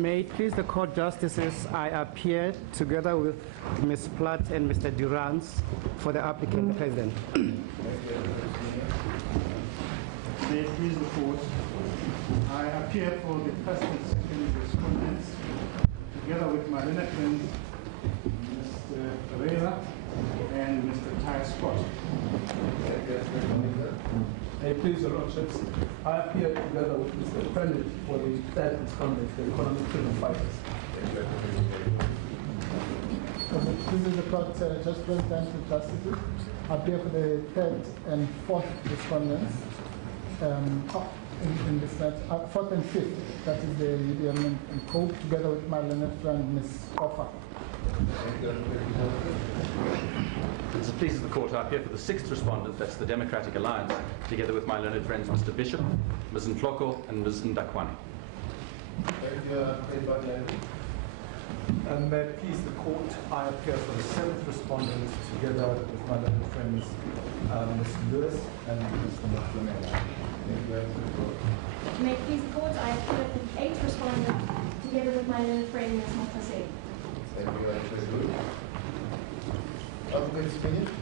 May it please the court justices, I appear together with Ms. Platt and Mr. Durans for the applicant, the president. May it please the court, I appear for the first and second respondents together with my learned friends, Mr. Pereira and Mr. Ty Scott. May it please the lordships, I appear together with Mr. Preamble for the third respondent, the economic freedom fighters. This is the court, Judge President and Justices. I appear for the third and fourth respondents. In this matter, fourth and fifth, that is the UDM and Co, together with my learned friend, Ms. Offa. As it pleases the court, I appear for the sixth respondent, that's the Democratic Alliance, together with my learned friends Mr. Bishop, Ms. Ntloko, and Ms. Ndakwani. And may it please the court, I appear for the seventh respondent, together with my learned friends Ms. Lewis and Mr. Mclemore. May it please the court, I appear for the eighth respondent, together with my learned friend Ms. Montase. Thank you, Arguments finished?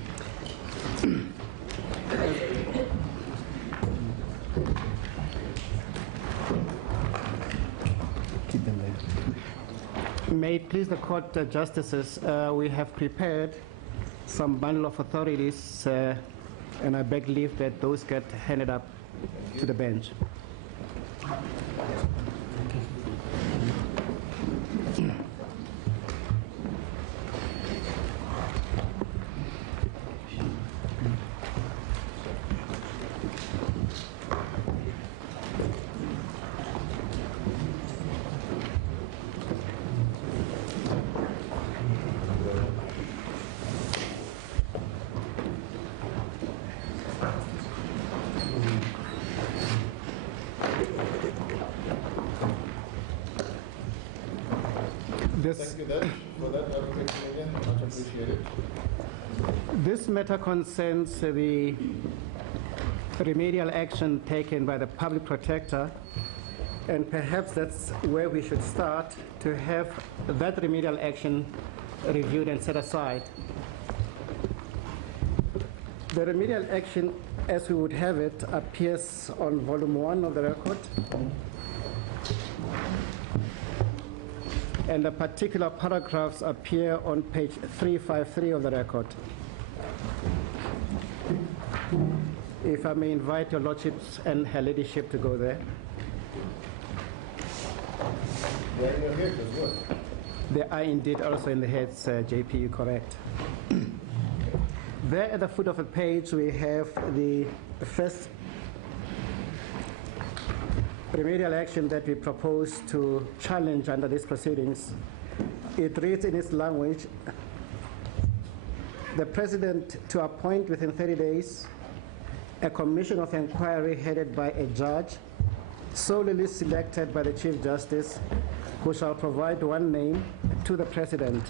May it please the court justices, we have prepared some bundle of authorities and I beg leave that those get handed up to the bench. Thank you, Dad, for that application again. Much appreciated. This matter concerns the remedial action taken by the public protector, and perhaps that's where we should start, to have that remedial action reviewed and set aside. The remedial action, as we would have it, appears on volume 1 of the record. And the particular paragraphs appear on page 353 of the record. If I may invite your lordships and her ladyship to go there. They're in your head as well. They are indeed also in the heads, JP, you're correct. There at the foot of the page we have the first remedial action that we propose to challenge under these proceedings. It reads in its language, the President to appoint within 30 days a commission of inquiry headed by a judge solely selected by the Chief Justice, who shall provide one name to the President.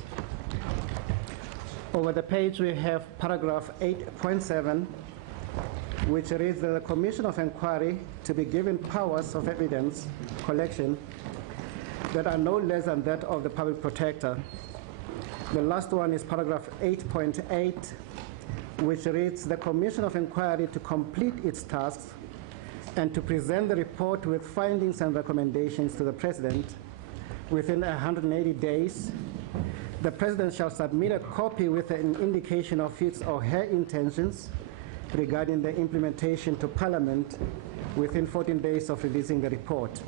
Over the page we have paragraph 8.7, which reads that the Commission of Inquiry to be given powers of evidence collection that are no less than that of the public protector. The last one is paragraph 8.8, which reads the Commission of Inquiry to complete its tasks and to present the report with findings and recommendations to the President within 180 days. The President shall submit a copy with an indication of his or her intentions regarding the implementation to Parliament within 14 days of releasing the report.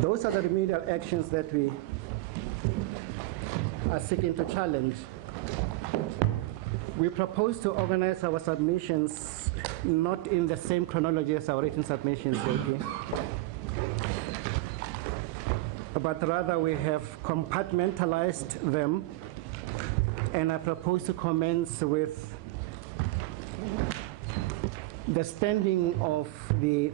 Those are the remedial actions that we are seeking to challenge. We propose to organize our submissions not in the same chronology as our written submissions, JP, but rather we have compartmentalized them, and I propose to commence with the standing of the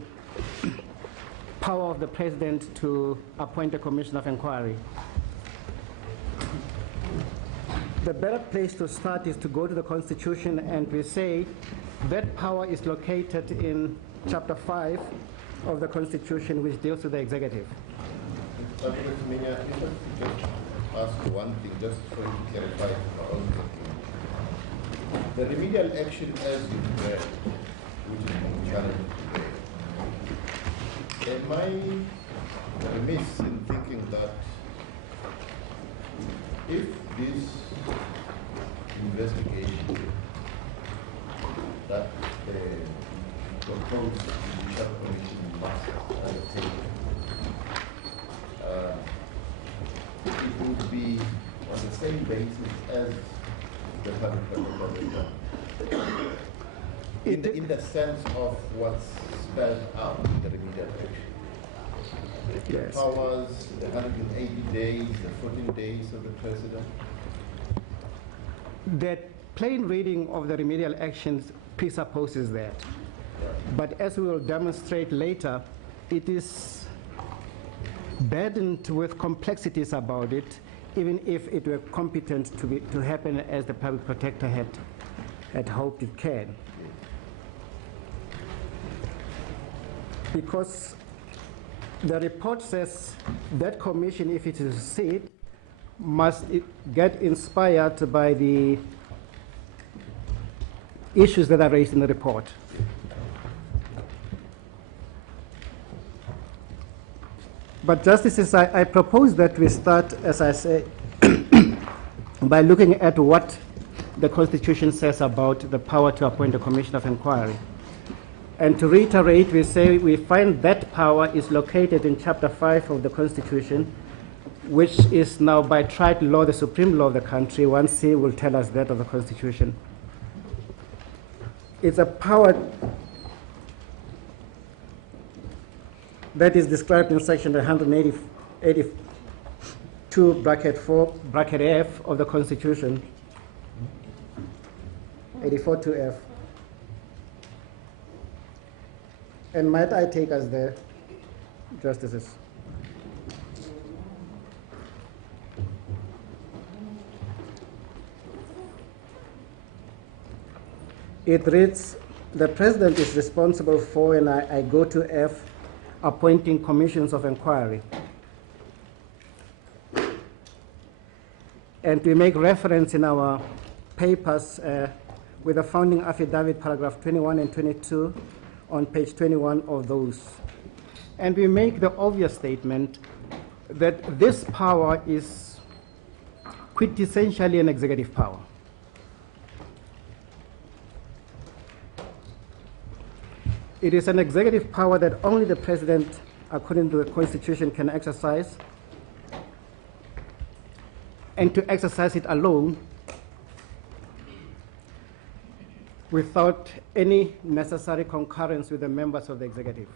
power of the President to appoint a commission of inquiry. The better place to start is to go to the Constitution, and we say that power is located in Chapter 5 of the Constitution, which deals with the executive. Advocate Semenya, if I could just ask you one thing, just so to clarify my own thinking. The remedial action as you read, which is being challenged today, am I remiss in thinking that if this investigation that the proposed judicial commission must undertake, it would be on the same basis as the public protector, in the sense of what's spelled out in the remedial action. The Yes. powers, the 180 days, the 14 days of the president. The plain reading of the remedial actions presupposes that. But as we will demonstrate later, it is burdened with complexities about it, even if it were competent to happen as the public protector had hoped it can. Because the report says that commission, if it is a seat, must get inspired by the issues that are raised in the report. But Justices, I propose that we start, as I say, by looking at what the Constitution says about the power to appoint a commission of inquiry. And to reiterate, we say we find that power is located in Chapter 5 of the Constitution, which is now by tried law the supreme law of the country. 1C will tell us that of the Constitution. It's a power that is described in Section 182, bracket 4, bracket F of the Constitution, 84(2)(f). And might I take us there, Justices? It reads, the President is responsible for, and I go to F, appointing commissions of inquiry. And we make reference in our papers with the founding affidavit, paragraph 21 and 22, on page 21 of those. And we make the obvious statement that this power is quintessentially an executive power. It is an executive power that only the President, according to the Constitution, can exercise, and to exercise it alone without any necessary concurrence with the members of the executive.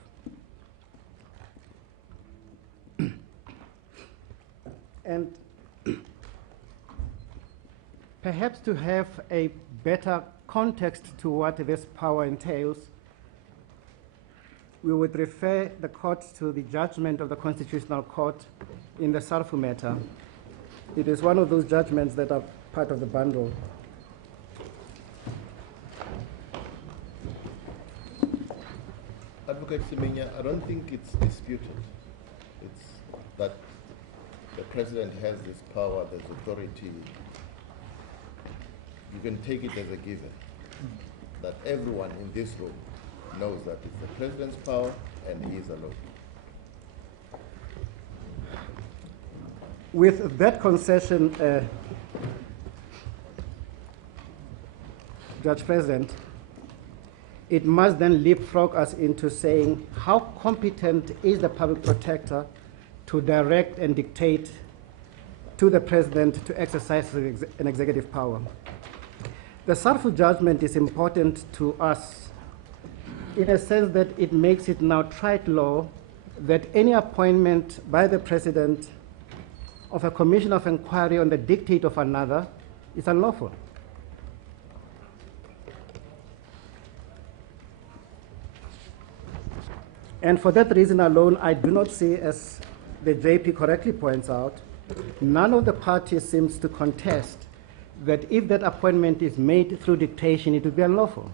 And perhaps to have a better context to what this power entails, we would refer the court to the judgment of the Constitutional Court in the Sarfu matter. It is one of those judgments that are part of the bundle. Advocate Semenya, I don't think it's disputed. It's that the President has this power, this authority. You can take it as a given that everyone in this room knows that it's the President's power and he is alone. With that concession, Judge President, it must then leapfrog us into saying how competent is the public protector to direct and dictate to the President to exercise an executive power. The Sarfu judgment is important to us in a sense that it makes it now tried law that any appointment by the President of a commission of inquiry on the dictate of another is unlawful. And for that reason alone, I do not see, as the JP correctly points out, none of the parties seems to contest that if that appointment is made through dictation, it would be unlawful.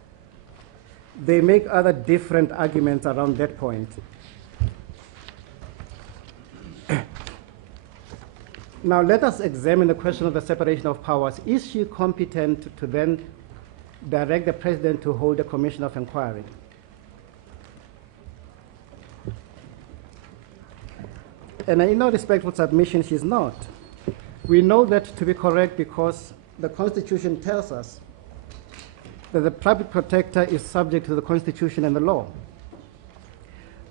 They make other different arguments around that point. Now let us examine the question of the separation of powers. Is she competent to then direct the President to hold a commission of inquiry? And in no respectful submission, she's not. We know that to be correct because the Constitution tells us that the public protector is subject to the Constitution and the law.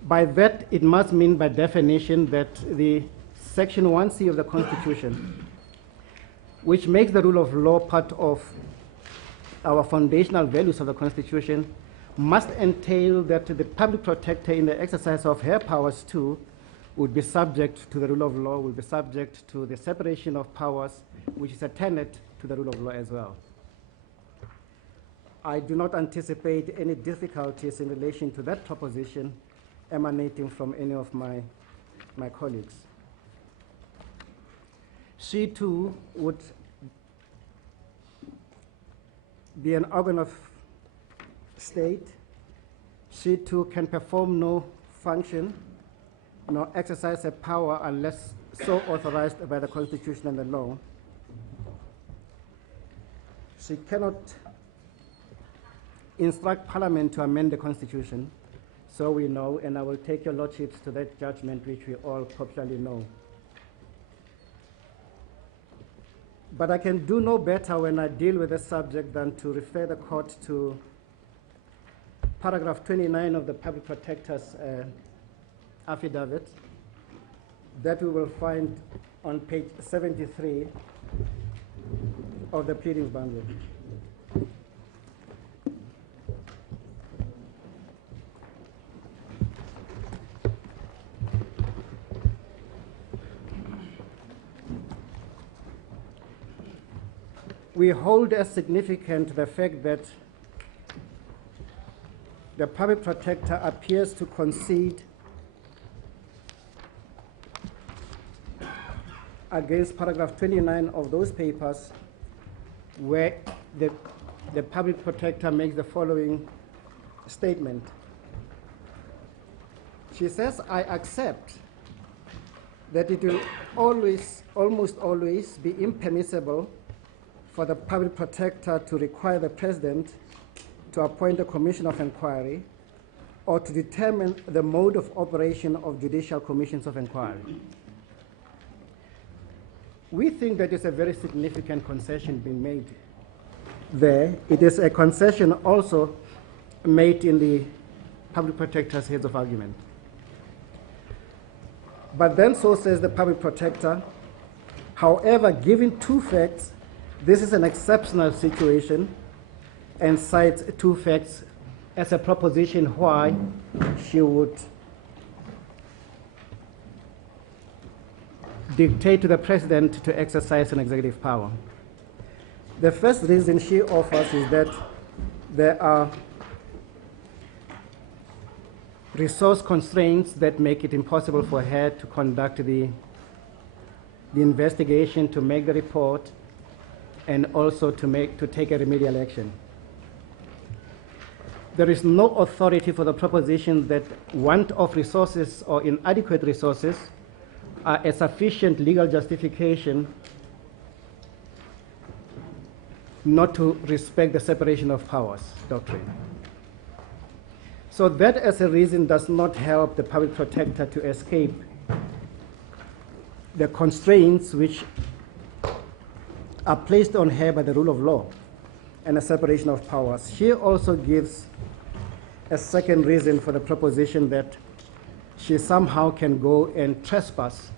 By that, it must mean by definition that the Section 1C of the Constitution, which makes the rule of law part of our foundational values of the Constitution, must entail that the public protector in the exercise of her powers too would be subject to the rule of law, would be subject to the separation of powers, which is a tenet to the rule of law as well. I do not anticipate any difficulties in relation to that proposition emanating from any of my colleagues. She too would be an organ of state. She too can perform no function nor exercise a power unless so authorized by the Constitution and the law. She cannot instruct Parliament to amend the Constitution, so we know, and I will take your lordships to that judgment which we all popularly know. But I can do no better when I deal with this subject than to refer the court to paragraph 29 of the Public Protector's affidavit that we will find on page 73 of the pleadings bundle. We hold as significant the fact that the public protector appears to concede against paragraph 29 of those papers, where the public protector makes the following statement. She says, I accept that it will almost always be impermissible for the public protector to require the President to appoint a commission of inquiry or to determine the mode of operation of judicial commissions of inquiry. We think that it's a very significant concession being made there. It is a concession also made in the public protector's heads of argument. But then so says the public protector, however, given two facts, this is an exceptional situation, and cites two facts as a proposition why she would dictate to the President to exercise an executive power. The first reason she offers is that there are resource constraints that make it impossible for her to conduct the investigation, to make the report, and also to take a remedial action. There is no authority for the proposition that want of resources or inadequate resources are a sufficient legal justification not to respect the separation of powers doctrine. So that as a reason does not help the public protector to escape the constraints which are placed on her by the rule of law and the separation of powers. She also gives a second reason for the proposition that she somehow can go and trespass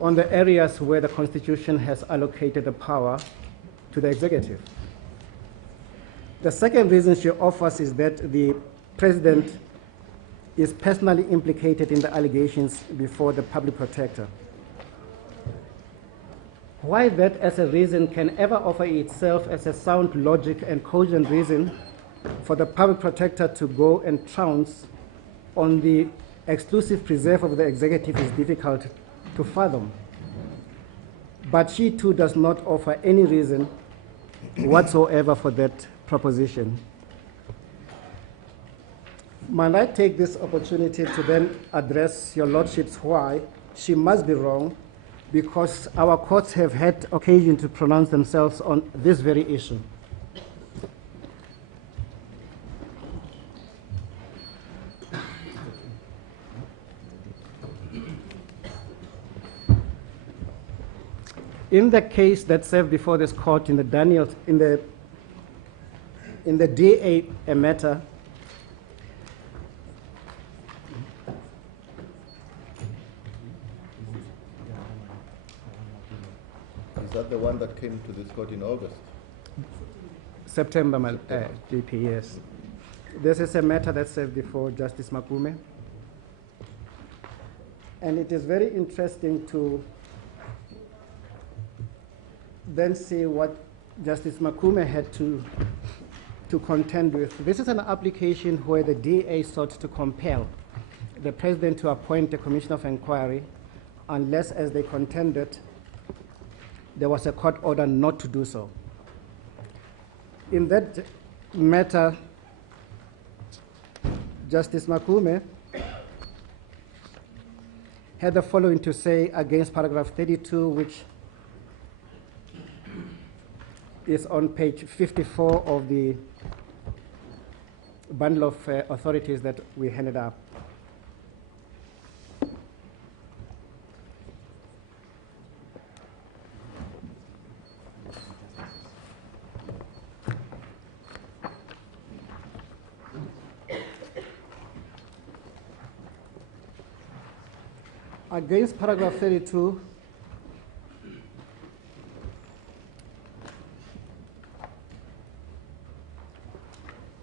on the areas where the Constitution has allocated the power to the executive. The second reason she offers is that the President is personally implicated in the allegations before the public protector. Why that as a reason can ever offer itself as a sound logic and cogent reason for the public protector to go and trounce on the exclusive preserve of the executive is difficult to fathom. But she too does not offer any reason whatsoever for that proposition. Might I take this opportunity to then address your lordships why she must be wrong because our courts have had occasion to pronounce themselves on this very issue. In the case that served before this court in the DA matter, Is that the one that came to this court in August? September, GP, yes. This is a matter that served before Justice Makume. And it is very interesting to then see what Justice Makume had to contend with. This is an application where the DA sought to compel the president to appoint a commission of inquiry unless, as they contended, there was a court order not to do so. In that matter, Justice Makume had the following to say against paragraph 32, which is on page 54 of the bundle of authorities that we handed up. Against paragraph 32,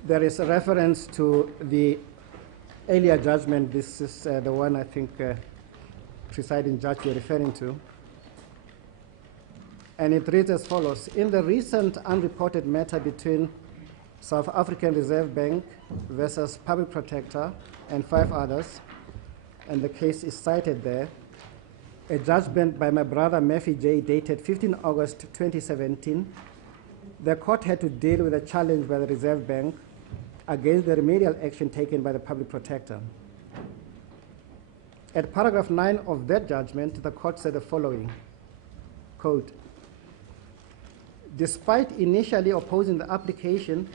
there is a reference to the earlier judgment. This is the one I think presiding judge you're referring to. And it reads as follows. In the recent unreported matter between South African Reserve Bank versus Public Protector and 5 others, and the case is cited there, a judgment by my brother Murphy J. dated 15 August 2017, the court had to deal with a challenge by the Reserve Bank against the remedial action taken by the Public Protector. At paragraph 9 of that judgment, the court said the following, quote, despite initially opposing the application,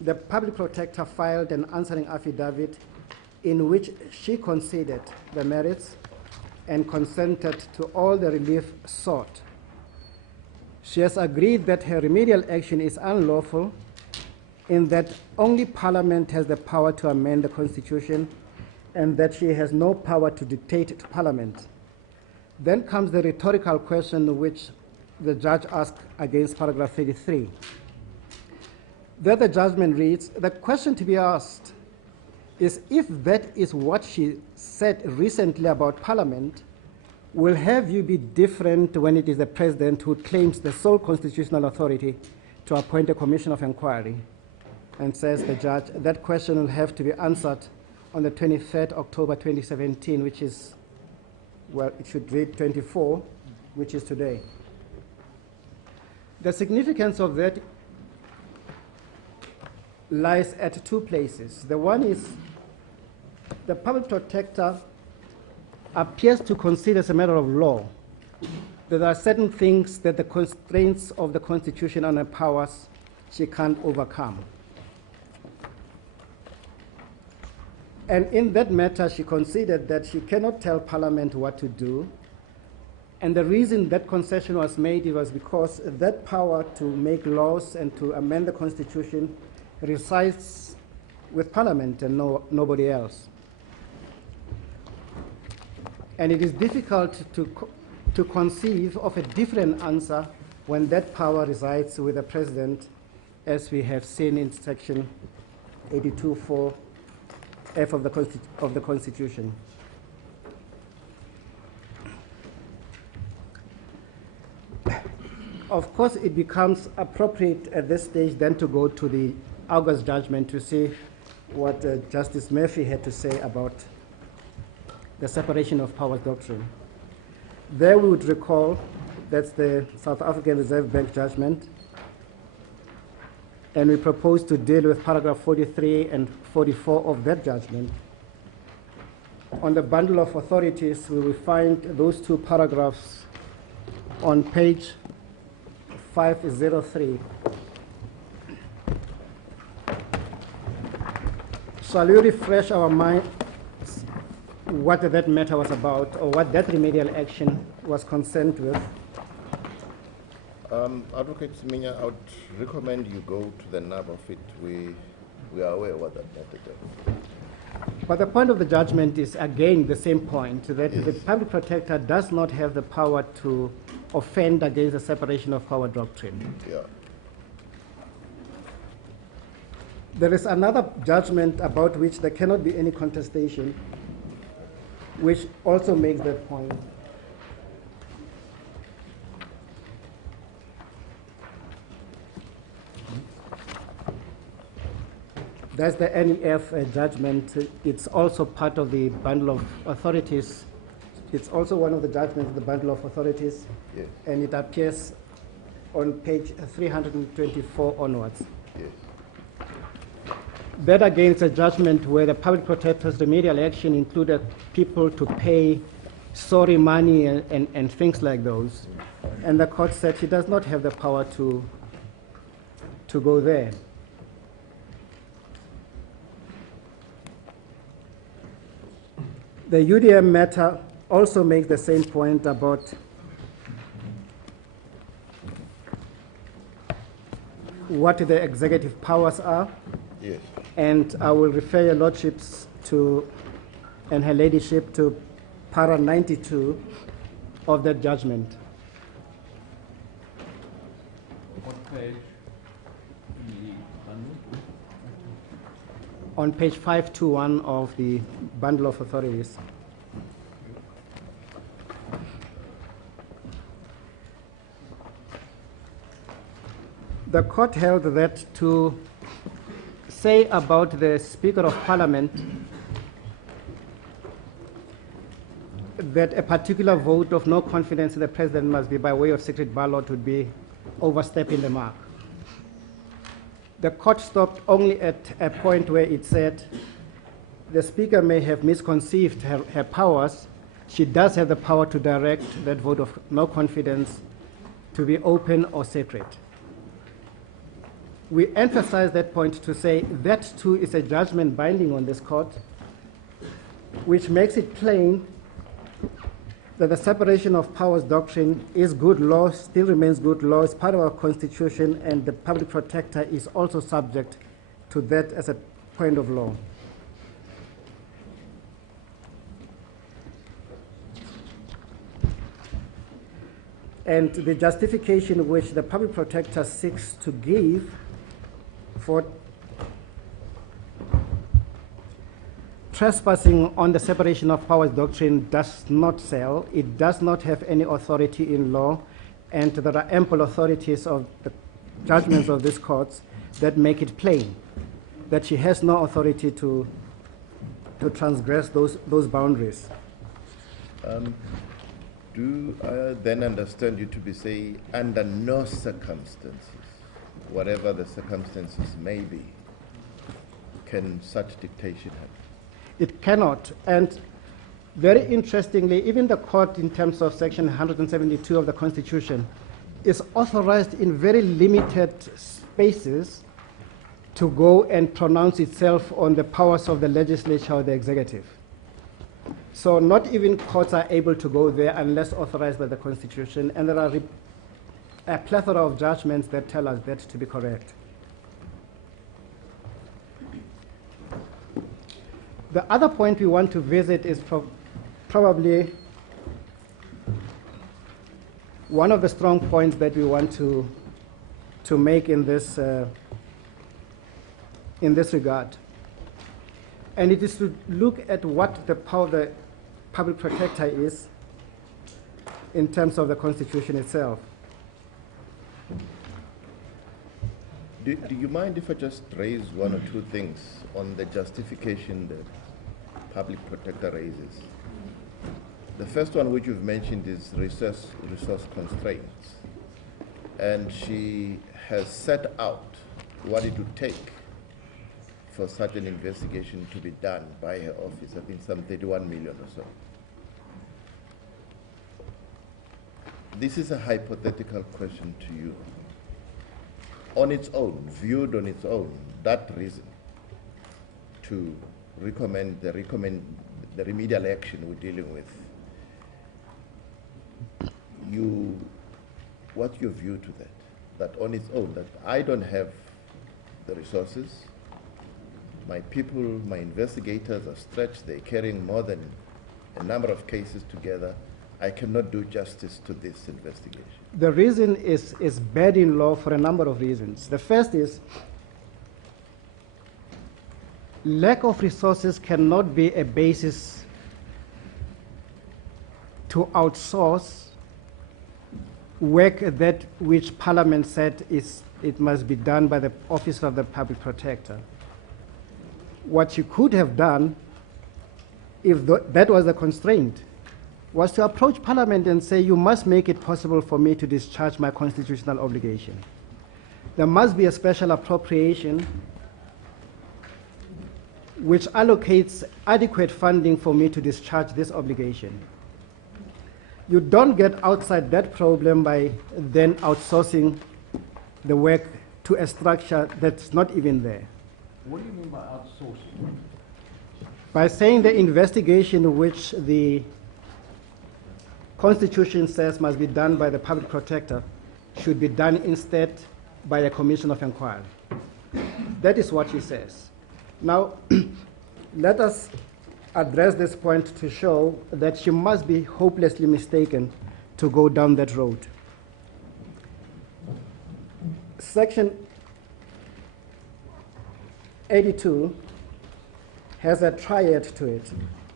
the Public Protector filed an answering affidavit in which she conceded the merits and consented to all the relief sought. She has agreed that her remedial action is unlawful in that only Parliament has the power to amend the Constitution and that she has no power to dictate to Parliament. Then comes the rhetorical question which the judge asked against paragraph 33. There the judgment reads, the question to be asked is if that is what she said recently about Parliament, will her view be different when it is the President who claims the sole constitutional authority to appoint a commission of inquiry? And says the judge, that question will have to be answered on the 23rd October 2017, which is, well, it should read 24, which is today. The significance of that lies at 2 places. The one is the Public Protector appears to consider as a matter of law that there are certain things that the constraints of the Constitution and her powers she can't overcome. And in that matter, she considered that she cannot tell Parliament what to do. And the reason that concession was made was because that power to make laws and to amend the Constitution resides with Parliament and nobody else. And it is difficult to conceive of a different answer when that power resides with the President, as we have seen in section 82(4) F of the Constitution. Of course, it becomes appropriate at this stage then to go to the August judgment to see what Justice Murphy had to say about the separation of powers doctrine. There we would recall that's the South African Reserve Bank judgment, and we propose to deal with paragraph 43 and 44 of that judgment. on the bundle of authorities, we will find those two paragraphs on page 503. Shall we refresh our minds what that matter was about, or what that remedial action was concerned with? Advocate Siminya, I would recommend you go to the nub of it. We are aware what that matter does. But the point of the judgment is again the same point, that Yes. the public protector does not have the power to offend against the separation of power doctrine. Yeah. There is another judgment about which there cannot be any contestation, which also makes that point. That's the NEF judgment. It's also part of the bundle of authorities. It's also one of the judgments of the bundle of authorities, Yes. and it appears on page 324 onwards. Yes. That again is a judgment where the public protector's remedial action included people to pay sorry money and things like those. And the court said he does not have the power to go there. The UDM matter also makes the same point about what the executive powers are. Yes. And I will refer your lordships to, and her ladyship, to para 92 of that judgment. What page? On page 521 of the bundle of authorities. The court held that to say about the Speaker of Parliament that a particular vote of no confidence in the President must be by way of secret ballot would be overstepping the mark. The court stopped only at a point where it said the Speaker may have misconceived her powers. She does have the power to direct that vote of no confidence to be open or secret. We emphasize that point to say that too is a judgment binding on this court, which makes it plain that the separation of powers doctrine is good law, still remains good law, it's part of our constitution, and the public protector is also subject to that as a point of law. And the justification which the public protector seeks to give for trespassing on the separation of powers doctrine does not sell. It does not have any authority in law, and there are ample authorities of the judgments of these courts that make it plain that she has no authority to transgress those boundaries. Do I then understand you to be saying, under no circumstances, whatever the circumstances may be, can such dictation happen? It cannot. And very interestingly, even the court, in terms of section 172 of the Constitution, is authorized in very limited spaces to go and pronounce itself on the powers of the legislature or the executive. So not even courts are able to go there unless authorized by the Constitution, and there are a plethora of judgments that tell us that to be correct. The other point we want to visit is probably one of the strong points that we want to make in this regard. And it is to look at what the power of the public protector is in terms of the Constitution itself. Do you mind if I just raise one or two things on the justification that public protector raises? The first one which you've mentioned is resource constraints. And she has set out what it would take for such an investigation to be done by her office, I think some 31 million or so. This is a hypothetical question to you. On its own, viewed on its own, that reason to recommend the remedial action we're dealing with, what's your view to that? That on its own, that I don't have the resources, my people, my investigators are stretched, they're carrying more than a number of cases together, I cannot do justice to this investigation. The reason is bad in law for a number of reasons. The first is lack of resources cannot be a basis to outsource work that which Parliament said it must be done by the Office of the Public Protector. What you could have done, if that was the constraint, was to approach Parliament and say, you must make it possible for me to discharge my constitutional obligation. There must be a special appropriation which allocates adequate funding for me to discharge this obligation. You don't get outside that problem by then outsourcing the work to a structure that's not even there. What do you mean by outsourcing? By saying the investigation which the Constitution says must be done by the Public Protector should be done instead by a Commission of Inquiry. That is what he says. Now, let us address this point to show that she must be hopelessly mistaken to go down that road. Section 82 has a triad to it.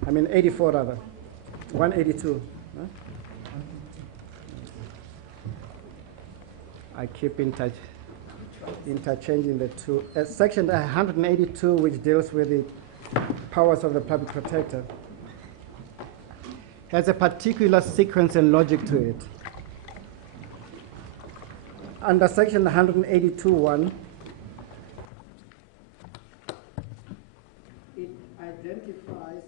84 rather, 182. Huh? I keep interchanging the two. Section 182, which deals with the powers of the Public Protector, has a particular sequence and logic to it. Under section 182(1), it identifies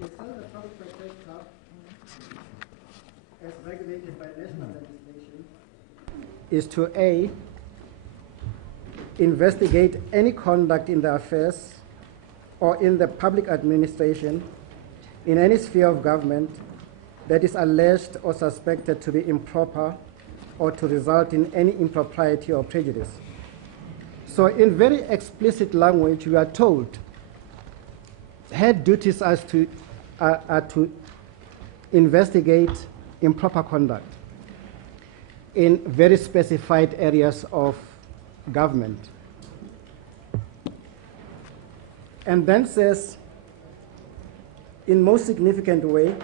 the Public Protector, as regulated by national legislation, is to A, investigate any conduct in the affairs or in the public administration in any sphere of government that is alleged or suspected to be improper or to result in any impropriety or prejudice. So in very explicit language, we are told her duties are to investigate improper conduct in very specified areas of government. And then says, in most significant way,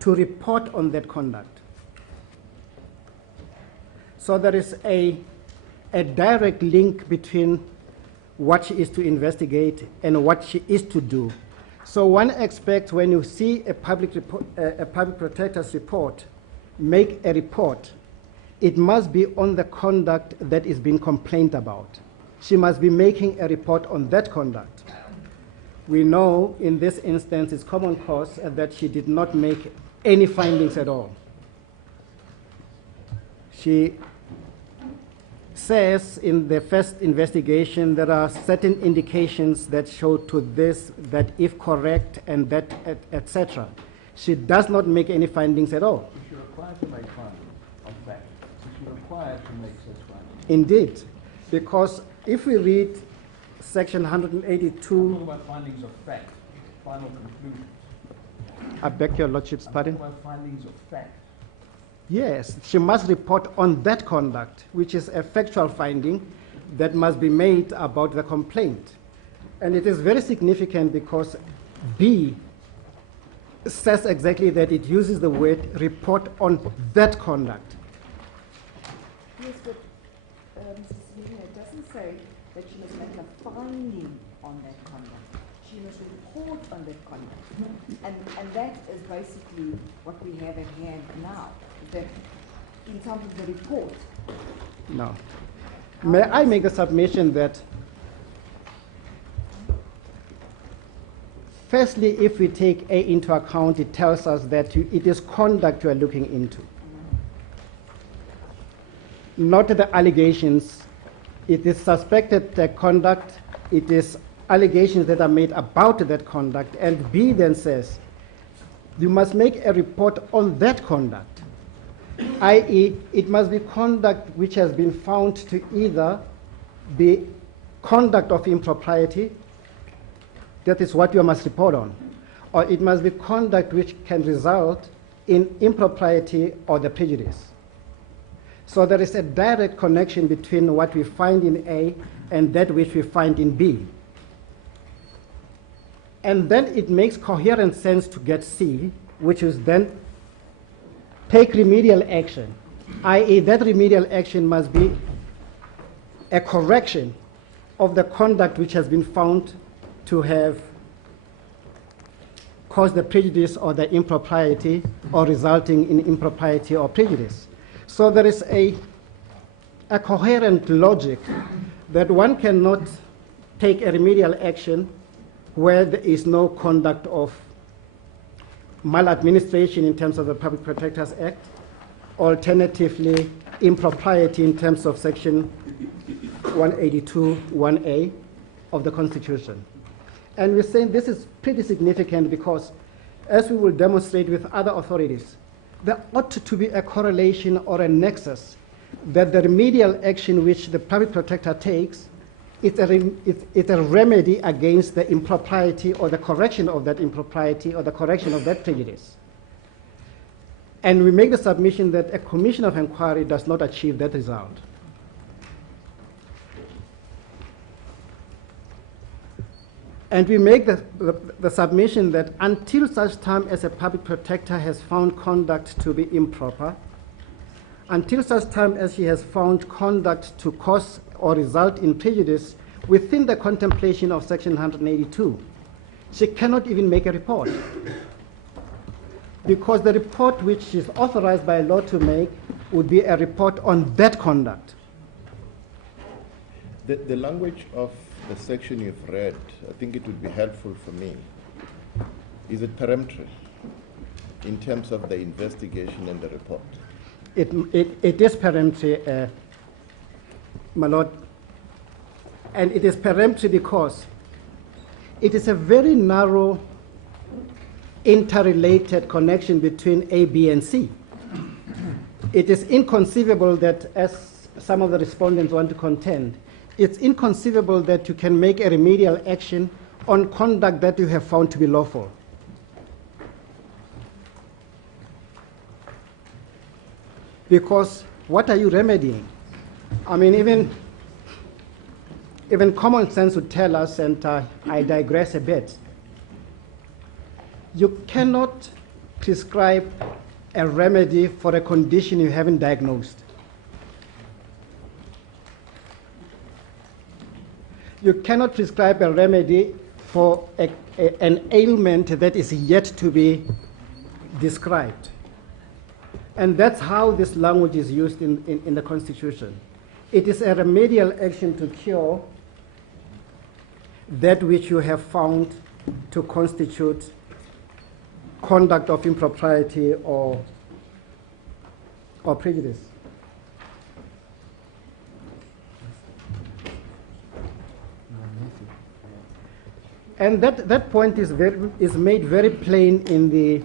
to report on that conduct. So there is a direct link between what she is to investigate and what she is to do. So one expects when you see a public protector's report, make a report, it must be on the conduct that is being complained about. She must be making a report on that conduct. We know in this instance it's common cause that she did not make any findings at all. She says in the first investigation there are certain indications that show to this, that if correct, and that, etc. She does not make any findings at all. Is she required to make findings of fact? Is she required to make such findings? Indeed, because if we read section 182... I'm talking about findings of fact, final conclusions. I beg your lordship's pardon? I'm talking about findings of fact. Yes, she must report on that conduct, which is a factual finding that must be made about the complaint. And it is very significant because B says exactly that it uses the word report on that conduct. Yes, but Mrs. Selina, it doesn't say that she must make a finding on that conduct. She must report on that conduct. And that is basically what we have at hand now. That in terms of the report. No. May I make a submission that firstly, if we take A into account, it tells us that it is conduct you are looking into. Not the allegations. It is suspected conduct. It is allegations that are made about that conduct. And B then says, you must make a report on that conduct. I.e., it must be conduct which has been found to either be conduct of impropriety, that is what you must report on, or it must be conduct which can result in impropriety or the prejudice. So there is a direct connection between what we find in A and that which we find in B. And then it makes coherent sense to get C, which is then take remedial action, i.e. that remedial action must be a correction of the conduct which has been found to have caused the prejudice or the impropriety or resulting in impropriety or prejudice. So there is a coherent logic that one cannot take a remedial action where there is no conduct of maladministration in terms of the Public Protectors Act, alternatively impropriety in terms of section 182(1)(a) of the Constitution. And we're saying this is pretty significant because, as we will demonstrate with other authorities, there ought to be a correlation or a nexus that the remedial action which the public protector takes is a remedy against the impropriety or the correction of that impropriety or the correction of that prejudice. And we make the submission that a commission of inquiry does not achieve that result. And we make the submission that until such time as a public protector has found conduct to be improper, until such time as he has found conduct to cause or result in prejudice within the contemplation of Section 182, she cannot even make a report. Because the report which she is authorized by law to make would be a report on that conduct. The language of the section you've read, I think it would be helpful for me. Is it peremptory in terms of the investigation and the report? It is peremptory, my Lord. And it is peremptory because it is a very narrow interrelated connection between A, B, and C. It is inconceivable that, as some of the respondents want to contend, it's inconceivable that you can make a remedial action on conduct that you have found to be lawful. Because what are you remedying? I mean, even common sense would tell us, and I digress a bit, you cannot prescribe a remedy for a condition you haven't diagnosed. You cannot prescribe a remedy for an ailment that is yet to be described. And that's how this language is used in the Constitution. It is a remedial action to cure that which you have found to constitute conduct of impropriety or prejudice. And that point is made very plain in the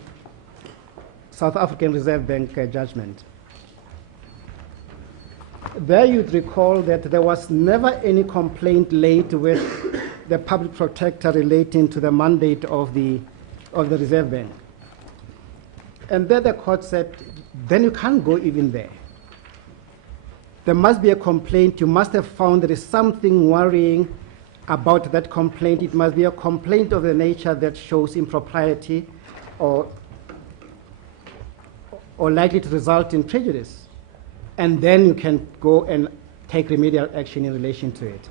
South African Reserve Bank judgment. There you'd recall that there was never any complaint laid with the public protector relating to the mandate of the Reserve Bank. And there the court said, then you can't go even there. There must be a complaint. You must have found there is something worrying about that complaint. It must be a complaint of the nature that shows impropriety or likely to result in prejudice. and then you can go and take remedial action in relation to it.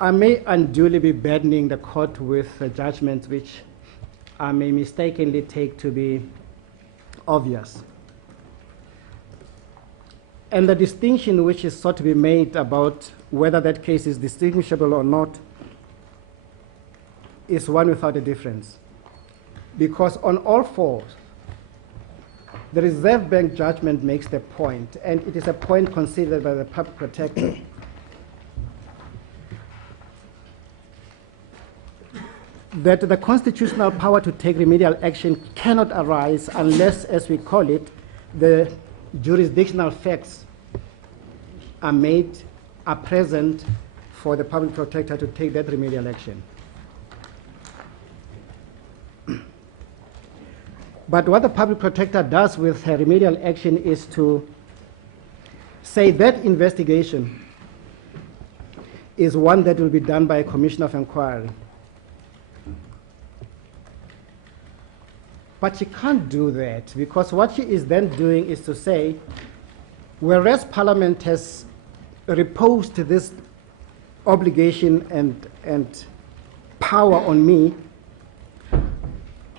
I may unduly be burdening the court with judgments which I may mistakenly take to be obvious. And the distinction which is sought to be made about whether that case is distinguishable or not is one without a difference. Because on all fours, the Reserve Bank judgment makes the point, and it is a point considered by the public protector, that the constitutional power to take remedial action cannot arise unless, as we call it, the jurisdictional facts are present for the public protector to take that remedial action. But what the public protector does with her remedial action is to say that investigation is one that will be done by a commission of inquiry. But she can't do that, because what she is then doing is to say, whereas Parliament has reposed this obligation and power on me,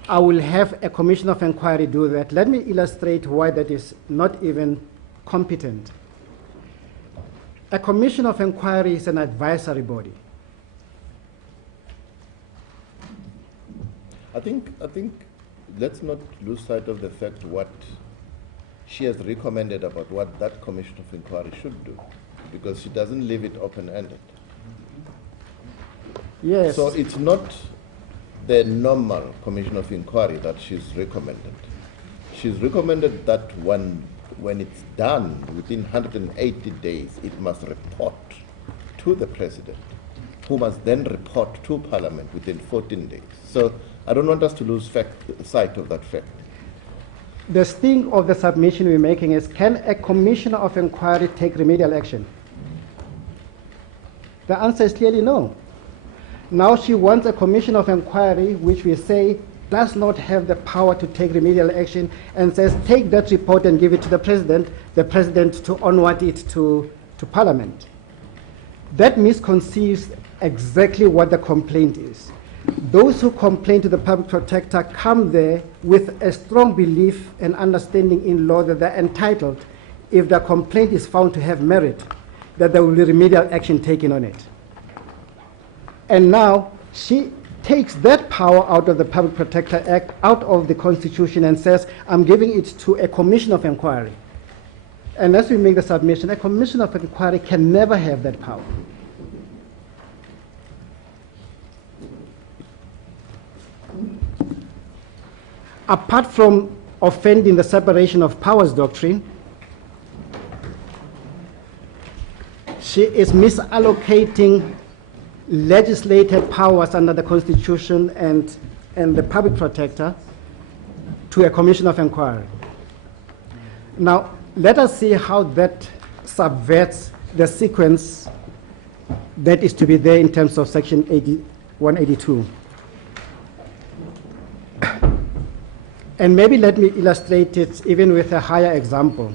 I will have a commission of inquiry do that. Let me illustrate why that is not even competent. A commission of inquiry is an advisory body. I think let's not lose sight of the fact what she has recommended about what that commission of inquiry should do, because she doesn't leave it open-ended. Yes. So it's not the normal commission of inquiry that she's recommended. She's recommended that when it's done within 180 days, it must report to the president, who must then report to Parliament within 14 days. So I don't want us to lose sight of that fact. The sting of the submission we're making is, can a commissioner of inquiry take remedial action? The answer is clearly no. Now she wants a commission of inquiry which we say does not have the power to take remedial action, and says take that report and give it to the president to onward it to Parliament. That misconceives exactly what the complaint is. Those who complain to the public protector come there with a strong belief and understanding in law that they're entitled, if their complaint is found to have merit, that there will be remedial action taken on it. And now she takes that power out of the Public Protector Act, out of the Constitution, and says, I'm giving it to a commission of inquiry. And as we make the submission, a commission of inquiry can never have that power. Apart from offending the separation of powers doctrine, she is misallocating legislated powers under the Constitution and the Public Protector to a commission of inquiry. Now, let us see how that subverts the sequence that is to be there in terms of Section 182. And maybe let me illustrate it even with a higher example.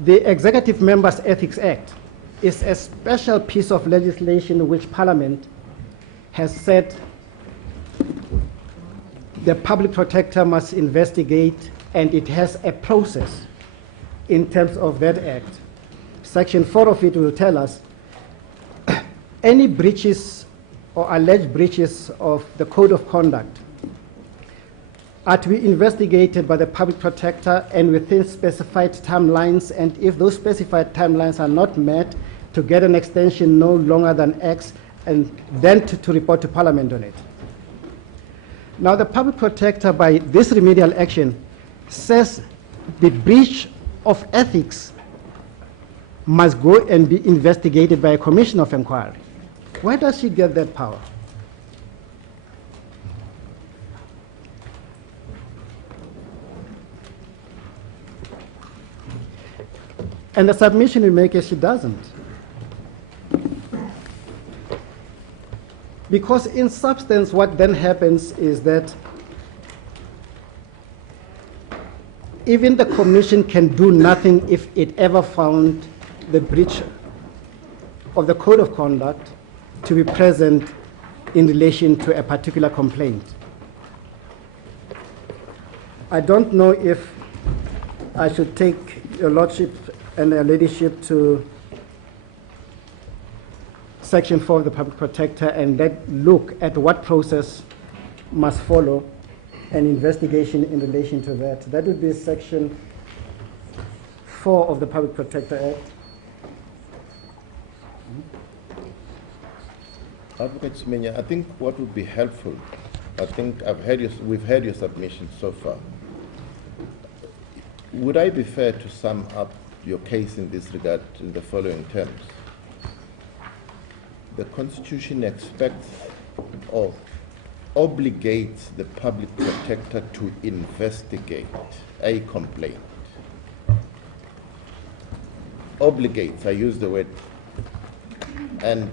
The Executive Members Ethics Act is a special piece of legislation which Parliament has said the public protector must investigate, and it has a process in terms of that act. Section 4 of it will tell us any breaches or alleged breaches of the code of conduct are to be investigated by the public protector and within specified timelines, and if those specified timelines are not met, to get an extension no longer than X, and then to report to Parliament on it. Now the public protector, by this remedial action, says the breach of ethics must go and be investigated by a commission of inquiry. Where does she get that power? And the submission we make is she doesn't. Because in substance, what then happens is that even the commission can do nothing if it ever found the breach of the code of conduct to be present in relation to a particular complaint. I don't know if I should take your lordship and your ladyship to Section 4 of the Public Protector and look at what process must follow an investigation in relation to that. That would be Section 4 of the Public Protector Act. Advocate Semenya, I think what would be helpful, I think we've heard your submission so far. Would I be fair to sum up your case in this regard in the following terms? The Constitution expects or obligates the public protector to investigate a complaint. Obligates, I use the word, and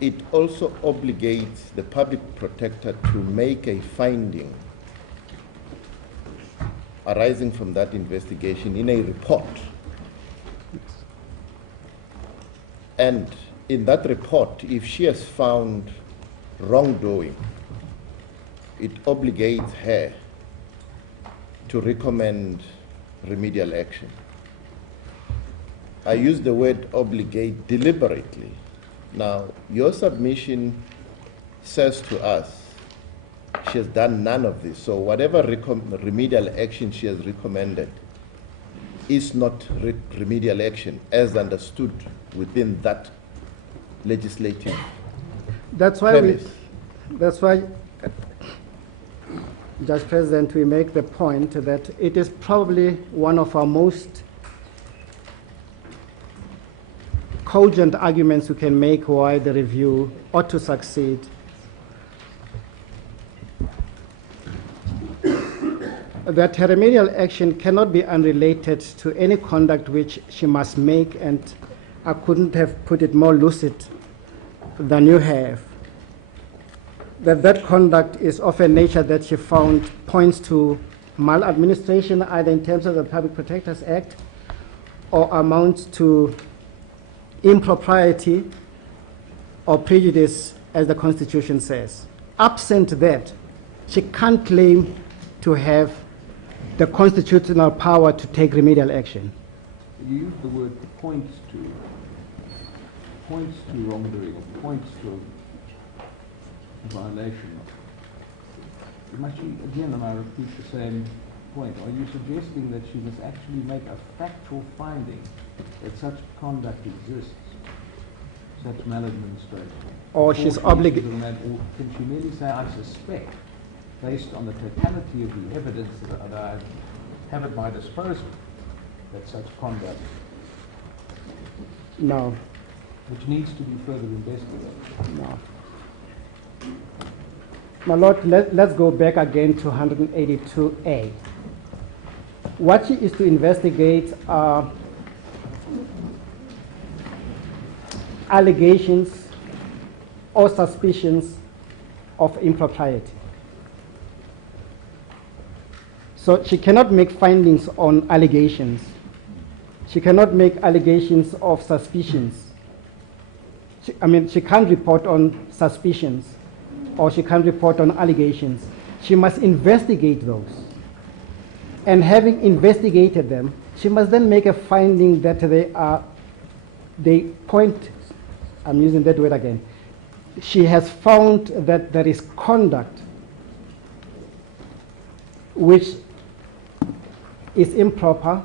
it also obligates the public protector to make a finding arising from that investigation in a report. And in that report, if she has found wrongdoing, it obligates her to recommend remedial action. I use the word obligate deliberately. Now, your submission says to us she has done none of this, so whatever remedial action she has recommended is not remedial action as understood within that legislative premise. That's why, Judge President, we make the point that it is probably one of our most cogent arguments we can make why the review ought to succeed. That her remedial action cannot be unrelated to any conduct which she must make, and I couldn't have put it more lucid than you have. That conduct is of a nature that she found points to maladministration, either in terms of the Public Protectors Act or amounts to impropriety or prejudice, as the Constitution says. Absent that, she can't claim to have the constitutional power to take remedial action. You use the word points to wrongdoing, or points to a violation. Again, and I repeat the same point, are you suggesting that she must actually make a factual finding that such conduct exists, such maladministration? Or she's obligated? Or can she merely say, I suspect, based on the totality of the evidence that I have at my disposal, that such conduct, no, which needs to be further investigated? No. My Lord, let's go back again to 182A. What she is to investigate are allegations or suspicions of impropriety. So she cannot make findings on allegations. She cannot make allegations of suspicions. She can't report on suspicions, or she can't report on allegations. She must investigate those. And having investigated them, she must then make a finding that they point, I'm using that word again, she has found that there is conduct which is improper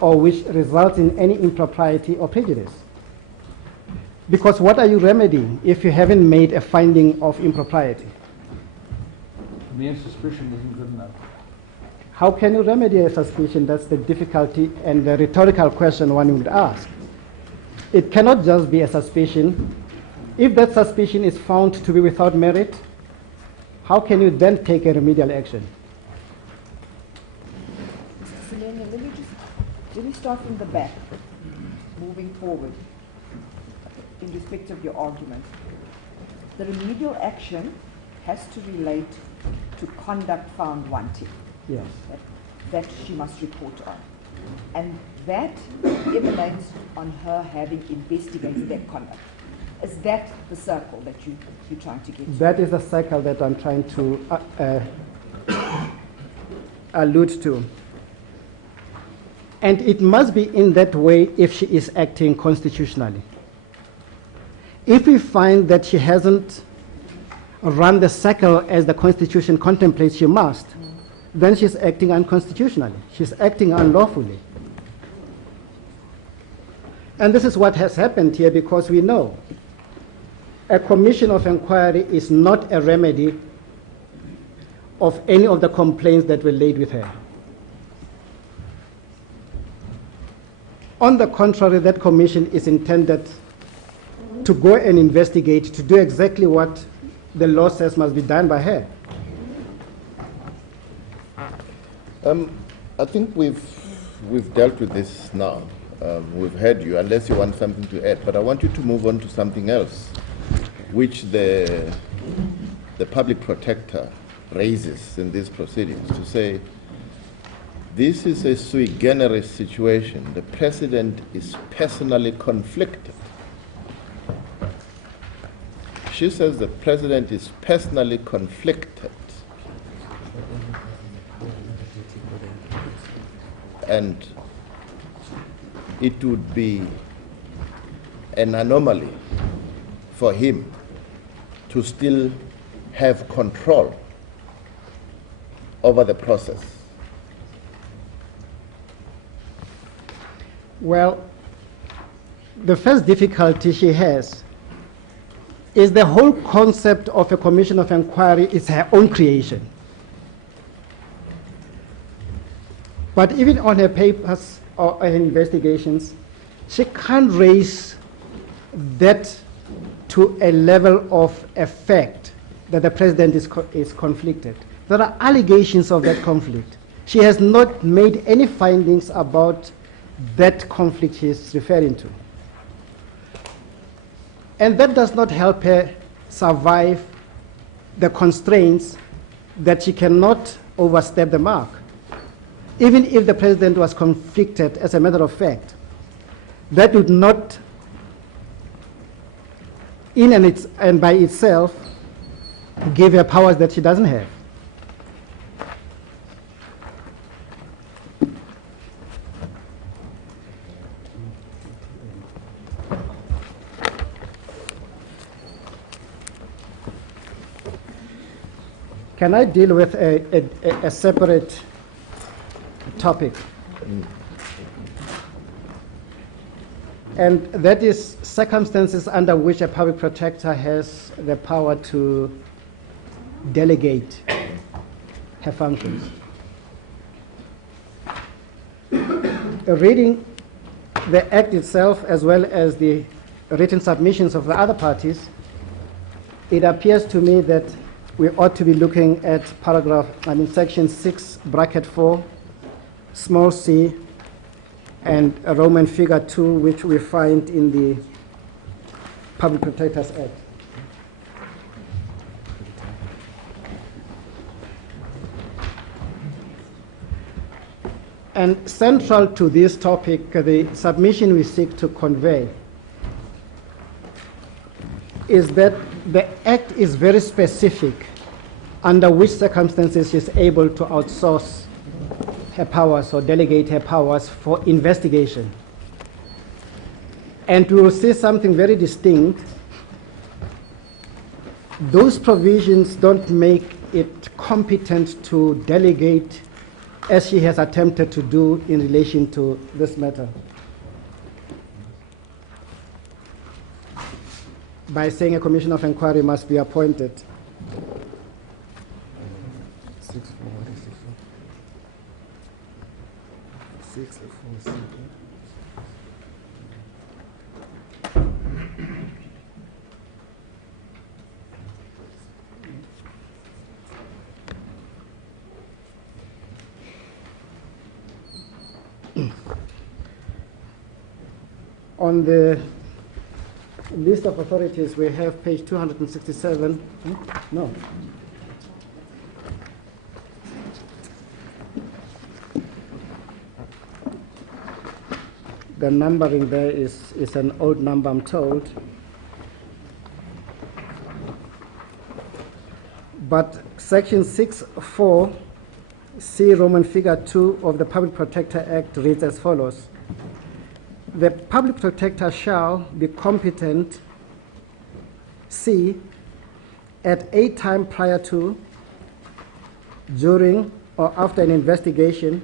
or which results in any impropriety or prejudice. Because what are you remedying if you haven't made a finding of impropriety? Mere suspicion isn't good enough. How can you remedy a suspicion? That's the difficulty and the rhetorical question one would ask. It cannot just be a suspicion. If that suspicion is found to be without merit, how can you then take a remedial action? Mr. Semenya, let me start from the back, moving forward, in respect of your argument. The remedial action has to relate to conduct found wanting. Yes. that she must report on. And that emanates on her having investigated that conduct. Is that the circle that you're trying to get to? That is the cycle that I'm trying to allude to. And it must be in that way if she is acting constitutionally. If we find that she hasn't run the cycle as the Constitution contemplates she must, then she's acting unconstitutionally. She's acting unlawfully. And this is what has happened here, because we know a commission of inquiry is not a remedy of any of the complaints that were laid with her. On the contrary, that commission is intended to go and investigate, to do exactly what the law says must be done by her. I think we've dealt with this now. We've heard you, unless you want something to add. But I want you to move on to something else, which the public protector raises in these proceedings, to say this is a sui generis situation. The president is personally conflicted. She says the president is personally conflicted. And it would be an anomaly for him to still have control over the process. Well, the first difficulty she has is the whole concept of a commission of inquiry is her own creation. But even on her papers or her investigations, she can't raise that to a level of effect that the president is conflicted. There are allegations of that conflict. She has not made any findings about that conflict she is referring to. And that does not help her survive the constraints that she cannot overstep the mark. Even if the president was conflicted, as a matter of fact, that would not, in and by itself, give her powers that she doesn't have. Can I deal with a separate topic? And that is circumstances under which a public protector has the power to delegate her functions. Reading the Act itself, as well as the written submissions of the other parties, it appears to me that we ought to be looking at section 6, bracket 4, small c, and a Roman figure 2, which we find in the Public Protectors Act. And central to this topic, the submission we seek to convey is that the Act is very specific under which circumstances she is able to outsource her powers or delegate her powers for investigation. And we will see something very distinct. Those provisions don't make it competent to delegate as she has attempted to do in relation to this matter, by saying a commission of inquiry must be appointed. On the list of authorities, we have page 267. No. The numbering there is an old number, I'm told. But Section 6(4) C Roman figure 2 of the Public Protector Act reads as follows. The Public Protector shall be competent, C, at a time prior to, during, or after an investigation,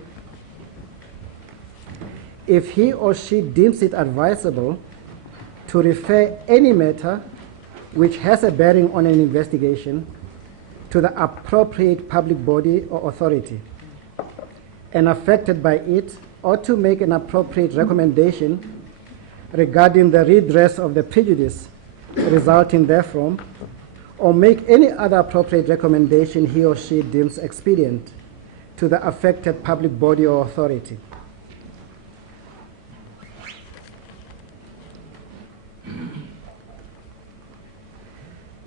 if he or she deems it advisable to refer any matter which has a bearing on an investigation to the appropriate public body or authority and affected by it, or to make an appropriate recommendation regarding the redress of the prejudice resulting therefrom, or make any other appropriate recommendation he or she deems expedient to the affected public body or authority.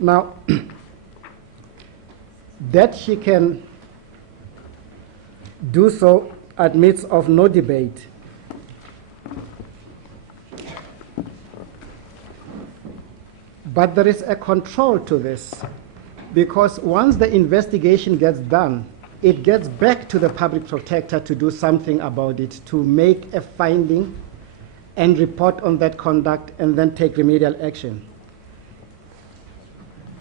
Now, that she can do so admits of no debate. But there is a control to this, because once the investigation gets done, it gets back to the public protector to do something about it, to make a finding and report on that conduct and then take remedial action.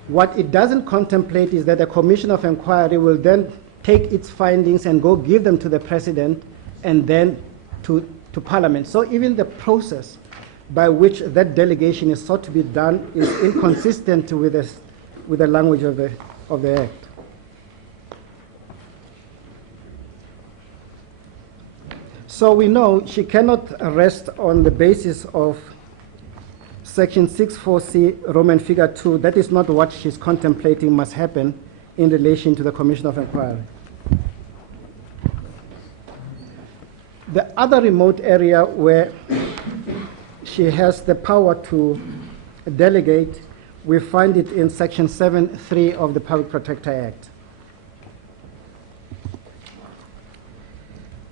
What it doesn't contemplate is that the Commission of Inquiry will then take its findings and go give them to the President and then to Parliament. So even the process by which that delegation is sought to be done is inconsistent with the language of the Act. So we know she cannot rest on the basis of Section 6(4)C Roman figure 2. That is not what she's contemplating must happen in relation to the Commission of Inquiry. The other remote area where she has the power to delegate, we find it in Section 7(3) of the Public Protector Act.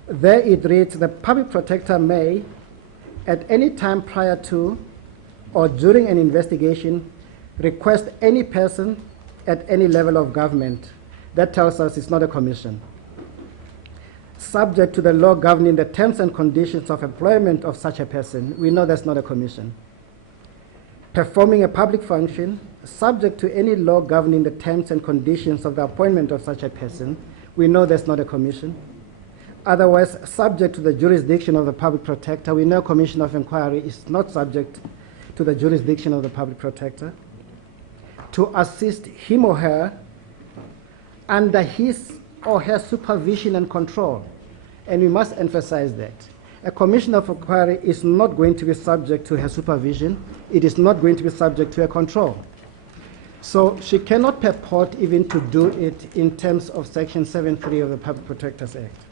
There it reads, the Public Protector may, at any time prior to or during an investigation, request any person at any level of government. That tells us it's not a commission. Subject to the law governing the terms and conditions of employment of such a person. We know that's not a commission. Performing a public function, subject to any law governing the terms and conditions of the appointment of such a person. We know that's not a commission. Otherwise, subject to the jurisdiction of the Public Protector. We know Commission of Inquiry is not subject to the jurisdiction of the Public Protector. To assist him or her under his or her supervision and control. And we must emphasize that. A Commission of Inquiry is not going to be subject to her supervision. It is not going to be subject to her control. So she cannot purport even to do it in terms of Section 7(3) of the Public Protectors Act.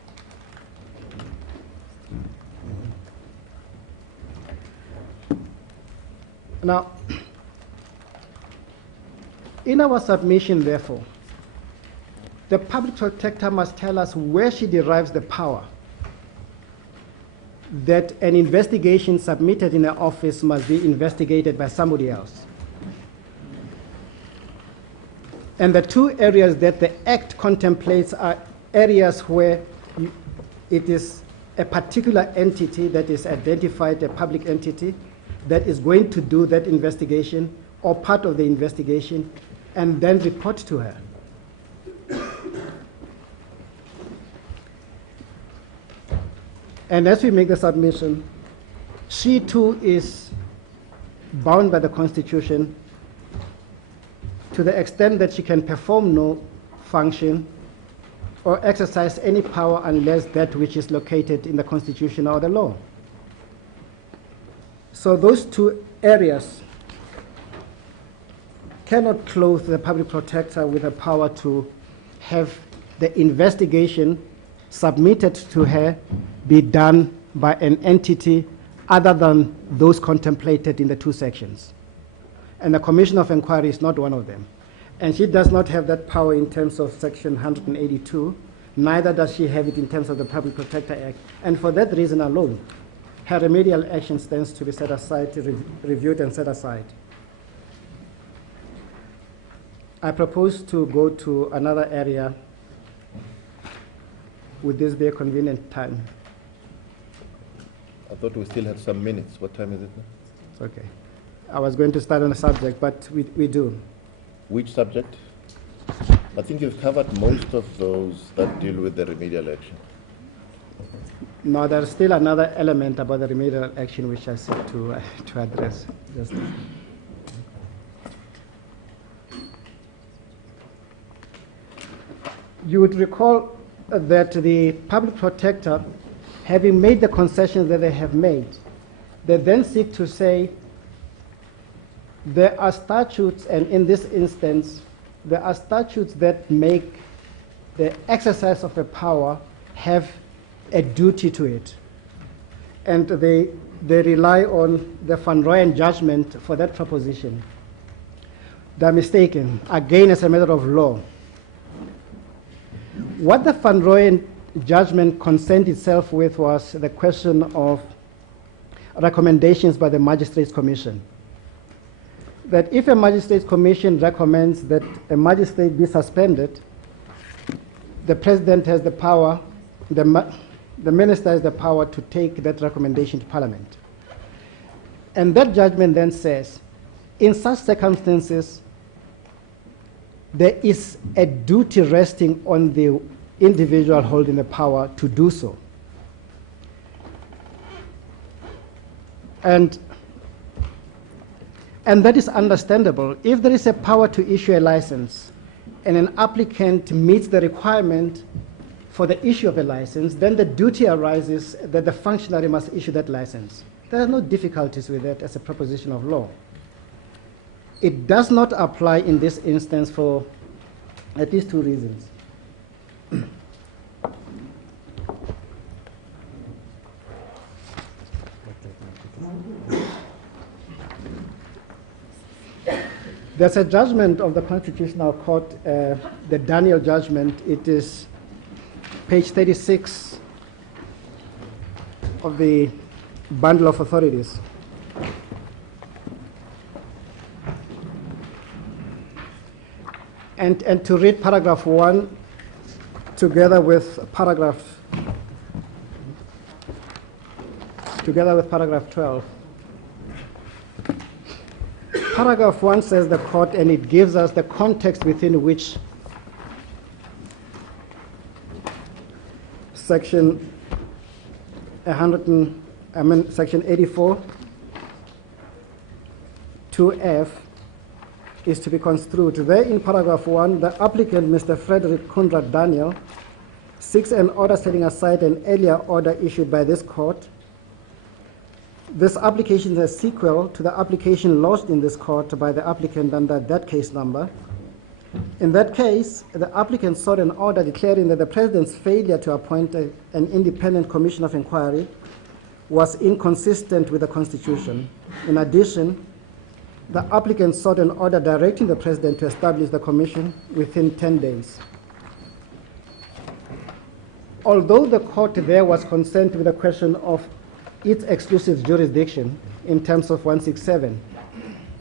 Now, in our submission, therefore, the Public Protector must tell us where she derives the power that an investigation submitted in her office must be investigated by somebody else. And the two areas that the Act contemplates are areas where it is a particular entity that is identified, a public entity, that is going to do that investigation or part of the investigation and then report to her. And as we make the submission, she too is bound by the Constitution to the extent that she can perform no function or exercise any power unless that which is located in the Constitution or the law. So those two areas cannot clothe the Public Protector with the power to have the investigation submitted to her be done by an entity other than those contemplated in the two sections. And the Commission of Inquiry is not one of them. And she does not have that power in terms of Section 182, neither does she have it in terms of the Public Protector Act. And for that reason alone, her remedial action stands to be set aside, reviewed and set aside. I propose to go to another area. Would this be a convenient time? I thought we still had some minutes. What time is it now? It's okay. I was going to start on a subject, but we do. Which subject? I think you've covered most of those that deal with the remedial action. No, there's still another element about the remedial action which I seek to address. Just you would recall that the public protector, having made the concessions that they have made, they then seek to say there are statutes, and in this instance, there are statutes that make the exercise of a power have a duty to it. And they rely on the Van Rooyen judgment for that proposition. They're mistaken, again as a matter of law. What the Van Rooyen judgment concerned itself with was the question of recommendations by the Magistrates Commission. That if a Magistrates Commission recommends that a magistrate be suspended, the President has the power, the Minister has the power to take that recommendation to Parliament. And that judgment then says, in such circumstances, there is a duty resting on the individual holding the power to do so. And that is understandable. If there is a power to issue a license and an applicant meets the requirement for the issue of a license, then the duty arises that the functionary must issue that license. There are no difficulties with that as a proposition of law. It does not apply in this instance for at least two reasons. There's a judgment of the Constitutional Court, the Daniel judgment. It is page 36 of the bundle of authorities. And to read paragraph 1 together with paragraph 12. Paragraph 1 says the court, and it gives us the context within which section 84 2F is to be construed. There in paragraph 1, the applicant, Mr. Frederick Conrad Daniel, seeks an order setting aside an earlier order issued by this court. This application is a sequel to the application lodged in this court by the applicant under that case number. In that case, the applicant sought an order declaring that the President's failure to appoint an independent commission of inquiry was inconsistent with the Constitution. In addition, the applicant sought an order directing the President to establish the commission within 10 days. Although the court there was concerned with the question of its exclusive jurisdiction in terms of 167,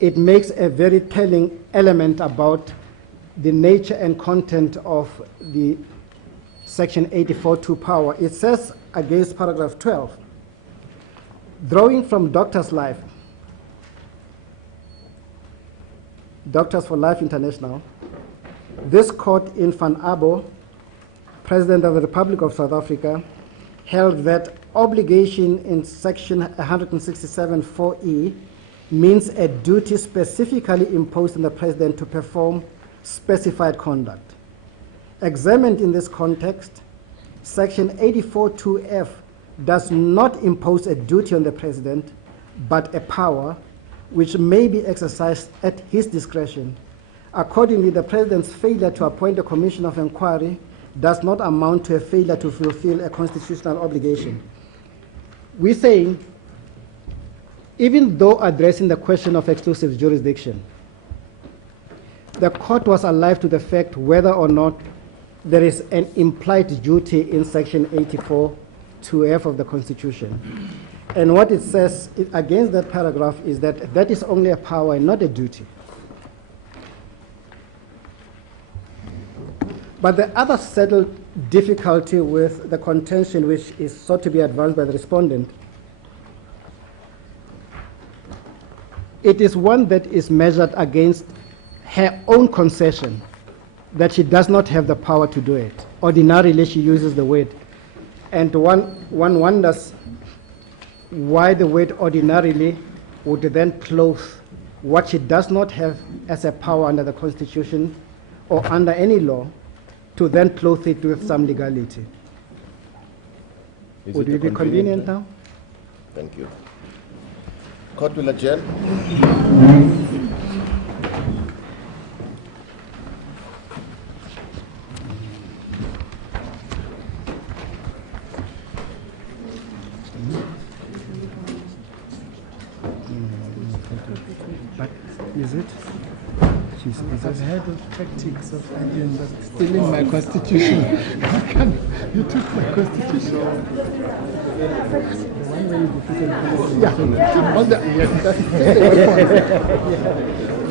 it makes a very telling element about the nature and content of the section 84.2 power. It says against paragraph 12, drawing from Doctors for Life International, this court in Van Abo, President of the Republic of South Africa, held that obligation in section 167.4e means a duty specifically imposed on the President to perform specified conduct. Examined in this context, section 84.2f does not impose a duty on the President, but a power which may be exercised at his discretion. Accordingly, the President's failure to appoint a commission of inquiry does not amount to a failure to fulfill a constitutional obligation. We're saying, even though addressing the question of exclusive jurisdiction, the court was alive to the fact whether or not there is an implied duty in section 84.2f of the Constitution. And what it says against that paragraph is that that is only a power and not a duty. But the other settled difficulty with the contention which is sought to be advanced by the respondent, it is one that is measured against her own concession that she does not have the power to do it. Ordinarily, she uses the word. And one wonders why the word ordinarily would then clothe what she does not have as a power under the Constitution or under any law, to then clothe it with some legality. Would it be convenient now? Thank you. Court will adjourn. But is it? I've heard of tactics of Indians of stealing my constitution. You took my constitution. The one where you defeated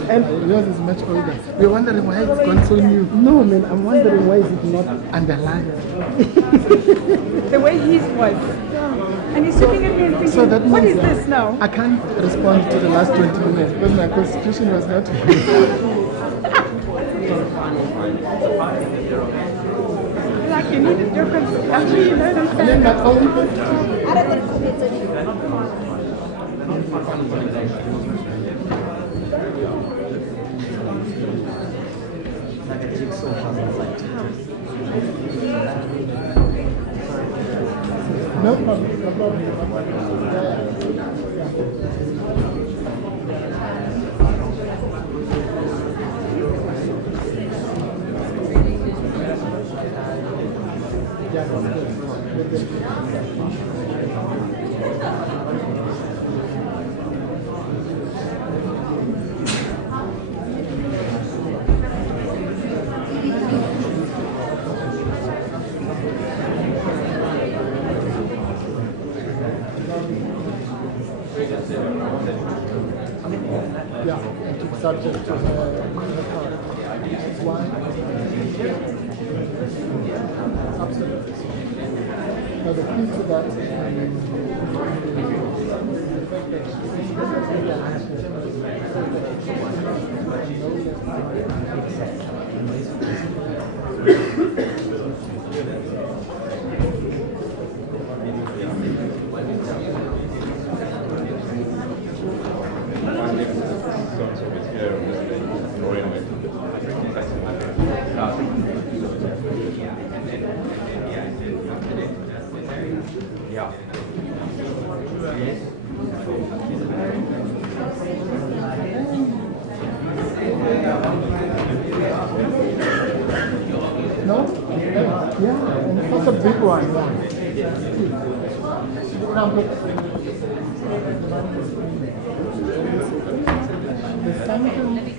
and yours is much older. We're wondering why it's gone so new. No, man, I'm wondering why is it not underlined. The way he was. And he's looking at me and thinking, So that what is means this now? I can't respond to the last 20 minutes because my constitution was not. Like you need a different. Actually, you don't And then understand. my own. No problem. No problem. Yeah, and keep subject to the card. Why? Absolutely. Now the key to that No? Yeah, and that's a big one. There's something.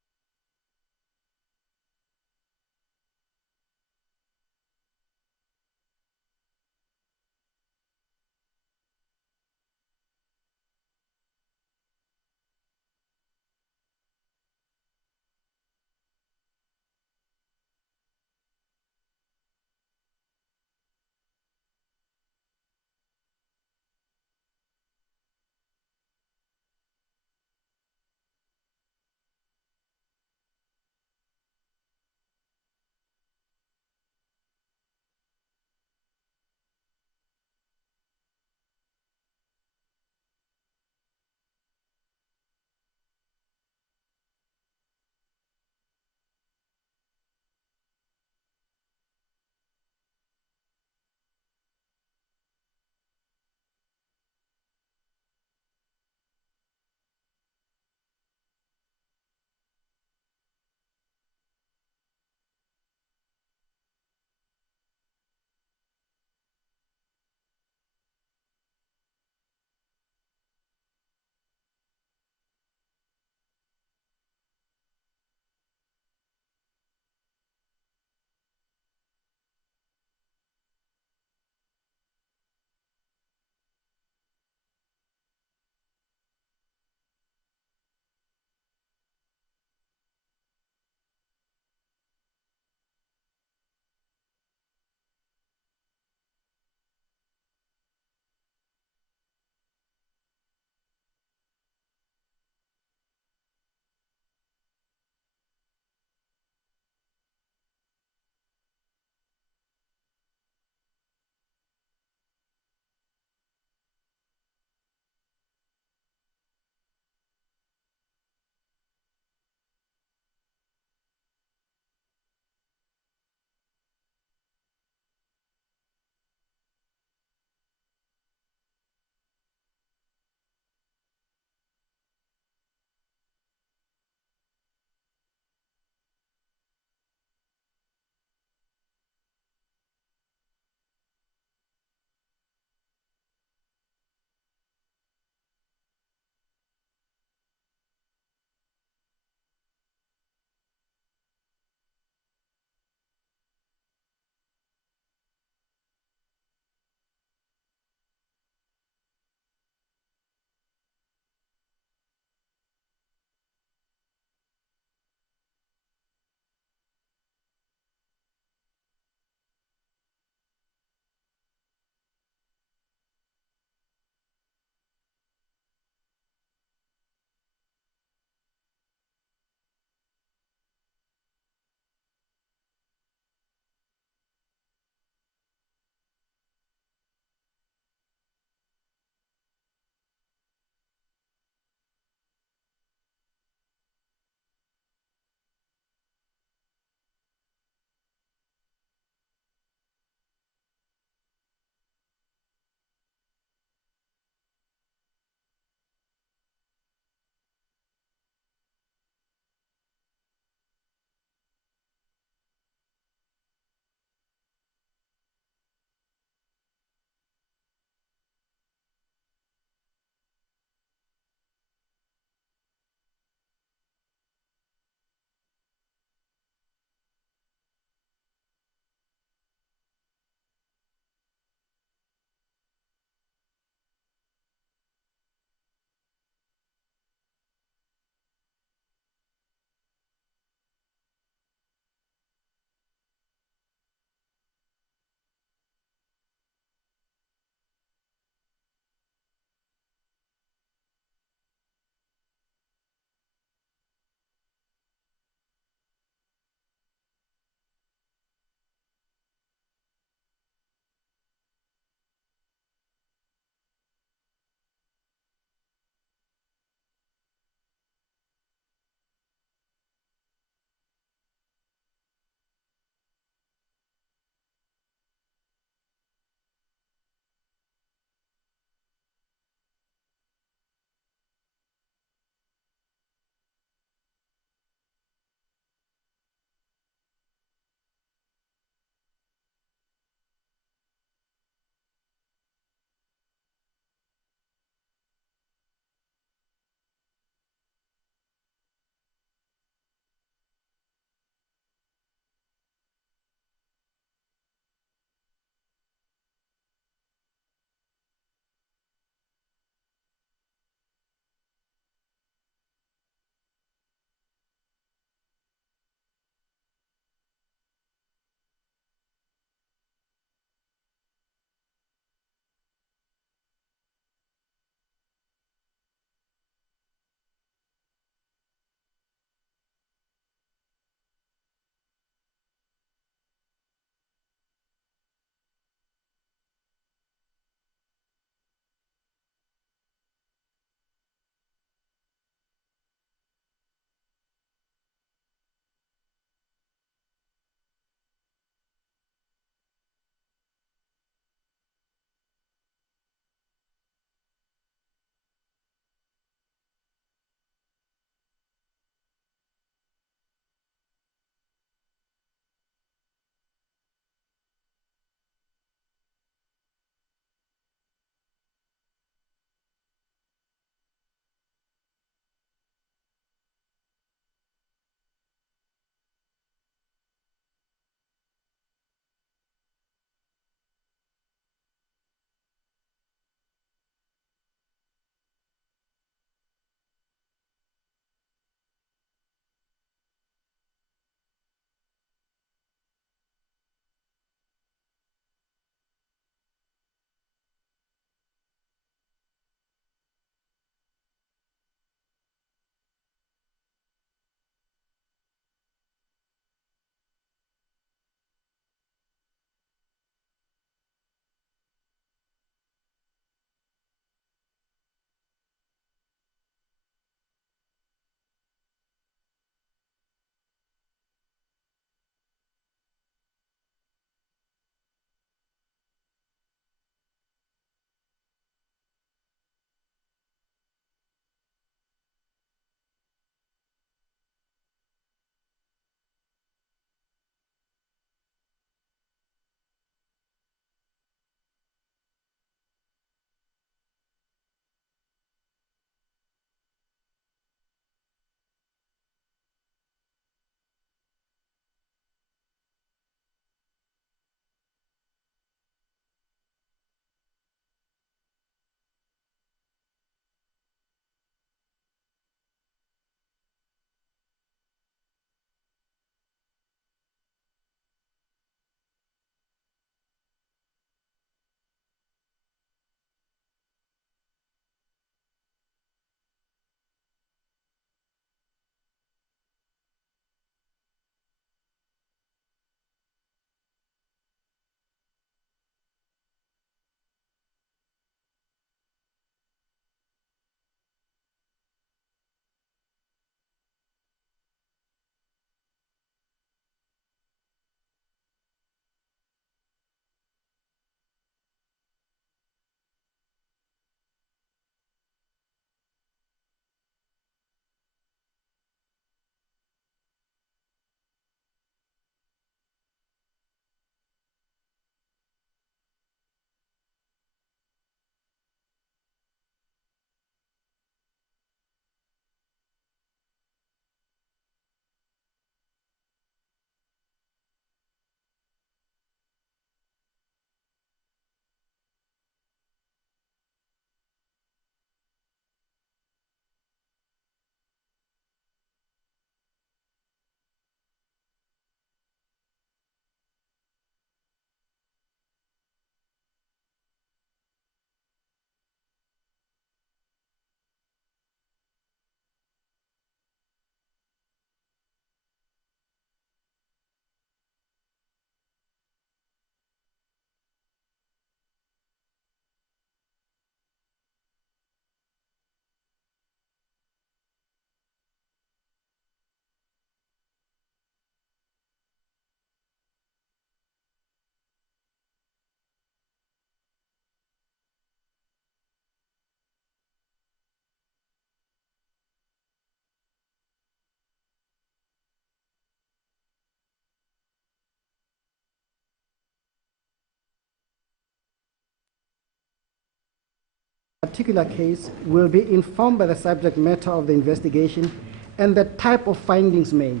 particular case will be informed by the subject matter of the investigation and the type of findings made.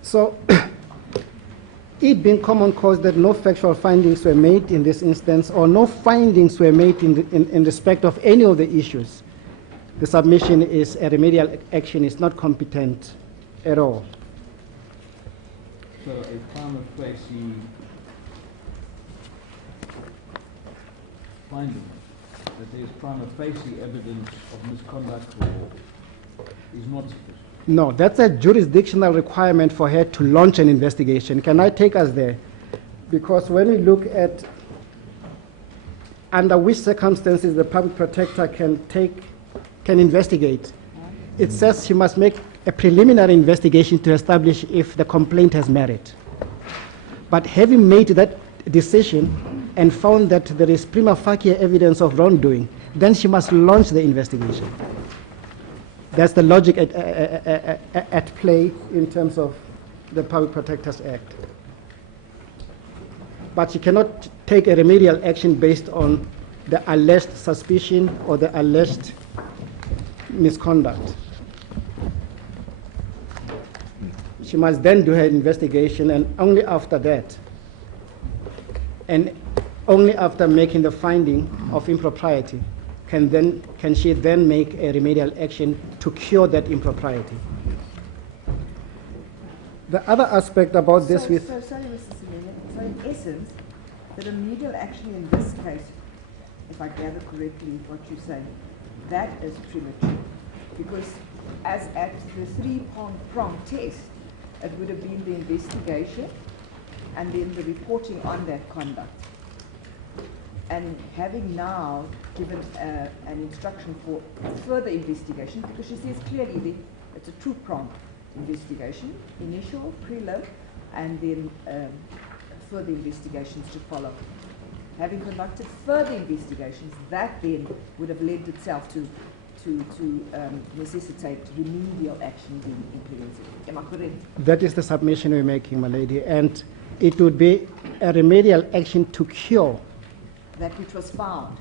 So, it being common cause that no factual findings were made in this instance, or no findings were made in respect of any of the issues, the submission is a remedial action is not competent at all. So a prima facie finding that there is prima facie evidence of misconduct is not sufficient. No, that's a jurisdictional requirement for her to launch an investigation. Can I take us there? Because when we look at under which circumstances the public protector can investigate, it says she must make a preliminary investigation to establish if the complaint has merit. But having made that decision and found that there is prima facie evidence of wrongdoing, then she must launch the investigation. That's the logic at play in terms of the Public Protectors Act. But she cannot take a remedial action based on the alleged suspicion or the alleged misconduct. She must then do her investigation, and only after that, and only after making the finding of impropriety, can she then make a remedial action to cure that impropriety. The other aspect about this sorry, Mr. Semenya. So in essence, the remedial action in this case, if I gather correctly what you say, that is premature. Because as at the three-prong test, it would have been the investigation and then the reporting on that conduct. And having now given an instruction for further investigation, because she says clearly it's a two-pronged investigation, initial, prelim, and then further investigations to follow. Having conducted further investigations, that then would have lent itself to necessitate remedial action being implemented. Am I correct? That is the submission we're making, my lady, and it would be a remedial action to cure that which was found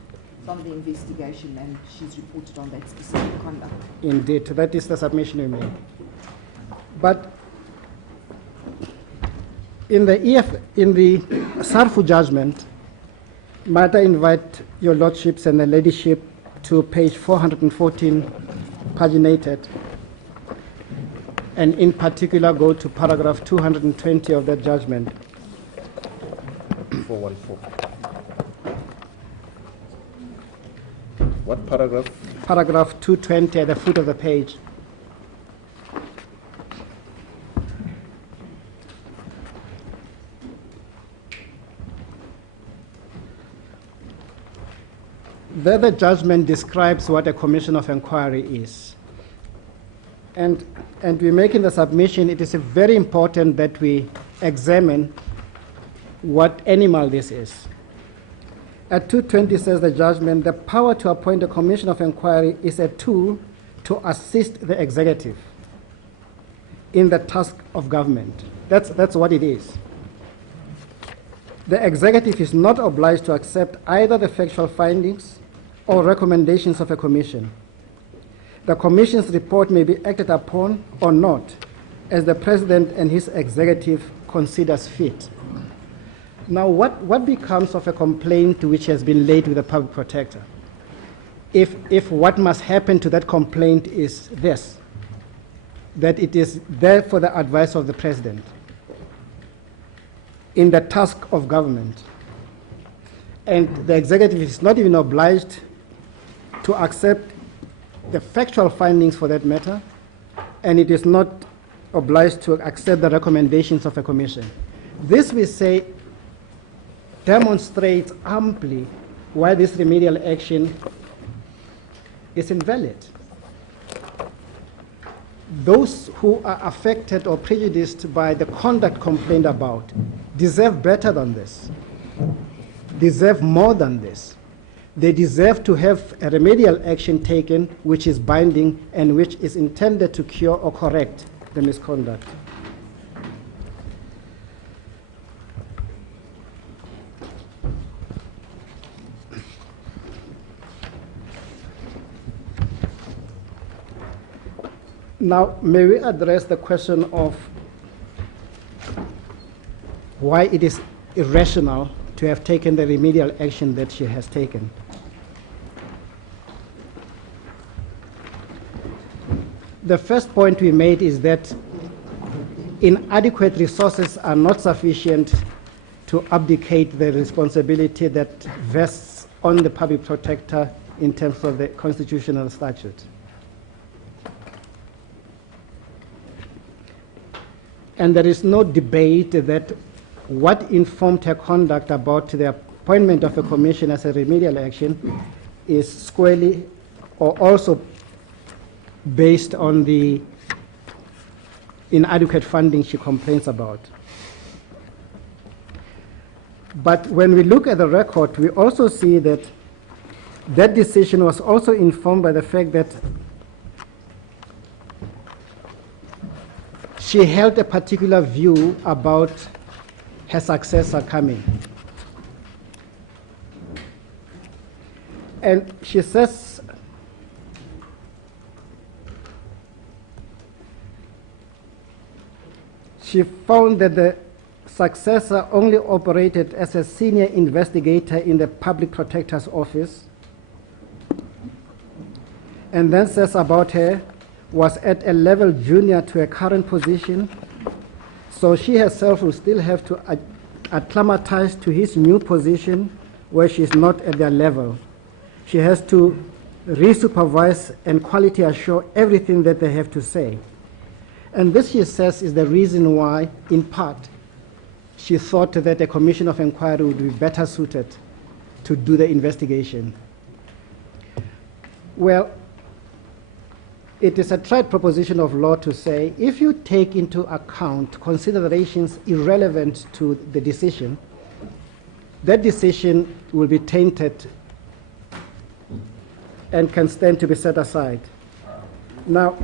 from the investigation, and she's reported on that specific conduct. Indeed, that is the submission we make. But in the SARFU judgment, might I invite your lordships and the ladyship to page 414, paginated, and in particular go to paragraph 220 of that judgment. 414. What paragraph? Paragraph 220 at the foot of the page. There the judgment describes what a commission of inquiry is. And we're making the submission, it is very important that we examine what animal this is. At 220 says the judgment, the power to appoint a commission of inquiry is a tool to assist the executive in the task of government. That's what it is. The executive is not obliged to accept either the factual findings or recommendations of a commission. The commission's report may be acted upon or not, as the president and his executive considers fit. Now, what becomes of a complaint which has been laid with the public protector? If what must happen to that complaint is this, that it is there for the advice of the president in the task of government, and the executive is not even obliged to accept the factual findings for that matter, and it is not obliged to accept the recommendations of a commission. This, we say, demonstrates amply why this remedial action is invalid. Those who are affected or prejudiced by the conduct complained about deserve better than this, deserve more than this. They deserve to have a remedial action taken which is binding and which is intended to cure or correct the misconduct. Now, may we address the question of why it is irrational to have taken the remedial action that she has taken. The first point we made is that inadequate resources are not sufficient to abdicate the responsibility that vests on the public protector in terms of the constitutional statute. And there is no debate that what informed her conduct about the appointment of a commission as a remedial action is squarely or also based on the inadequate funding she complains about. But when we look at the record, we also see that that decision was also informed by the fact that she held a particular view about her successor coming. And she says, she found that the successor only operated as a senior investigator in the public protector's office, and then says about her was at a level junior to her current position, so she herself will still have to acclimatize to his new position where she is not at their level. She has to re-supervise and quality assure everything that they have to say. And this, she says, is the reason why, in part, she thought that a commission of inquiry would be better suited to do the investigation. Well, it is a tried proposition of law to say if you take into account considerations irrelevant to the decision, that decision will be tainted and can stand to be set aside. Now,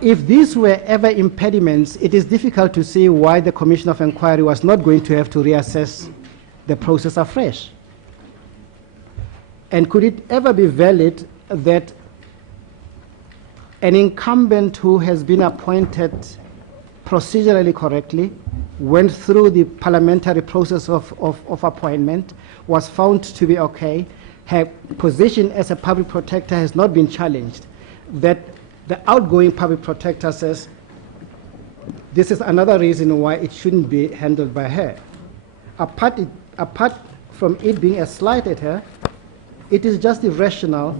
if these were ever impediments, it is difficult to see why the Commission of Inquiry was not going to have to reassess the process afresh. And could it ever be valid that an incumbent who has been appointed procedurally correctly, went through the parliamentary process of appointment, was found to be okay, her position as a public protector has not been challenged, that the outgoing public protector says, this is another reason why it shouldn't be handled by her. Apart from it being a slight at her, it is just irrational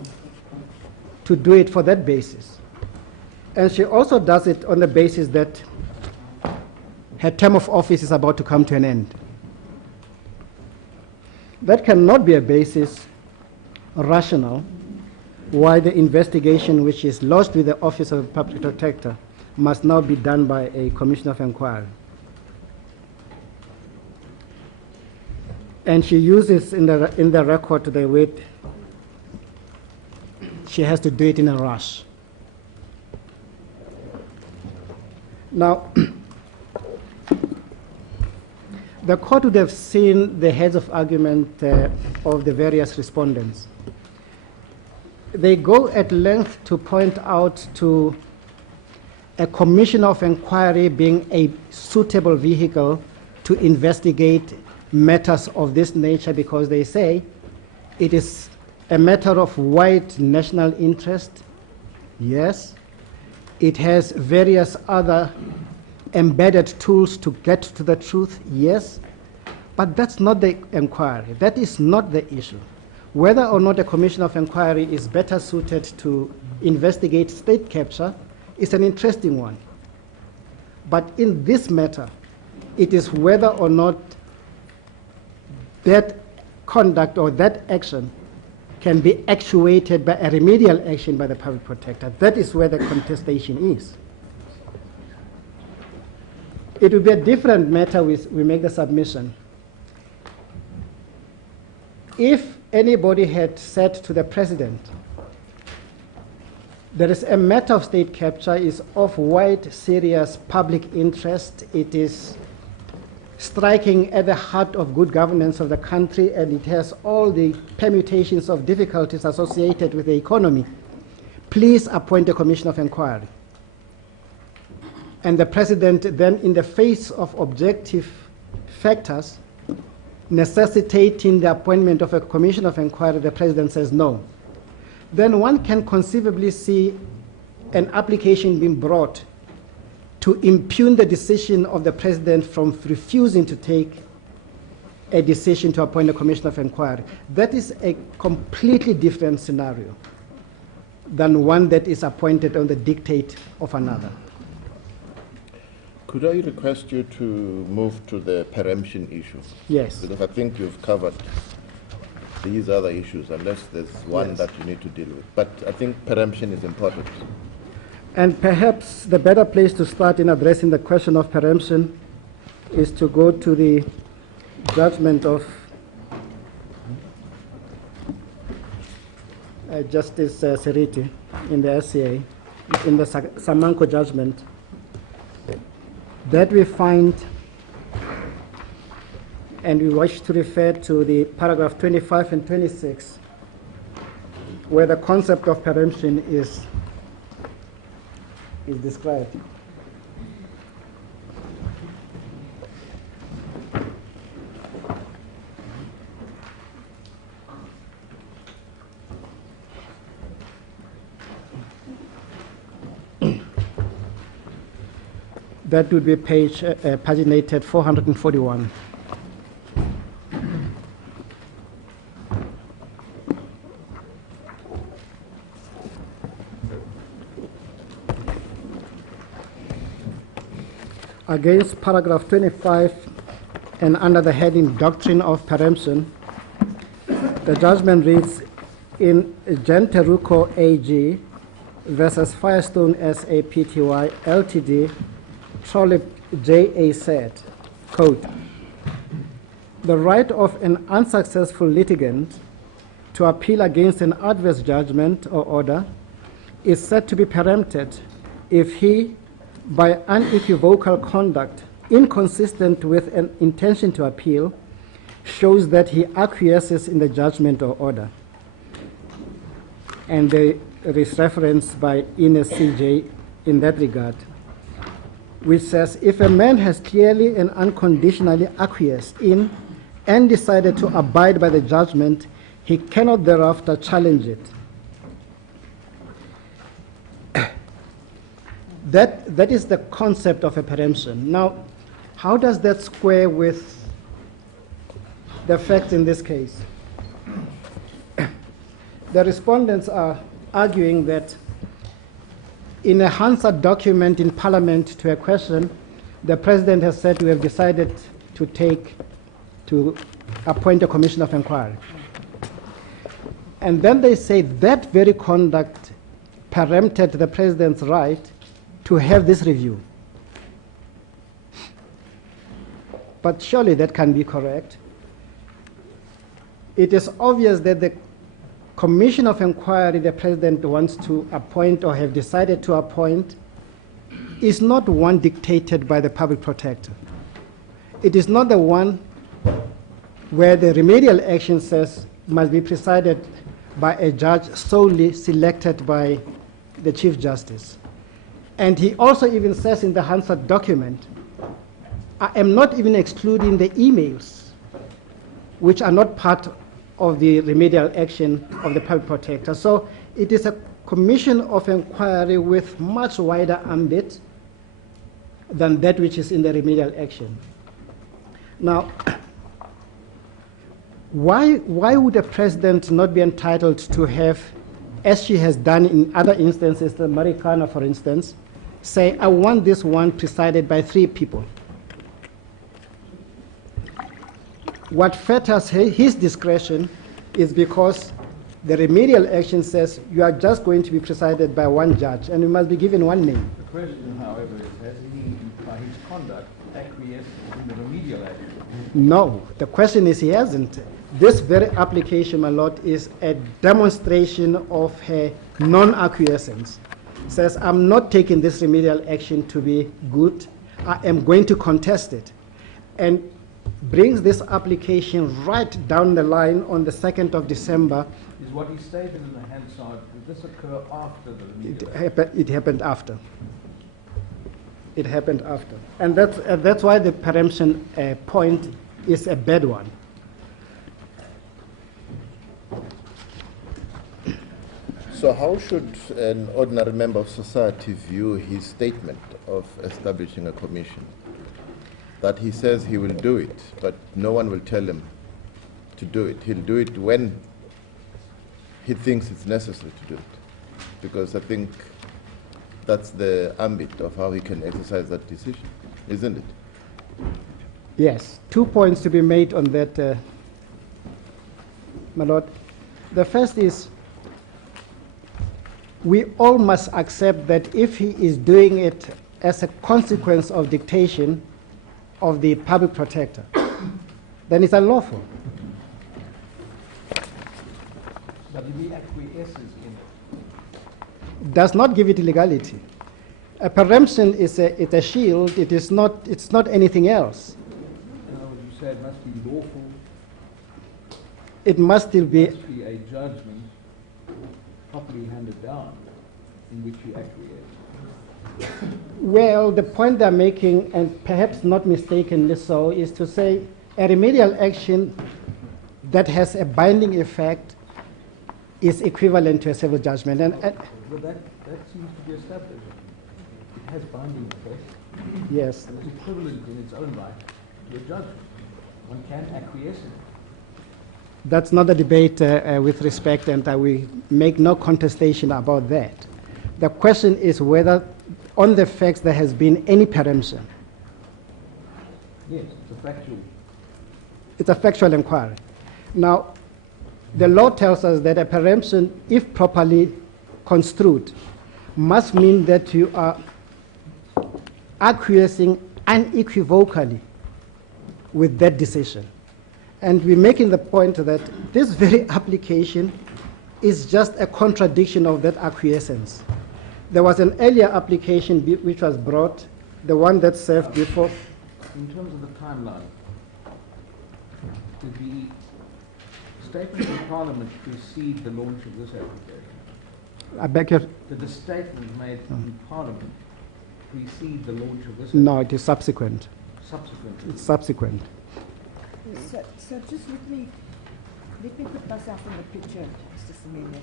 to do it for that basis. And she also does it on the basis that her term of office is about to come to an end. That cannot be a basis rational why the investigation which is lodged with the Office of the Public Protector must now be done by a Commission of Inquiry. And she uses in the record the word she has to do it in a rush. Now, the court would have seen the heads of argument of the various respondents. They go at length to point out to a commission of inquiry being a suitable vehicle to investigate matters of this nature, because they say it is a matter of wide national interest. Yes. It has various other embedded tools to get to the truth. Yes. But that's not the inquiry. That is not the issue. Whether or not a commission of inquiry is better suited to investigate state capture is an interesting one. But in this matter, it is whether or not that conduct or that action can be actuated by a remedial action by the public protector. That is where the contestation is. It would be a different matter we make the submission. If anybody had said to the president, there is a matter of state capture, is of wide, serious public interest, it is striking at the heart of good governance of the country, and it has all the permutations of difficulties associated with the economy, please appoint a commission of inquiry. And the president then, in the face of objective factors necessitating the appointment of a commission of inquiry, the president says no. Then one can conceivably see an application being brought to impugn the decision of the president from refusing to take a decision to appoint a commission of inquiry. That is a completely different scenario than one that is appointed on the dictate of another. Could I request you to move to the preemption issue? Yes. Because I think you've covered these other issues, unless there's one Yes. that you need to deal with. But I think preemption is important. And perhaps the better place to start in addressing the question of preemption is to go to the judgment of Justice Seriti in the SCA, in the Samanco judgment, that we find, and we wish to refer to the paragraph 25 and 26, where the concept of preemption is described. That would be paginated 441. Against paragraph 25 and under the heading Doctrine of Preemption, the judgment reads, in Genteruco AG versus Firestone SAPTY Ltd, Trolip JA said, quote, the right of an unsuccessful litigant to appeal against an adverse judgment or order is said to be preempted if he, by unequivocal conduct inconsistent with an intention to appeal, shows that he acquiesces in the judgment or order. And there is reference by Ines CJ in that regard, which says, if a man has clearly and unconditionally acquiesced in and decided to abide by the judgment, he cannot thereafter challenge it. That is the concept of a preemption. Now, how does that square with the facts in this case? The respondents are arguing that in a Hansard document in Parliament to a question, the President has said we have decided to appoint a commission of inquiry. And then they say that very conduct preempted the President's right to have this review. But surely that can be correct. It is obvious that the commission of inquiry the President wants to appoint or have decided to appoint is not one dictated by the public protector. It is not the one where the remedial action says must be presided by a judge solely selected by the Chief Justice. And he also even says in the Hansard document, I am not even excluding the emails, which are not part of the remedial action of the public protector. So it is a commission of inquiry with much wider ambit than that which is in the remedial action. Now, why would a president not be entitled to have, as she has done in other instances, the Marikana, for instance, say, I want this one presided by 3 people? What fetters his discretion is because the remedial action says you are just going to be presided by 1 judge and you must be given 1 name. The question, however, is has he, by his conduct, acquiesced in the remedial action? No, the question is he hasn't. This very application, my lord, is a demonstration of her non-acquiescence. Says, I'm not taking this remedial action to be good. I am going to contest it. and brings this application right down the line on the 2nd of December. Is what he stated in the Hansard, did this occur after the remedial? It happened after. It happened after. And that's why the preemption point is a bad one. So how should an ordinary member of society view his statement of establishing a commission? That he says he will do it, but no one will tell him to do it. He'll do it when he thinks it's necessary to do it. Because I think that's the ambit of how he can exercise that decision, isn't it? Yes, 2 points to be made on that, my Lord. The first is, we all must accept that if he is doing it as a consequence of dictation of the public protector, then it's unlawful. But if he acquiesces in it, Does not give it legality. A preemption is a shield. It's not anything else. in other words, you say it must be lawful, It must still be. must be a judgment properly handed down in which you acquiesce. Well, the point they're making, and perhaps not mistakenly so, is to say a remedial action that has a binding effect is equivalent to a civil judgment. And But that seems to be established. It has binding effect. yes, And it's equivalent in its own right to a judgment. One can acquiesce in it. that's not a debate with respect, and we make no contestation about that. The question is whether, on the facts, there has been any preemption. Yes, it's a factual. It's a factual inquiry. Now, the law tells us that a preemption, if properly construed, must mean that you are acquiescing unequivocally with that decision. And we're making the point that this very application is just a contradiction of that acquiescence. There was an earlier application which was brought, the one that served before. In terms of the timeline, did the statement in Parliament precede the launch of this application? I beg your, Did the statement made in Parliament precede the launch of this no, it is subsequent. subsequently? It's subsequent. So just let me put myself in the picture, Mr. Semenya.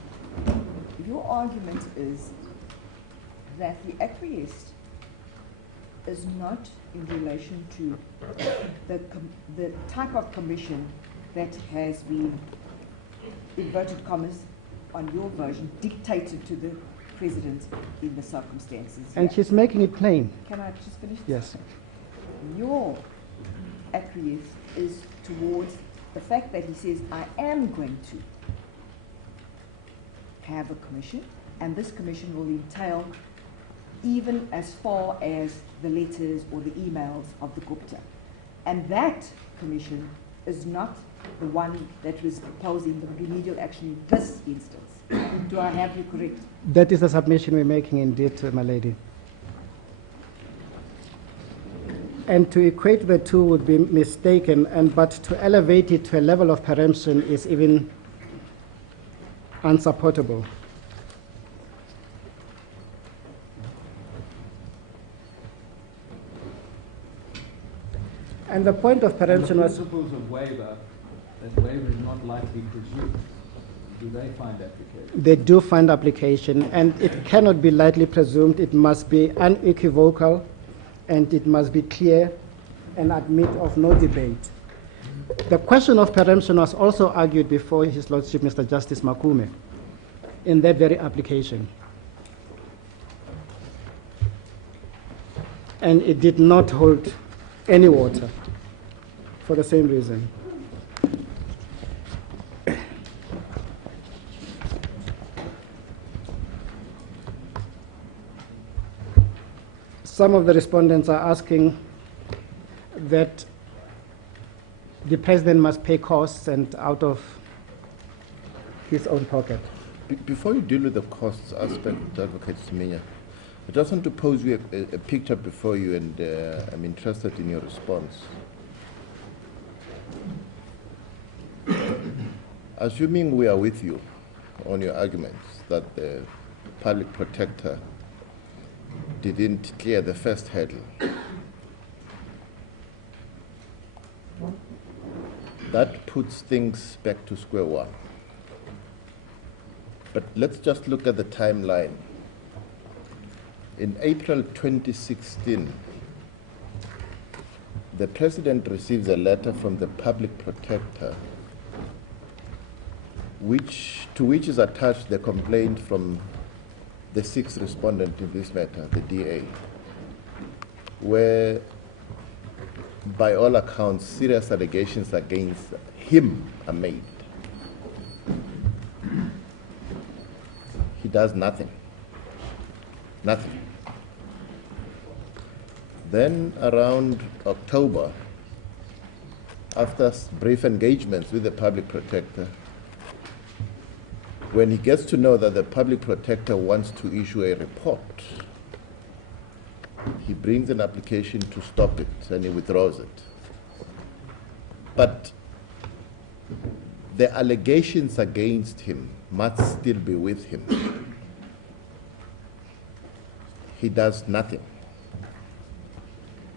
Your argument is that the acquiesced is not in relation to the type of commission that has been, inverted commas, on your version, dictated to the President in the circumstances. And she's making it plain. Can I just finish? Yes. Your acquiesce is towards the fact that he says, I am going to have a commission, and this commission will entail even as far as the letters or the emails of the Gupta. And that commission is not the one that was proposing the remedial action in this instance. Do I have you correct? That is the submission we're making indeed, my lady. And to equate the two would be mistaken, but to elevate it to a level of preemption is even unsupportable. And the point of preemption the was, principles of waiver, that waiver is not likely presumed, do they find application? they do find application, and it cannot be lightly presumed. It must be unequivocal, and it must be clear and admit of no debate. The question of preemption was also argued before His Lordship Mr. Justice Makume in that very application. And it did not hold any water for the same reason. Some of the respondents are asking that the President must pay costs and out of his own pocket. Before you deal with the costs aspect, Advocate Semenya, I just want to pose you a picture before you, and I'm interested in your response. Assuming we are with you on your arguments that the public protector didn't clear the first hurdle, that puts things back to square one. But let's just look at the timeline. In April 2016, the President receives a letter from the public protector to which is attached the complaint from the sixth respondent in this matter, the DA, where by all accounts serious allegations against him are made. He does nothing. Nothing. Then around October, after brief engagements with the public protector, when he gets to know that the public protector wants to issue a report, he brings an application to stop it and he withdraws it. But the allegations against him must still be with him. He does nothing.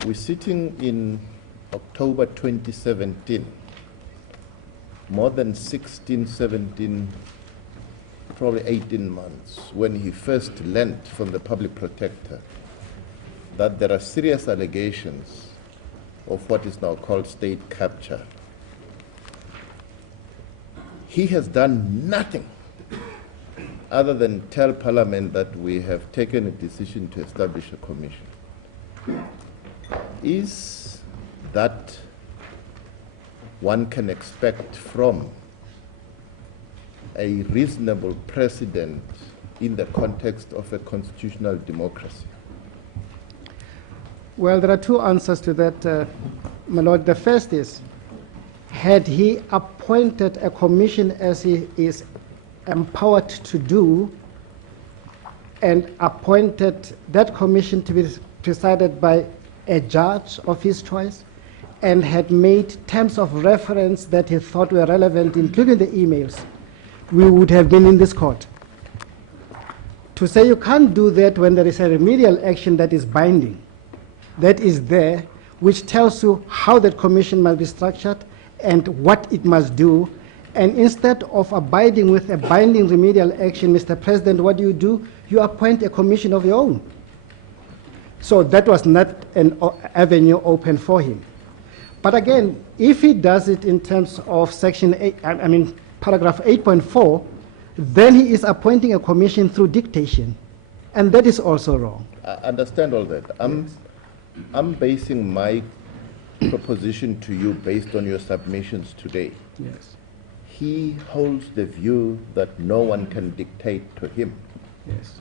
We're sitting in October 2017, more than 16, 17, probably 18 months, when he first learned from the public protector that there are serious allegations of what is now called state capture. He has done nothing other than tell Parliament that we have taken a decision to establish a commission. Is that one can expect from a reasonable president in the context of a constitutional democracy? Well, there are two answers to that, my Lord. The first is, had he appointed a commission as he is empowered to do, and appointed that commission to be presided by a judge of his choice, and had made terms of reference that he thought were relevant, including the emails, we would have been in this court. To say you can't do that when there is a remedial action that is binding, that is there, which tells you how that commission must be structured and what it must do, and instead of abiding with a binding remedial action, Mr. President, what do? You appoint a commission of your own. So that was not an avenue open for him. But again, if he does it in terms of Section 8, paragraph 8.4, then he is appointing a commission through dictation, and that is also wrong. I understand all that. I'm basing my proposition to you based on your submissions today. Yes. He holds the view that no one can dictate to him. Yes.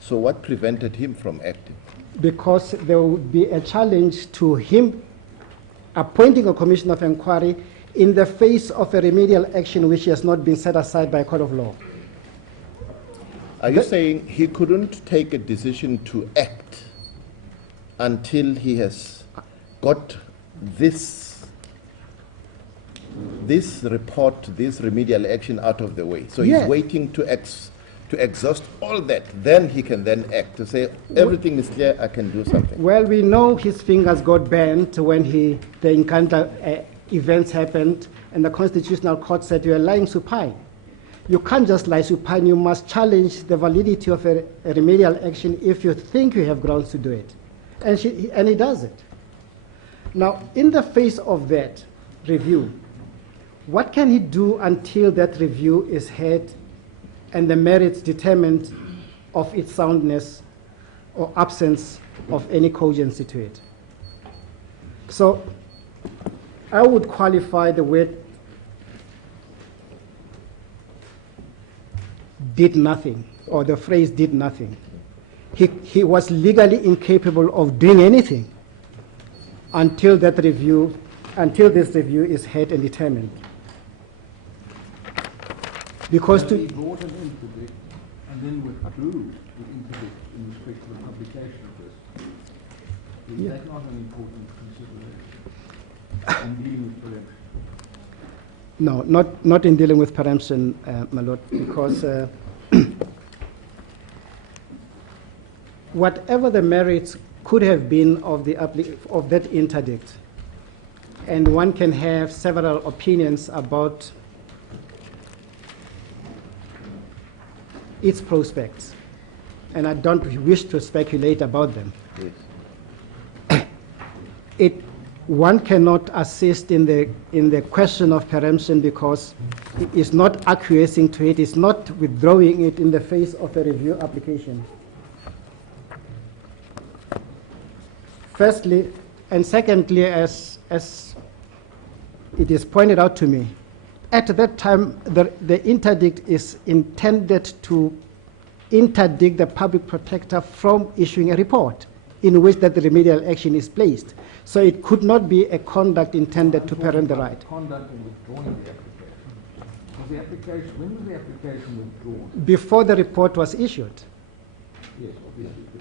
So what prevented him from acting? Because there would be a challenge to him appointing a commission of inquiry in the face of a remedial action which has not been set aside by a court of law. Are you saying he couldn't take a decision to act until he has got this report, this remedial action out of the way? So he's waiting to exhaust all that, then he can then act, to say everything is clear, I can do something. Well, we know his fingers got burnt when the encounter events happened and the Constitutional Court said you are lying supine. You can't just lie supine, you must challenge the validity of a remedial action if you think you have grounds to do it. And he does it. Now, in the face of that review, what can he do until that review is heard and the merits determined of its soundness or absence of any cogency to it? So I would qualify the word did nothing, or the phrase did nothing. He was legally incapable of doing anything until this review is heard and determined. Because he brought an interdict and then withdrew the interdict in respect to the publication of this. Is that not an important consideration in dealing with preemption? No, not in dealing with preemption, my lord, because whatever the merits could have been of that interdict, and one can have several opinions about its prospects, and I don't wish to speculate about them. Yes. One cannot assist in the question of preemption because it is not acquiescing to it, it's not withdrawing it in the face of a review application. Firstly, and secondly, as it is pointed out to me, at that time the interdict is intended to interdict the public protector from issuing a report in which that the remedial action is placed. So it could not be a conduct intended to preempt the right. Conduct in withdrawing the application. When was the application withdrawn? Before the report was issued. Yes, obviously.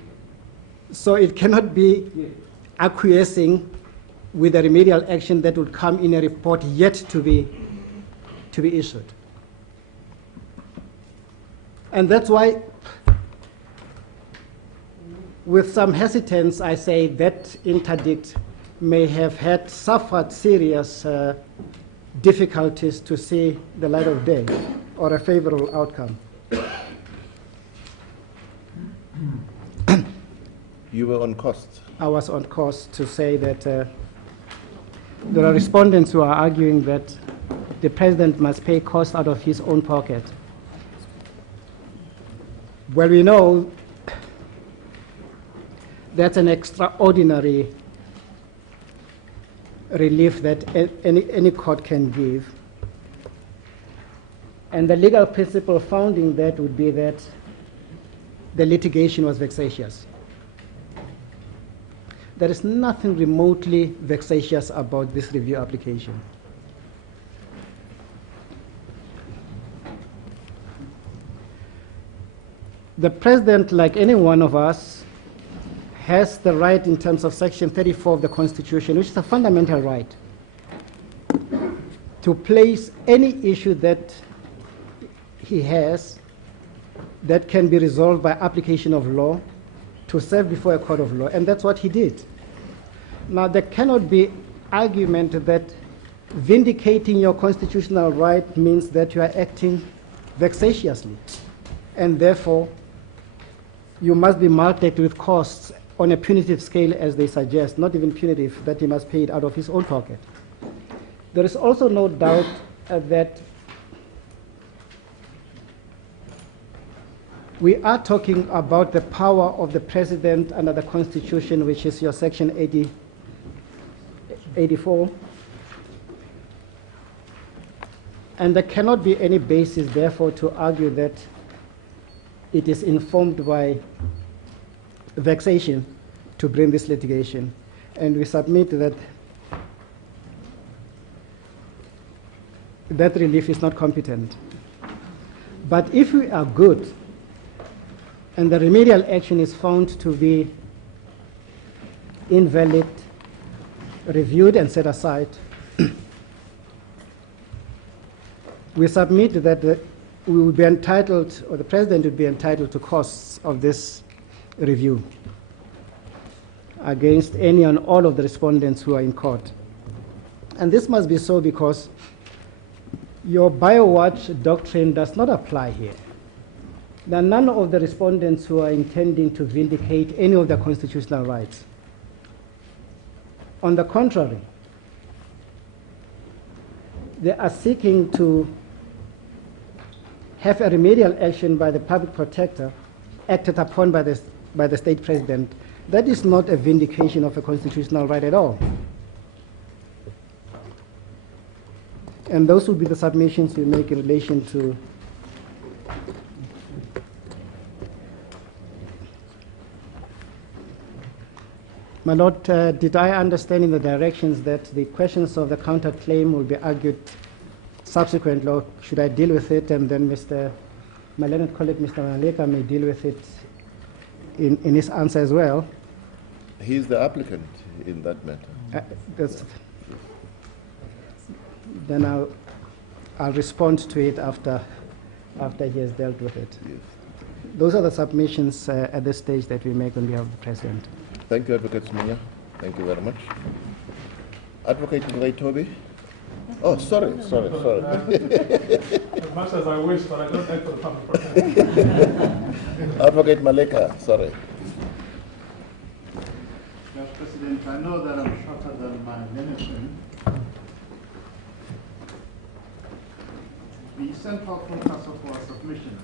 So it cannot be acquiescing with a remedial action that would come in a report yet to be issued. And that's why, with some hesitance, I say that interdict may have suffered serious difficulties to see the light of day or a favorable outcome. You were on cost. I was on course to say that there are respondents who are arguing that the president must pay costs out of his own pocket. Well, we know that's an extraordinary relief that any court can give. And the legal principle founding that would be that the litigation was vexatious. There is nothing remotely vexatious about this review application. The president, like any one of us, has the right in terms of Section 34 of the Constitution, which is a fundamental right, to place any issue that he has that can be resolved by application of law to serve before a court of law, and that's what he did. Now, there cannot be argument that vindicating your constitutional right means that you are acting vexatiously, and therefore you must be mulcted with costs on a punitive scale, as they suggest, not even punitive, that he must pay it out of his own pocket. There is also no doubt that we are talking about the power of the president under the Constitution, which is your Section 84. And there cannot be any basis, therefore, to argue that it is informed by vexation to bring this litigation. And we submit that that relief is not competent. But if we are good, and the remedial action is found to be invalid, reviewed and set aside, we submit that we will be entitled, or the president would be entitled to costs of this review against any and all of the respondents who are in court. And this must be so because your BioWatch doctrine does not apply here. There are none of the respondents who are intending to vindicate any of their constitutional rights. On the contrary, they are seeking to have a remedial action by the public protector acted upon by the state president. That is not a vindication of a constitutional right at all. And those will be the submissions we make in relation to my Lord, did I understand in the directions that the questions of the counterclaim will be argued subsequently, or should I deal with it and then my learned colleague, Mr. Maleka, may deal with it in his answer as well? He is the applicant in that matter. Then I'll respond to it after he has dealt with it. Yes. Those are the submissions at this stage that we make on behalf of the President. Thank you, Advocate Smunya. Thank you very much. Advocate Toby. Oh, sorry. As much as I wish, but I don't act for the public protector. Advocate Maleka, sorry. Mr. President, I know that I'm shorter than my ministry. The central focus of our submissions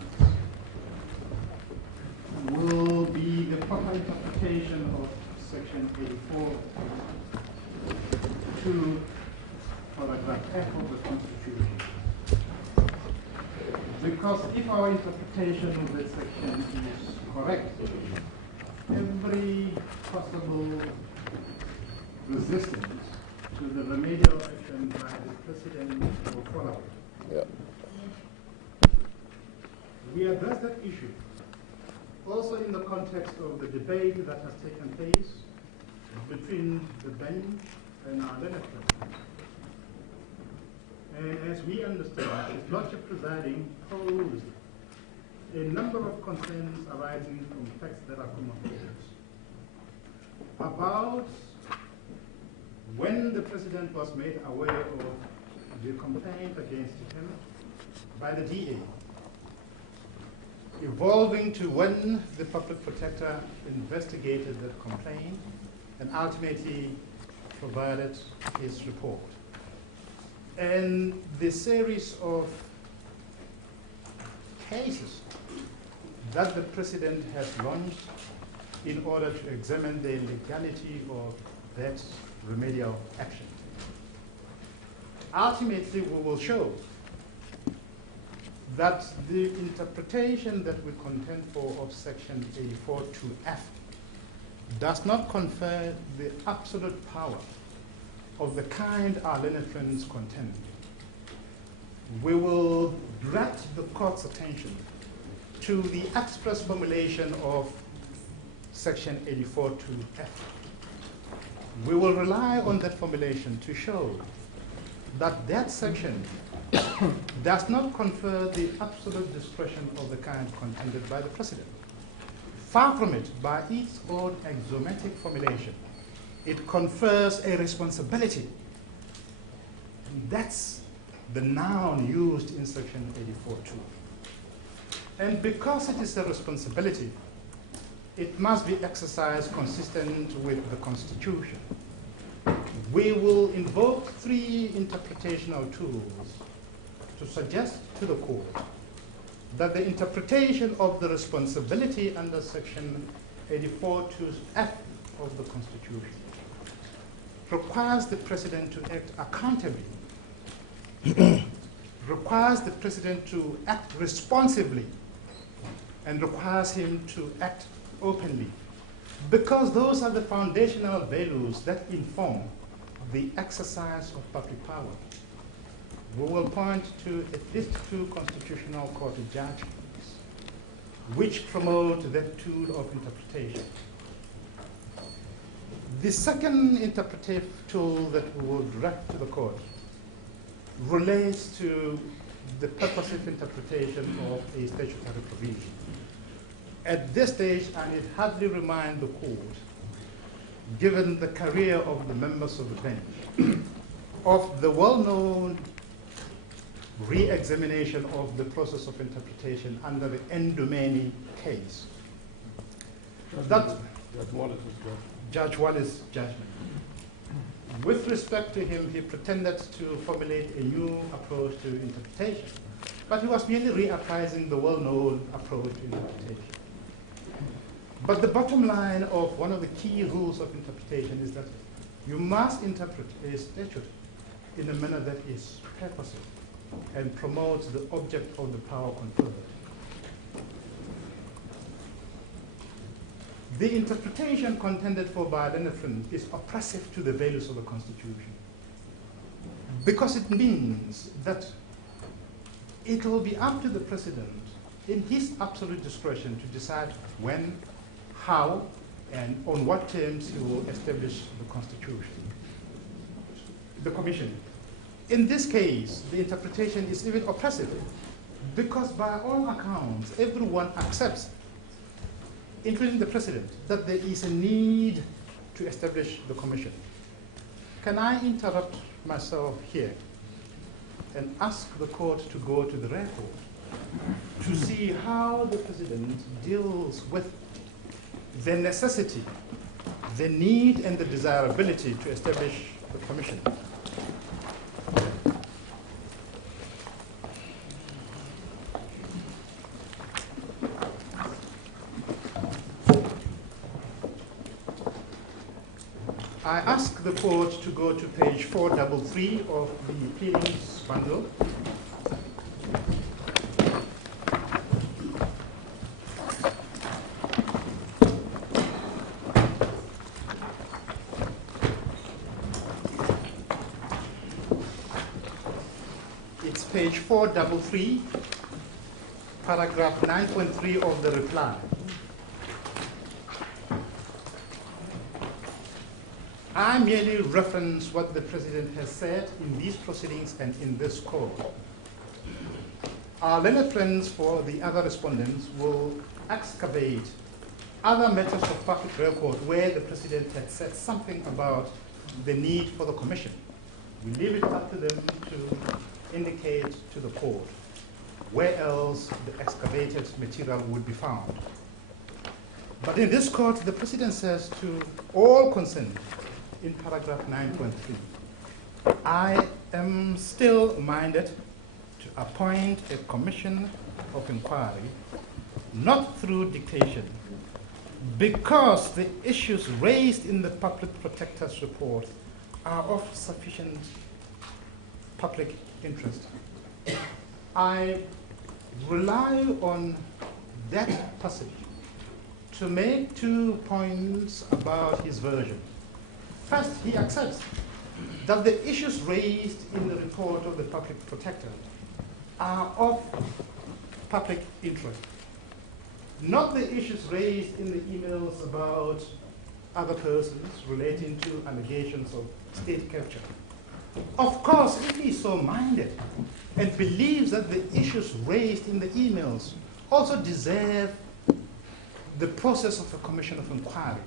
will be the proper interpretation of Section 84(2), paragraph F of the Constitution. Because if our interpretation of that section is correct, every possible resistance to the remedial action by the President will follow. Yeah. We address that issue also in the context of the debate that has taken place between the bench and our legislature. And as we understand, His Lordship presiding posed a number of concerns arising from facts that are common about when the President was made aware of the complaint against him by the DA, evolving to when the Public Protector investigated that complaint and ultimately provided his report. And the series of cases that the President has launched in order to examine the legality of that remedial action. Ultimately, we will show that the interpretation that we contend for of Section 84(2)(f) does not confer the absolute power of the kind our learned friends contend. We will direct the court's attention to the express formulation of Section 84(2)(f). We will rely on that formulation to show that that section does not confer the absolute discretion of the kind contended by the President. Far from it, by its own axiomatic formulation, it confers a responsibility. That's the noun used in Section 84(2). And because it is a responsibility, it must be exercised consistent with the Constitution. We will invoke three interpretational tools to suggest to the court that the interpretation of the responsibility under Section 84(2)(f) of the Constitution requires the President to act accountably, requires the President to act responsibly, and requires him to act openly, because those are the foundational values that inform the exercise of public power. We will point to at least two constitutional court judgments which promote that tool of interpretation. The second interpretive tool that we will direct to the court relates to the purposive interpretation of a statutory provision. At this stage, I need hardly remind the court, given the career of the members of the bench, of the well-known re-examination of the process of interpretation under the Ndomeni case. Judge Wallace's judgment. With respect to him, he pretended to formulate a new approach to interpretation, but he was merely reapprising the well-known approach to interpretation. But the bottom line of one of the key rules of interpretation is that you must interpret a statute in a manner that is purposive and promotes the object of the power conferred. The interpretation contended for by Lenefrin is oppressive to the values of the Constitution, because it means that it will be up to the President in his absolute discretion to decide when, how, and on what terms he will establish the Constitution. The Commission in this case, the interpretation is even oppressive, because by all accounts, everyone accepts, including the President, that there is a need to establish the commission. Can I interrupt myself here and ask the court to go to the record to see how the President deals with the necessity, the need, and the desirability to establish the commission? I ask the court to go to page 433 of the pleadings bundle. It's page 433, paragraph 9.3 of the reply. I merely reference what the President has said in these proceedings and in this court. Our learned friends for the other respondents will excavate other matters of public record where the President had said something about the need for the commission. We leave it up to them to indicate to the court where else the excavated material would be found. But in this court, the President says to all concerned, in paragraph 9.3, I am still minded to appoint a commission of inquiry, not through dictation, because the issues raised in the Public Protector's report are of sufficient public interest. I rely on that passage to make 2 points about his version. First, he accepts that the issues raised in the report of the Public Protector are of public interest, not the issues raised in the emails about other persons relating to allegations of state capture. Of course, if he is so minded and believes that the issues raised in the emails also deserve the process of a commission of inquiry,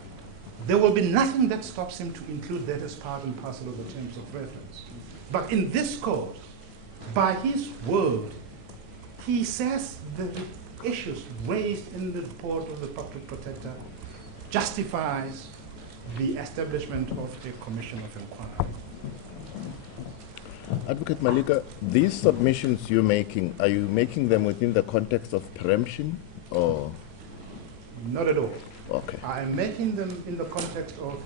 there will be nothing that stops him to include that as part and parcel of the terms of reference. But in this court, by his word, he says that the issues raised in the report of the Public Protector justifies the establishment of a commission of inquiry. Advocate Malika, these submissions you're making, are you making them within the context of preemption or? Not at all. Okay. I am making them in the context of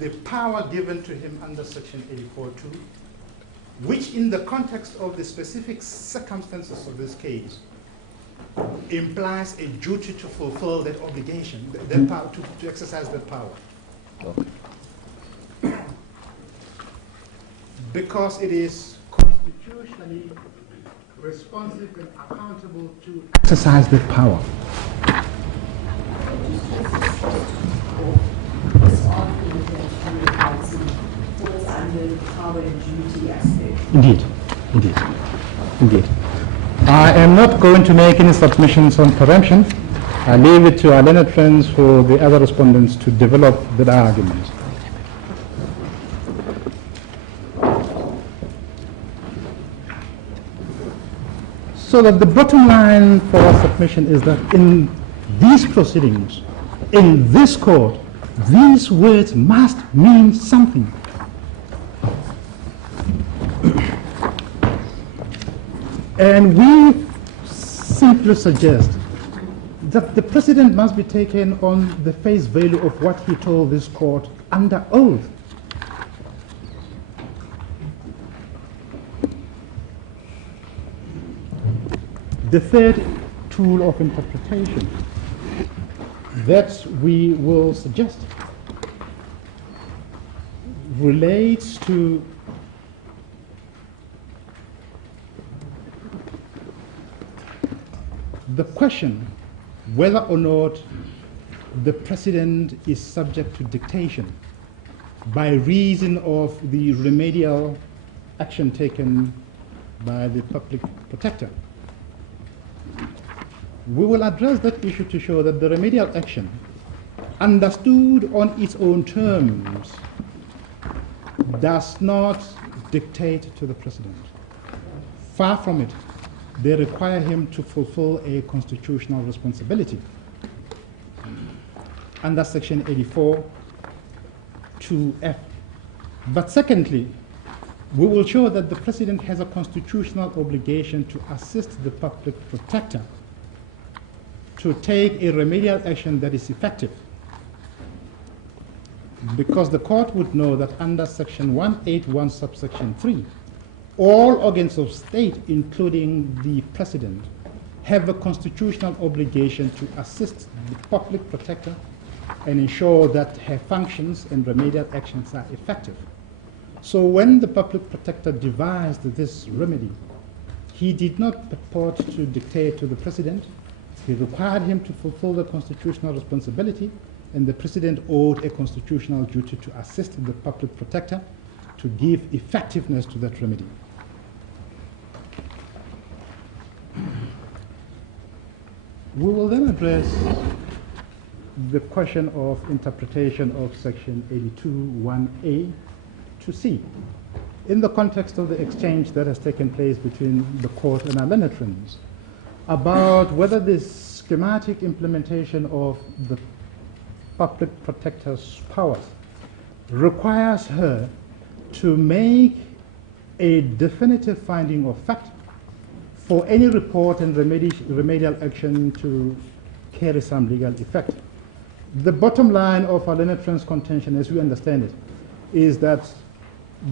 the power given to him under Section 84(2), which in the context of the specific circumstances of this case implies a duty to fulfill that obligation, that power, to exercise that power. Okay. Because it is constitutionally responsive and accountable to exercise that power. This argument that you referred to falls under the power and duty aspect. Indeed. I am not going to make any submissions on preemption. I leave it to our learned friends for the other respondents to develop that argument. So that the bottom line for our submission is that in these proceedings, in this court, these words must mean something. And we simply suggest that the President must be taken on the face value of what he told this court under oath. The third tool of interpretation that we will suggest relates to the question whether or not the President is subject to dictation by reason of the remedial action taken by the public protector. We will address that issue to show that the remedial action, understood on its own terms, does not dictate to the president. Far from it, they require him to fulfill a constitutional responsibility under Section 84 2F. But secondly, we will show that the president has a constitutional obligation to assist the public protector to take a remedial action that is effective, because the court would know that under Section 181 subsection 3, all organs of state, including the president, have a constitutional obligation to assist the public protector and ensure that her functions and remedial actions are effective. So when the public protector devised this remedy, he did not purport to dictate to the president. He required him to fulfill the constitutional responsibility, and the president owed a constitutional duty to assist the public protector to give effectiveness to that remedy. We will then address the question of interpretation of Section 82(1)(a) to C in the context of the exchange that has taken place between the court and our learned friends about whether this schematic implementation of the public protector's powers requires her to make a definitive finding of fact for any report and remedial action to carry some legal effect. The bottom line of our learned friends' contention, as we understand it, is that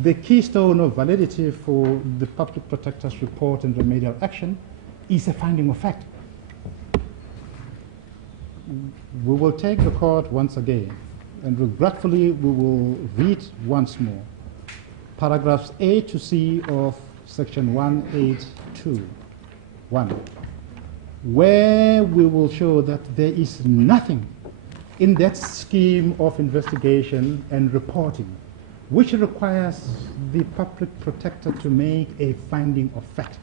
the keystone of validity for the public protector's report and remedial action is a finding of fact. We will take the court once again, and regretfully we will read once more paragraphs A to C of Section 182(1), where we will show that there is nothing in that scheme of investigation and reporting which requires the public protector to make a finding of fact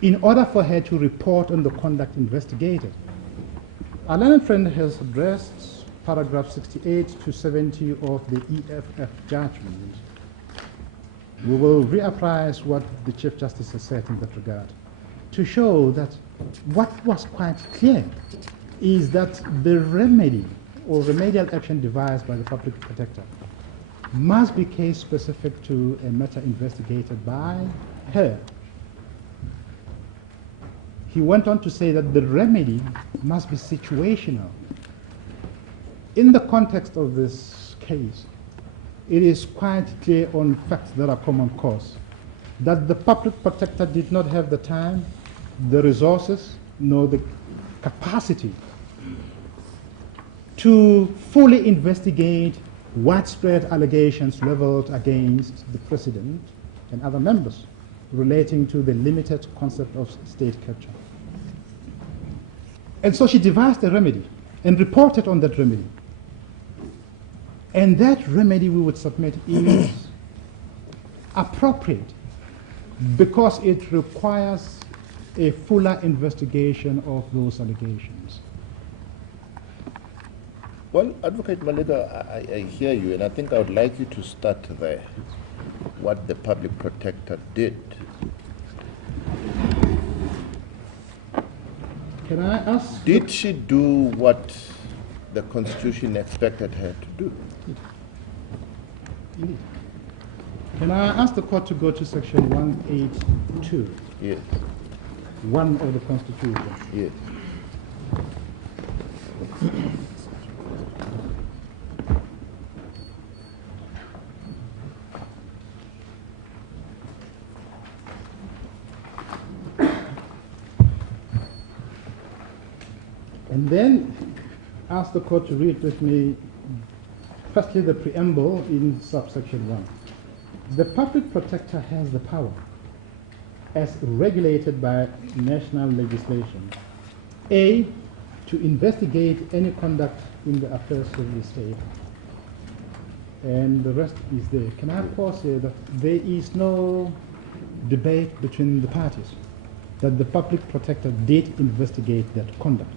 in order for her to report on the conduct investigated. Our learned friend has addressed paragraph 68 to 70 of the EFF judgment. We will reapprise what the Chief Justice has said in that regard to show that what was quite clear is that the remedy or remedial action devised by the public protector must be case specific to a matter investigated by her. He went on to say that the remedy must be situational. In the context of this case, it is quite clear on facts that are common cause that the public protector did not have the time, the resources, nor the capacity to fully investigate widespread allegations leveled against the president and other members relating to the limited concept of state capture. And so she devised a remedy and reported on that remedy. And that remedy, we would submit, is appropriate because it requires a fuller investigation of those allegations. Well, Advocate Maleka, I hear you, and I think I would like you to start there. What the public protector did. Can I ask? Did she do what the Constitution expected her to do? Indeed. Can I ask the court to go to Section 182? Yes. 1 of the Constitution. Yes. And then ask the court to read with me, firstly, the preamble in subsection 1. The public protector has the power, as regulated by national legislation, A, to investigate any conduct in the affairs of the state, and the rest is there. Can I of course say that there is no debate between the parties that the public protector did investigate that conduct.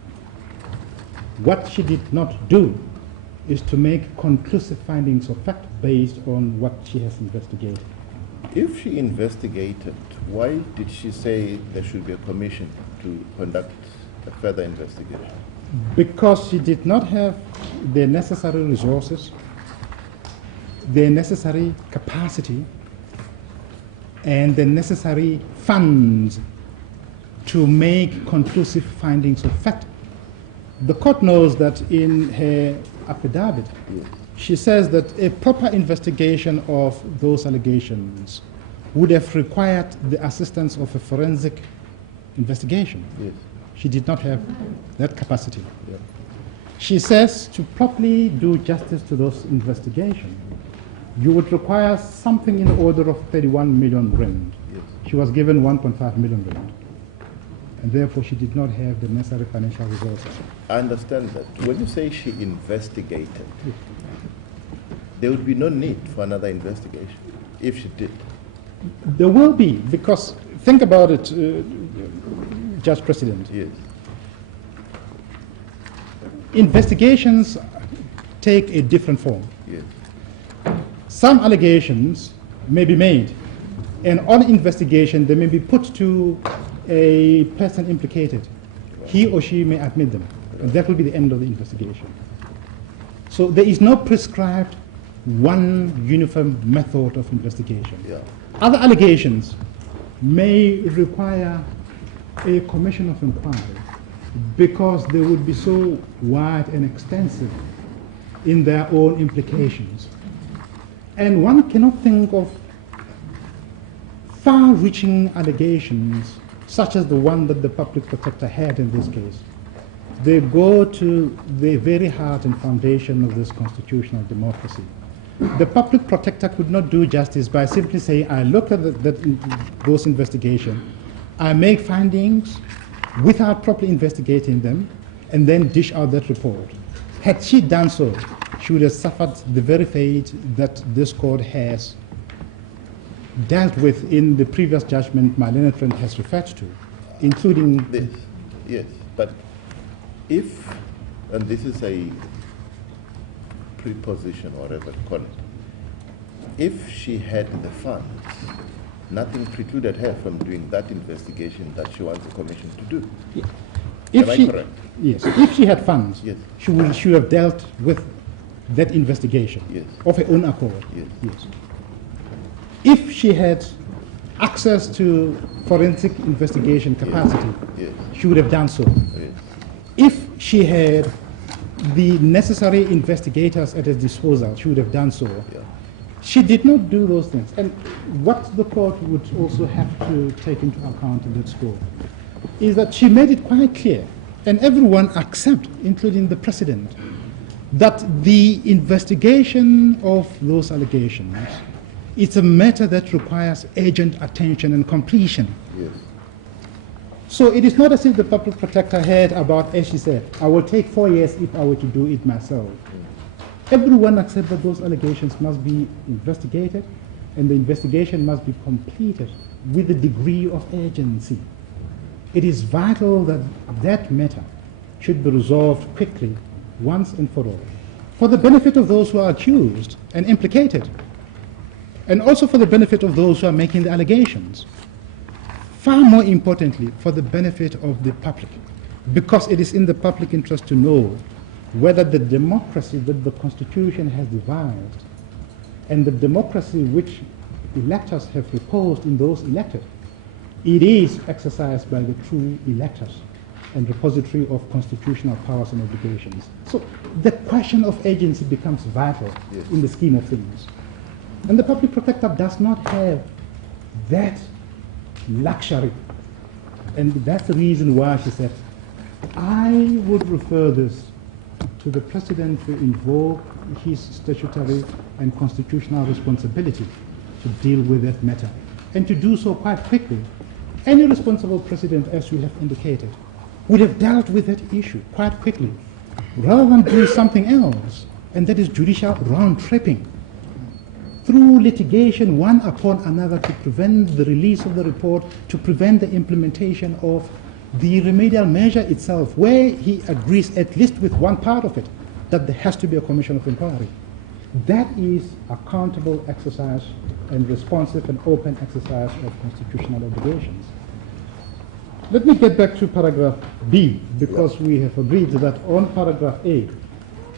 What she did not do is to make conclusive findings of fact based on what she has investigated. If she investigated, why did she say there should be a commission to conduct a further investigation? Because she did not have the necessary resources, the necessary capacity, and the necessary funds to make conclusive findings of fact. The court knows that in her affidavit, she says that a proper investigation of those allegations would have required the assistance of a forensic investigation. Yes. She did not have that capacity. Yeah. She says to properly do justice to those investigations, you would require something in the order of 31 million rand. Yes. She was given 1.5 million rand. And therefore she did not have the necessary financial resources. I understand that. When you say she investigated, there would be no need for another investigation if she did. There will be, because think about it, Judge President. Yes. Investigations take a different form. Yes. Some allegations may be made, and on investigation they may be put to a person implicated. He or she may admit them, and that will be the end of the investigation. So there is no prescribed one uniform method of investigation. Yeah. Other allegations may require a commission of inquiry because they would be so wide and extensive in their own implications. And one cannot think of far-reaching allegations such as the one that the public protector had in this case. They go to the very heart and foundation of this constitutional democracy. The public protector could not do justice by simply saying, I look at those investigations, I make findings without properly investigating them, and then dish out that report. Had she done so, she would have suffered the very fate that this court has dealt with in the previous judgment my learned friend has referred to, including this. Yes, but if, and this is a preposition or whatever you call it, if she had the funds, nothing precluded her from doing that investigation that she wants the commission to do. Yeah. Am I correct? Yes, if she had funds, Yes. she would have dealt with that investigation Yes. of her own accord. Yes. Yes. If she had access to forensic investigation capacity, Yes. she would have done so. Yes. If she had the necessary investigators at her disposal, she would have done so. Yeah. She did not do those things. And what the court would also have to take into account in that score is that she made it quite clear, and everyone accept, including the president, that the investigation of those allegations is a matter that requires urgent attention and completion. Yes. So it is not as if the public protector had about, as she said, I will take 4 years if I were to do it myself. Everyone accepts that those allegations must be investigated, and the investigation must be completed with a degree of urgency. It is vital that that matter should be resolved quickly, once and for all, for the benefit of those who are accused and implicated, and also for the benefit of those who are making the allegations. Far more importantly, for the benefit of the public, because it is in the public interest to know whether the democracy that the Constitution has devised and the democracy which electors have reposed in those elected, it is exercised by the true electors and repository of constitutional powers and obligations. So the question of agency becomes vital in the scheme of things. And the public protector does not have that luxury. And that's the reason why she said, I would refer this to the president to invoke his statutory and constitutional responsibility to deal with that matter, and to do so quite quickly. Any responsible president, as you have indicated, would have dealt with that issue quite quickly, rather than doing something else, and that is judicial round-tripping through litigation one upon another to prevent the release of the report, to prevent the implementation of the remedial measure itself, where he agrees, at least with one part of it, that there has to be a commission of inquiry. That is accountable exercise and responsive and open exercise of constitutional obligations. Let me get back to paragraph B, because we have agreed that on paragraph A,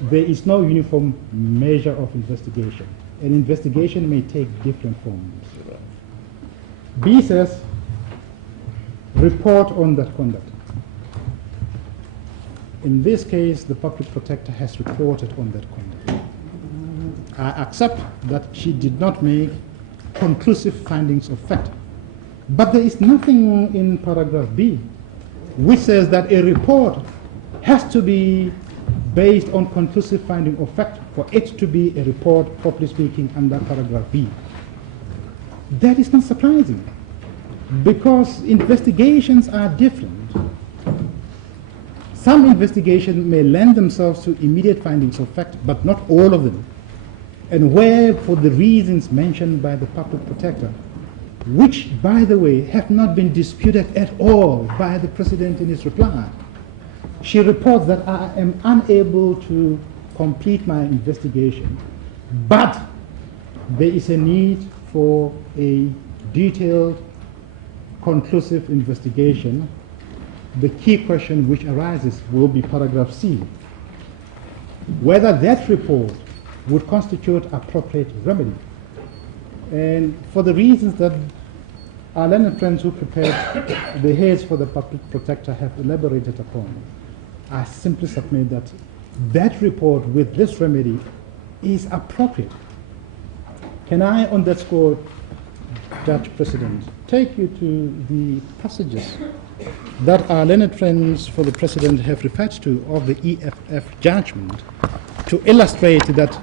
there is no uniform measure of investigation. An investigation may take different forms. B says, report on that conduct. In this case, the public protector has reported on that conduct. I accept that she did not make conclusive findings of fact. But there is nothing in paragraph B which says that a report has to be based on conclusive finding of fact for it to be a report, properly speaking, under paragraph B. That is not surprising, because investigations are different. Some investigations may lend themselves to immediate findings of fact, but not all of them. And where, for the reasons mentioned by the public protector, which, by the way, have not been disputed at all by the President in his reply, she reports that I am unable to complete my investigation, but there is a need for a detailed, conclusive investigation. The key question which arises will be paragraph C, whether that report would constitute appropriate remedy. And for the reasons that our learned friends who prepared the heads for the public protector have elaborated upon, I simply submit that that report with this remedy is appropriate. Can I, on that score, Judge President, take you to the passages that our learned friends for the President have referred to of the EFF judgment to illustrate that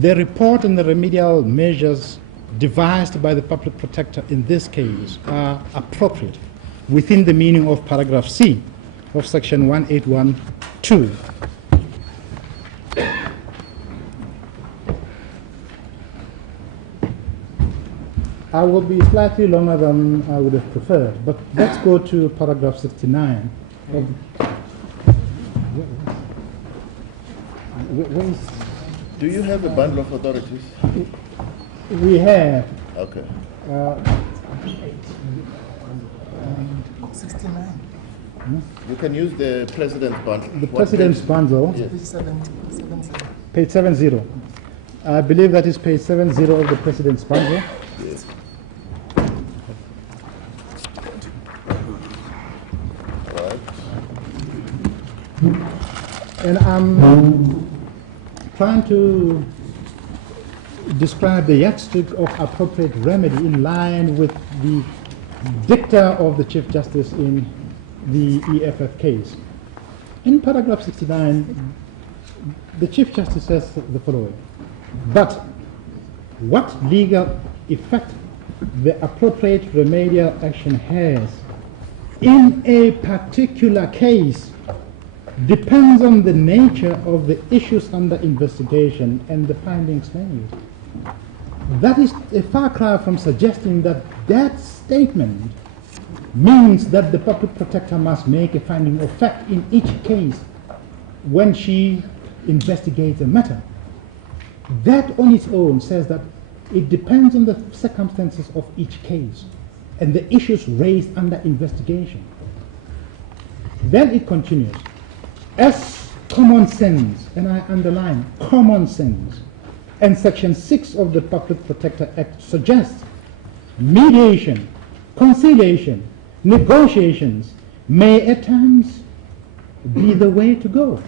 the report and the remedial measures devised by the public protector in this case are appropriate within the meaning of paragraph C of section 1812. I will be slightly longer than I would have preferred, but let's go to paragraph 69. Do you have a bundle of authorities? We have. Okay. 69. You can use the President's bundle. The President's bundle. Yes. Page 70. Page 70. I believe that is page 70 of the President's bundle. Yes. And I'm trying to describe the yardstick of appropriate remedy in line with the dicta of the Chief Justice in the EFF case. In paragraph 69, the Chief Justice says the following: but what legal effect the appropriate remedial action has in a particular case depends on the nature of the issues under investigation and the findings made. That is a far cry from suggesting that that statement means that the public protector must make a finding of fact in each case when she investigates a matter. That on its own says that it depends on the circumstances of each case and the issues raised under investigation. Then it continues, as common sense, and I underline common sense, and section 6 of the Public Protector Act suggests, mediation, conciliation, negotiations may at times be the way to go.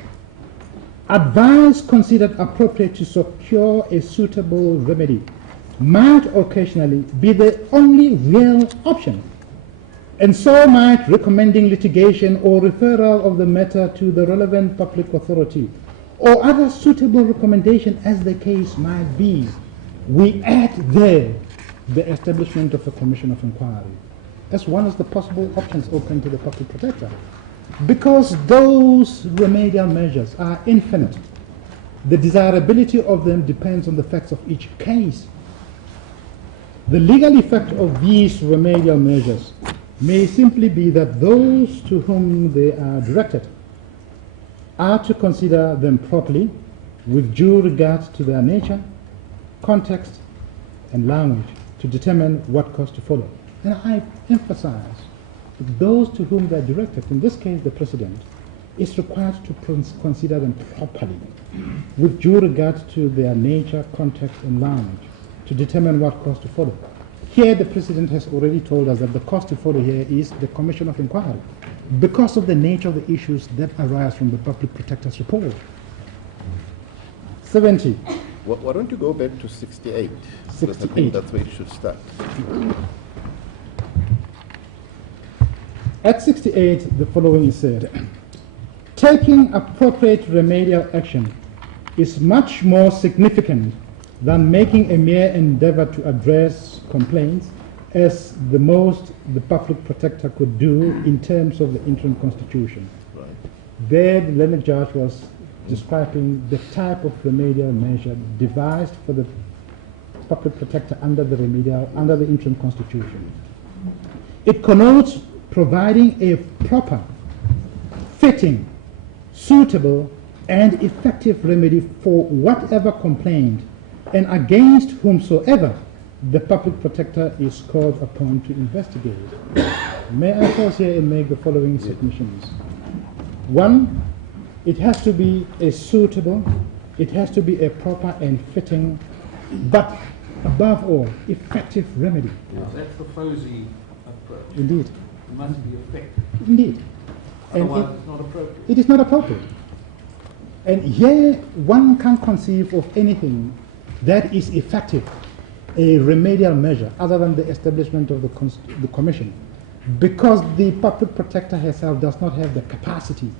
Advice considered appropriate to secure a suitable remedy might occasionally be the only real option, and so might recommending litigation or referral of the matter to the relevant public authority or other suitable recommendation as the case might be. We add there the establishment of a commission of inquiry as one of the possible options open to the public protector. Because those remedial measures are infinite, the desirability of them depends on the facts of each case. The legal effect of these remedial measures may simply be that those to whom they are directed are to consider them properly with due regard to their nature, context, and language to determine what course to follow. And I emphasize that those to whom they are directed, in this case the President, is required to consider them properly with due regard to their nature, context, and language to determine what course to follow. Here the President has already told us that the course to follow here is the Commission of Inquiry because of the nature of the issues that arise from the Public Protector's report. 70. Why don't you go back to 68? 68. Because I think that's where it should start. At 68, the following is said: taking appropriate remedial action is much more significant than making a mere endeavor to address complaints, as the most the Public Protector could do in terms of the interim constitution. Right. There, the learned judge was describing the type of remedial measure devised for the Public Protector under the interim constitution. It connotes providing a proper, fitting, suitable, and effective remedy for whatever complaint and against whomsoever the Public Protector is called upon to investigate. May I pause here and make the following submissions? 1, it has to be a suitable, it has to be a proper and fitting, but above all, effective remedy. Yes, that's the fuzzy approach. Indeed. It must be effective. Indeed. Otherwise, it's not appropriate. It is not appropriate. And here, one can't conceive of anything that is effective, a remedial measure, other than the establishment of the Commission, because the Public Protector herself does not have the capacity,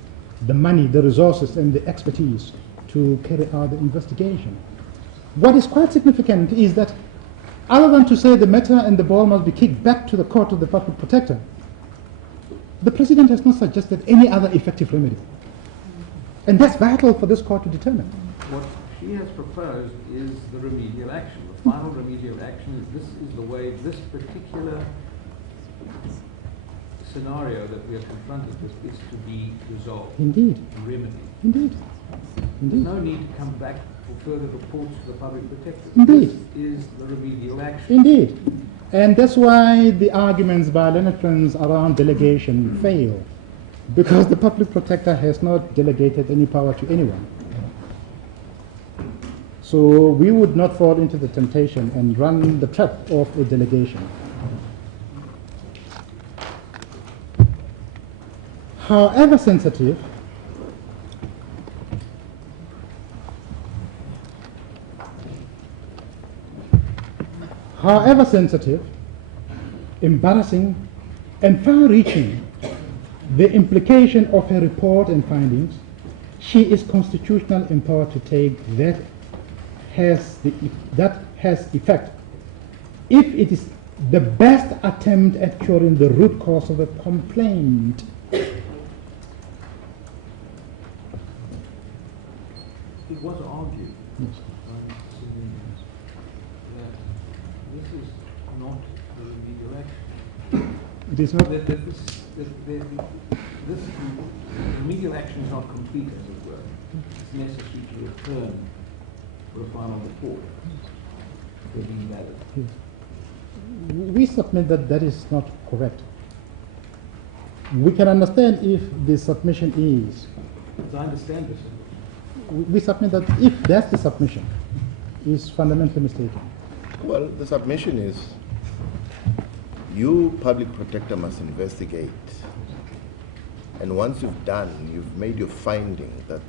the money, the resources, and the expertise to carry out the investigation. What is quite significant is that, other than to say the matter and the ball must be kicked back to the court of the Public Protector, the President has not suggested any other effective remedy. And that's vital for this court to determine. What she has proposed is the remedial action. The final remedial action is this is the way this particular scenario that we are confronted with is to be resolved. Indeed. Remedied. Indeed. There's Indeed. no need to come back for further reports to the Public Protector. Indeed. This is the remedial action. Indeed. And that's why the arguments by learned friends around delegation fail, because the Public Protector has not delegated any power to anyone. So we would not fall into the temptation and run the trap of a delegation. However sensitive, embarrassing, and far-reaching the implication of her report and findings, she is constitutionally empowered to take that has effect if it is the best attempt at curing the root cause of a complaint. It was argued by Mr. Civilians that this is not the remedial action. It is not. This remedial action is not complete, as it were. It's necessary to return for a final report to be valid. Yes. We submit that that is not correct. We can understand if the submission is. As I understand this. We submit that if that's the submission, is fundamentally mistaken. Well, the submission is, you, Public Protector, must investigate. And once you've done, you've made your finding that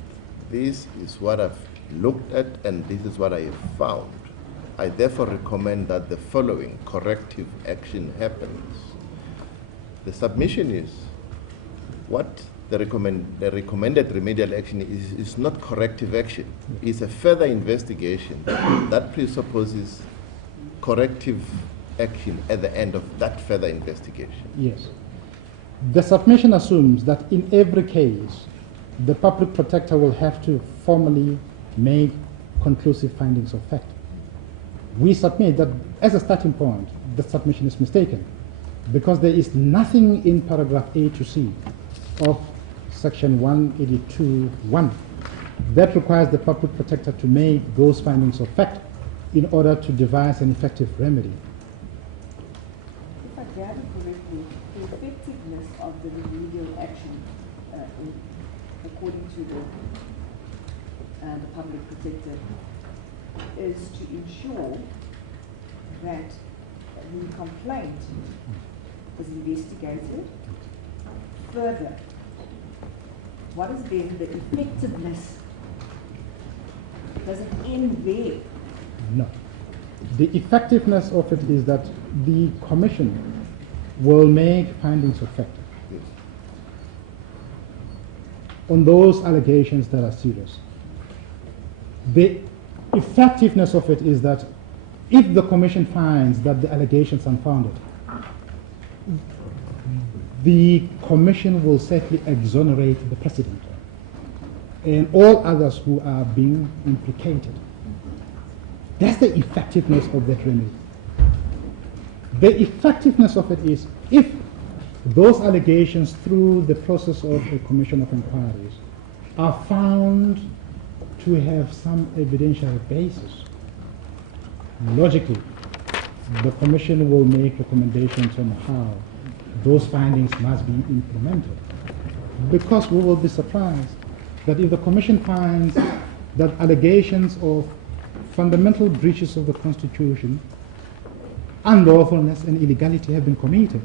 this is what I've looked at and this is what I have found. I therefore recommend that the following corrective action happens. The submission is what the recommended remedial action is not corrective action. It's a further investigation that presupposes corrective action at the end of that further investigation. Yes. The submission assumes that in every case, the Public Protector will have to formally make conclusive findings of fact. we submit that as a starting point, the submission is mistaken, because there is nothing in paragraph A to C of section 182(1) that requires the public protector to make those findings of fact in order to devise an effective remedy. If I gather correctly, the effectiveness of the remedial action, according to the public protector, is to ensure that the complaint is investigated. Further, what is then the effectiveness? Does it end there? No. The effectiveness of it is that the commission will make findings of fact on those allegations that are serious. The effectiveness of it is that if the commission finds that the allegations are unfounded, the commission will certainly exonerate the president and all others who are being implicated. That's the effectiveness of that remedy. The effectiveness of it is if those allegations through the process of a commission of inquiries are found to have some evidentiary basis, logically, the commission will make recommendations on how those findings must be implemented. Because we will be surprised that if the commission finds that allegations of fundamental breaches of the Constitution, unlawfulness and illegality have been committed,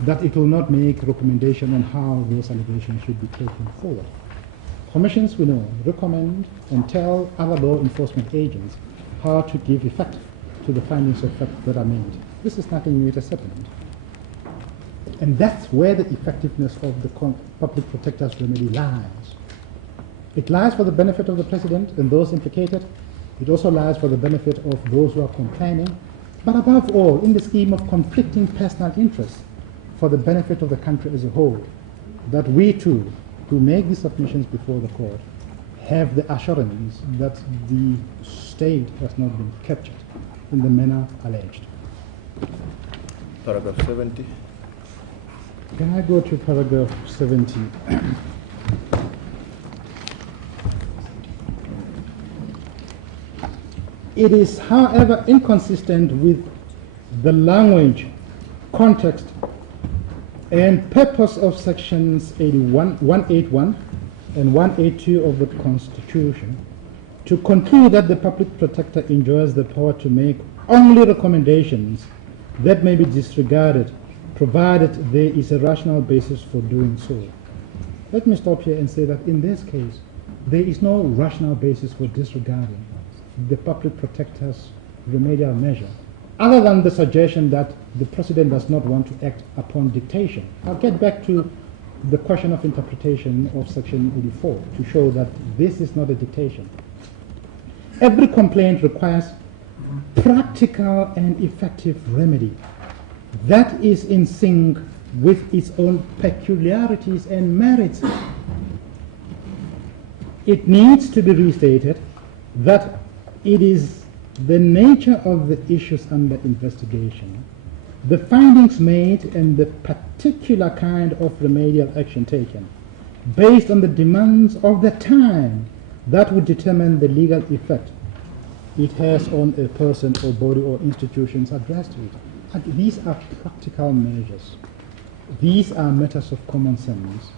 that it will not make recommendation on how those allegations should be taken forward. Commissions, we know, recommend and tell other law enforcement agents how to give effect to the findings of fact that are made. This is nothing new, it has happened. And that's where the effectiveness of the public protector's remedy lies. It lies for the benefit of the president and those implicated. It also lies for the benefit of those who are complaining, but above all, in the scheme of conflicting personal interests, for the benefit of the country as a whole, that we too, who make these submissions before the court, have the assurance that the state has not been captured in the manner alleged. Paragraph 70. Can I go to paragraph 70? It is, however, inconsistent with the language, context, and purpose of sections 181 and 182 of the Constitution to conclude that the public protector enjoys the power to make only recommendations that may be disregarded, provided there is a rational basis for doing so. Let me stop here and say that in this case, there is no rational basis for disregarding the public protector's remedial measure, other than the suggestion that the president does not want to act upon dictation. I'll get back to the question of interpretation of section 84 to show that this is not a dictation. Every complaint requires practical and effective remedy that is in sync with its own peculiarities and merits. It needs to be restated that it is the nature of the issues under investigation, the findings made, and the particular kind of remedial action taken, based on the demands of the time, that would determine the legal effect it has on a person or body or institutions addressed to it. And these are practical measures. These are matters of common sense.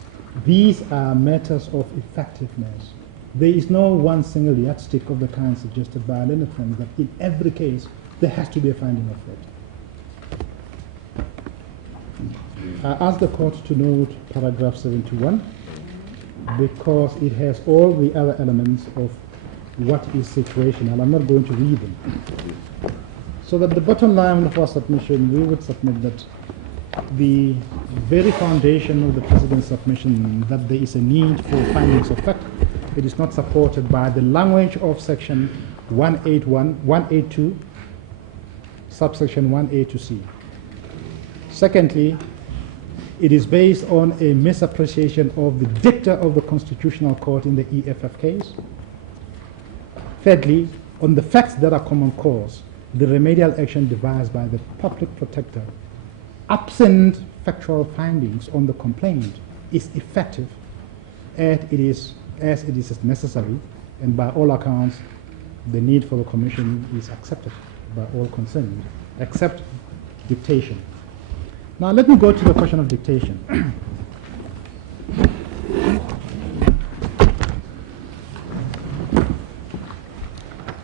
These are matters of effectiveness. There is no one single yardstick of the kind suggested by Leonard Friends that in every case there has to be a finding of fact. I ask the court to note paragraph 71 because it has all the other elements of what is situational. I'm not going to read them. So that the bottom line of our submission, we would submit that the very foundation of the President's submission, that there is a need for findings of fact, it is not supported by the language of section 182, subsection 1A to C. Secondly, it is based on a misappreciation of the dicta of the Constitutional Court in the EFF case. Thirdly, on the facts that are common cause the remedial action devised by the public protector, absent factual findings on the complaint, is effective as it is necessary, and by all accounts, the need for the commission is accepted by all concerned, except dictation. Now let me go to the question of dictation.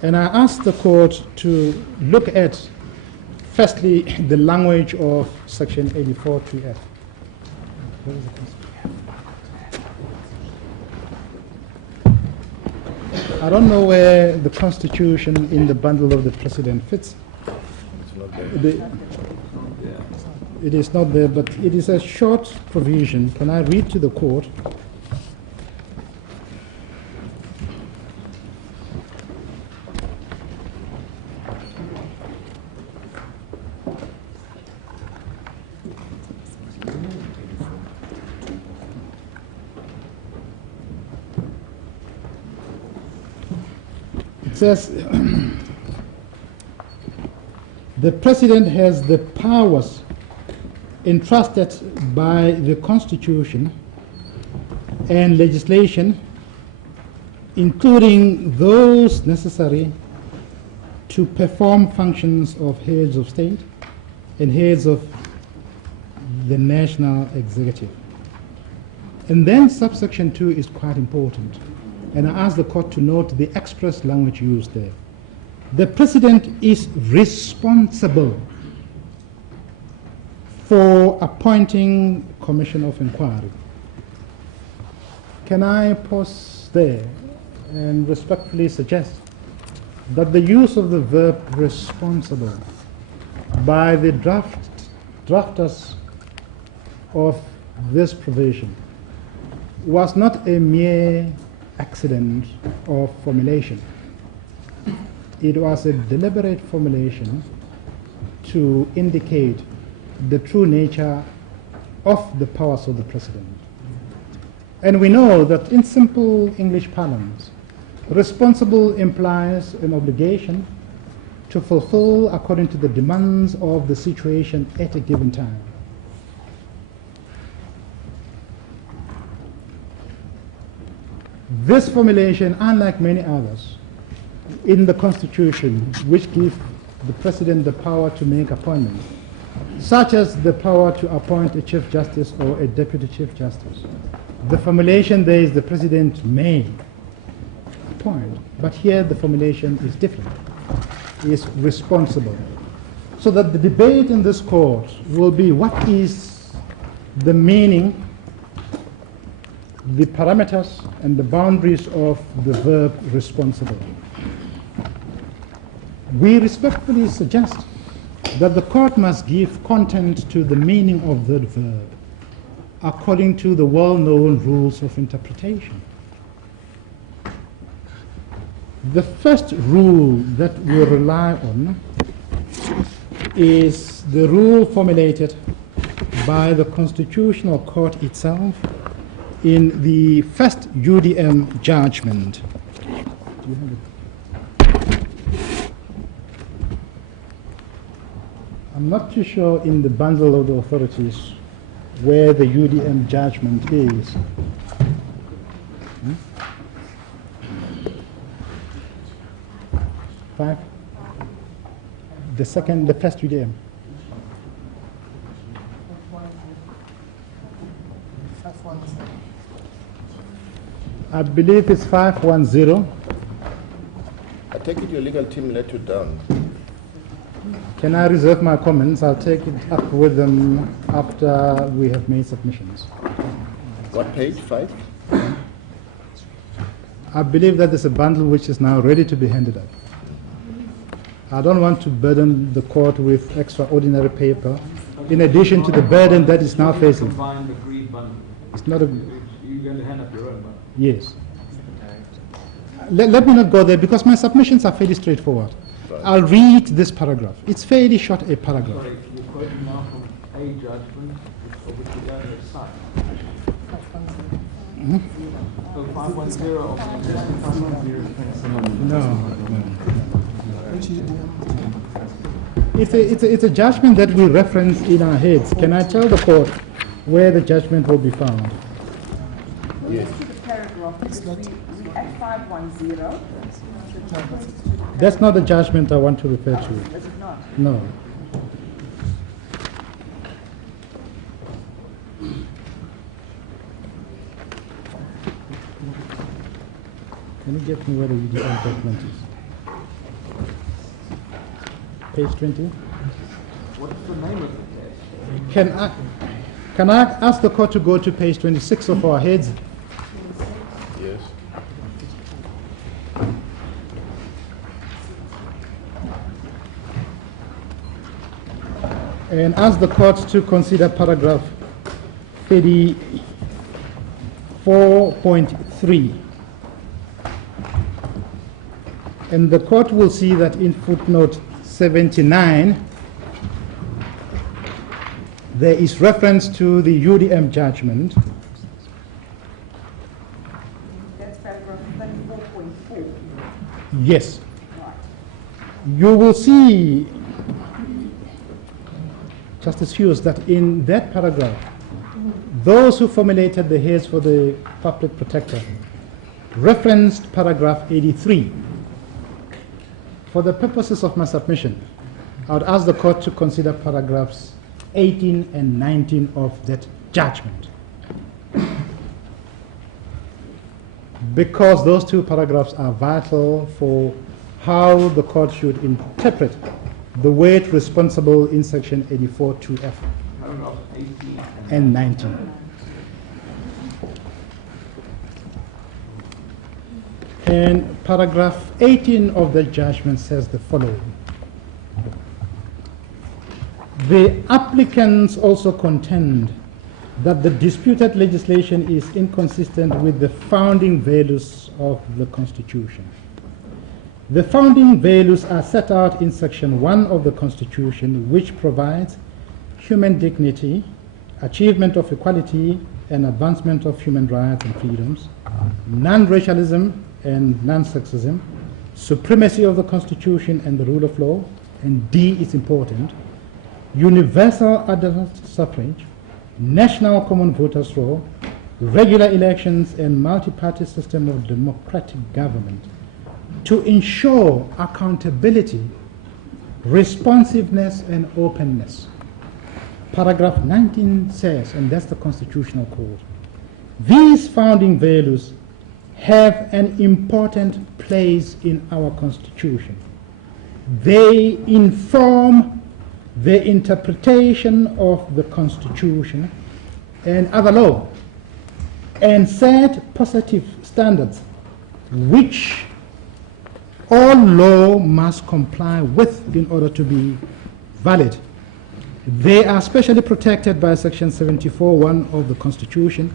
And I asked the court to look at, firstly, the language of section 84(3)(f). I don't know where the Constitution in the bundle of the President fits. It's not there. It is not there, but it is a short provision. Can I read to the court? It says, the President has the powers entrusted by the Constitution and legislation, including those necessary to perform functions of heads of state and heads of the national executive. And then subsection 2 is quite important. And I ask the court to note the express language used there. The President is responsible for appointing commission of inquiry. Can I pause there and respectfully suggest that the use of the verb responsible by the drafters of this provision was not a mere accident of formulation. It was a deliberate formulation to indicate the true nature of the powers of the President. And we know that in simple English parlance, responsible implies an obligation to fulfill according to the demands of the situation at a given time. This formulation, unlike many others in the Constitution, which give the President the power to make appointments, such as the power to appoint a Chief Justice or a Deputy Chief Justice, the formulation there is the President may appoint, but here the formulation is different, is responsible. So that the debate in this court will be what is the meaning, the parameters and the boundaries of the verb responsible. We respectfully suggest that the court must give content to the meaning of that verb according to the well-known rules of interpretation. The first rule that we rely on is the rule formulated by the Constitutional Court itself in the first UDM judgment. I'm not too sure in the bundle of the authorities where the UDM judgment is. Five? The first UDM. I believe it's 510. I take it your legal team let you down. Can I reserve my comments? I'll take it up with them after we have made submissions. What page? 5? I believe that there's a bundle which is now ready to be handed up. I don't want to burden the court with extraordinary paper, in addition to the burden that is now facing. Combined agreed bundle. It's not a... You're going to hand up your own bundle? Yes. Let me not go there because my submissions are fairly straightforward. Right. I'll read this paragraph. It's fairly short, a paragraph. Sorry, you're quoting now from a judgment for which you don't have sight. So 510 of the 510 No. It's a judgment that we reference in our heads. Can I tell the court where the judgment will be found? Yes. To the paragraph, because we at 510. That's not the judgment I want to refer to. Is it not? No. Can you get me where the UDM judgment is? Page 20. What's the name of the case? Can I ask the court to go to page 26 of our heads? Yes. And ask the court to consider paragraph 34.3. And the court will see that in footnote 79, there is reference to the UDM judgment. That's paragraph 34.4. Yes. Right. You will see, Justice Hughes, that in that paragraph, those who formulated the heads for the public protector referenced paragraph 83. For the purposes of my submission, I would ask the court to consider paragraphs 18 and 19 of that judgment, because those two paragraphs are vital for how the court should interpret the word responsible in section 84(2)(f) Paragraph 18 and 19. And paragraph 18 of the judgment says the following. The applicants also contend that the disputed legislation is inconsistent with the founding values of the Constitution. The founding values are set out in section 1 of the Constitution, which provides human dignity, achievement of equality and advancement of human rights and freedoms, non-racialism and non-sexism, supremacy of the Constitution and the rule of law, and D is important, universal adult suffrage, national common voters' roll, regular elections, and multi-party system of democratic government to ensure accountability, responsiveness, and openness. Paragraph 19 says, and that's the Constitutional Code, these founding values have an important place in our Constitution. They inform the interpretation of the Constitution and other law and set positive standards which all law must comply with in order to be valid. They are specially protected by section 74(1) of the Constitution,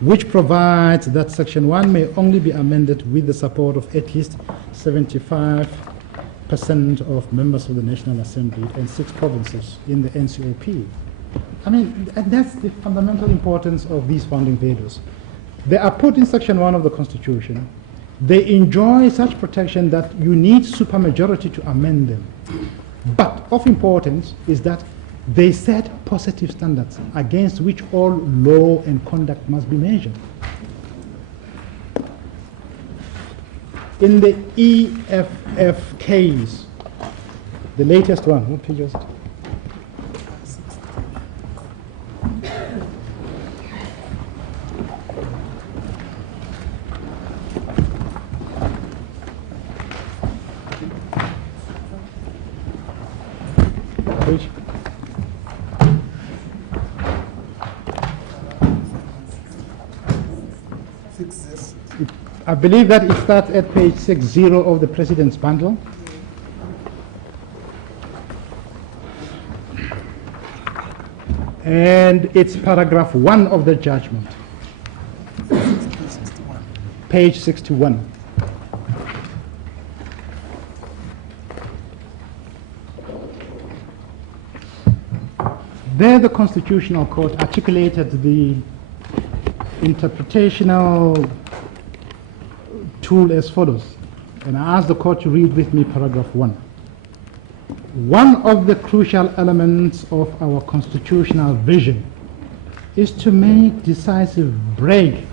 which provides that section 1 may only be amended with the support of at least 75% of members of the National Assembly and 6 provinces in the NCOP. I mean, that's the fundamental importance of these founding values. They are put in section 1 of the Constitution. They enjoy such protection that you need supermajority to amend them. But of importance is that they set positive standards against which all law and conduct must be measured. In the EFF case, the latest one, what page was it? Page? I believe that it starts at page 60 of the President's bundle. And it's paragraph 1 of the judgment. Page 61. There the Constitutional Court articulated the interpretational tool as follows. And I ask the court to read with me paragraph 1. one of the crucial elements of our constitutional vision is to make decisive break